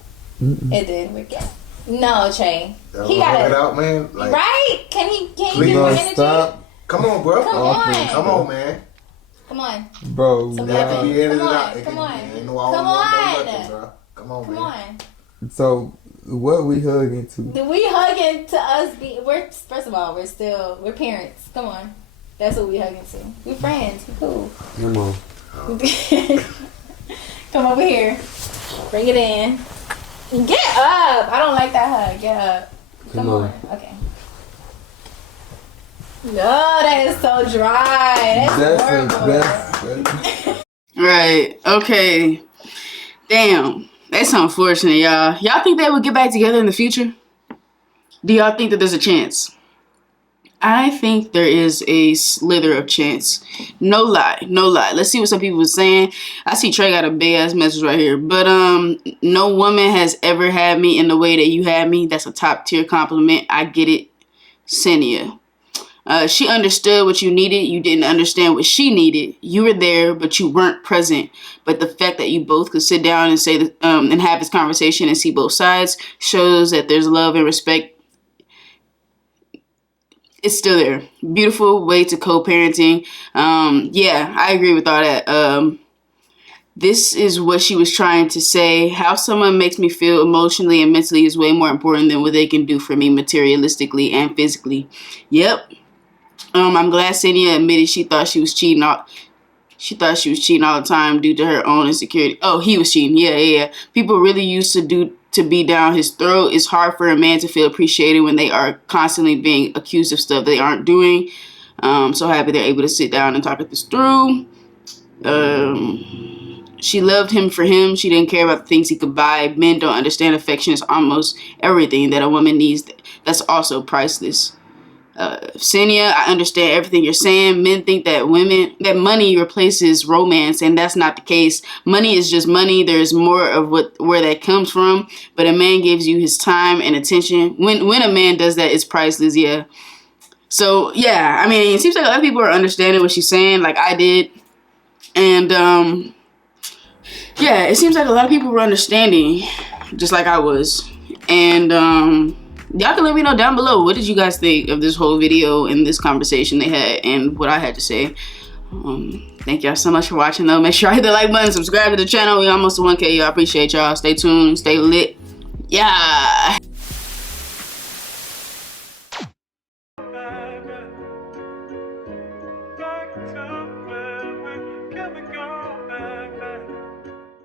Mm-mm. It did. We're good. No, Trey. He got it out, man. Like, right? Can you get Please more don't energy? stop. Come on, bro. Come on. Come on, man. Come on. Bro, Some wow. Evan. Come on. Ain't Come no on. I don't Come want on. no nothing, bro. Come on, Come man. on. So, what we hugging to? Do we hugging to us? We're first of all, we're parents. Come on, that's what we hugging to. We friends. We cool. Come on. Come over here. Bring it in. Get up. I don't like that hug. Get up. Come on. Okay. No, that is so dry. That's horrible. Right. Okay. Damn. That's unfortunate, y'all. Y'all think they would get back together in the future? Do y'all think that there's a chance? I think there is a slither of chance. No lie. Let's see what some people are saying. I see Trey got a big ass message right here. But no woman has ever had me in the way that you had me. That's a top tier compliment. I get it. Senia. She understood what you needed. You didn't understand what she needed. You were there, but you weren't present. But the fact that you both could sit down and say and have this conversation and see both sides shows that there's love and respect. It's still there. Beautiful way to co-parenting. Yeah, I agree with all that. This is what she was trying to say. How someone makes me feel emotionally and mentally is way more important than what they can do for me materialistically and physically. Yep. I'm glad Senia admitted she thought she was cheating all the time due to her own insecurity. Oh, he was cheating. Yeah. People really used to be down his throat. It's hard for a man to feel appreciated when they are constantly being accused of stuff they aren't doing. So happy they're able to sit down and talk this through. She loved him for him. She didn't care about the things he could buy. Men don't understand affection is almost everything that a woman needs. That's also priceless. Senia, I understand everything you're saying. Men think that money replaces romance, and that's not the case. Money is just money. There's more of where that comes from. But a man gives you his time and attention. When a man does that, it's priceless. Yeah. So yeah, I mean, it seems like a lot of people are understanding what she's saying, like I did, and yeah, it seems like a lot of people were understanding, just like I was, and y'all can let me know down below, what did you guys think of this whole video and this conversation they had and what I had to say. Thank y'all so much for watching though. Make sure I hit the like button, subscribe to the channel. We almost to 1K, y'all. Appreciate y'all. Stay tuned, stay lit. Yeah.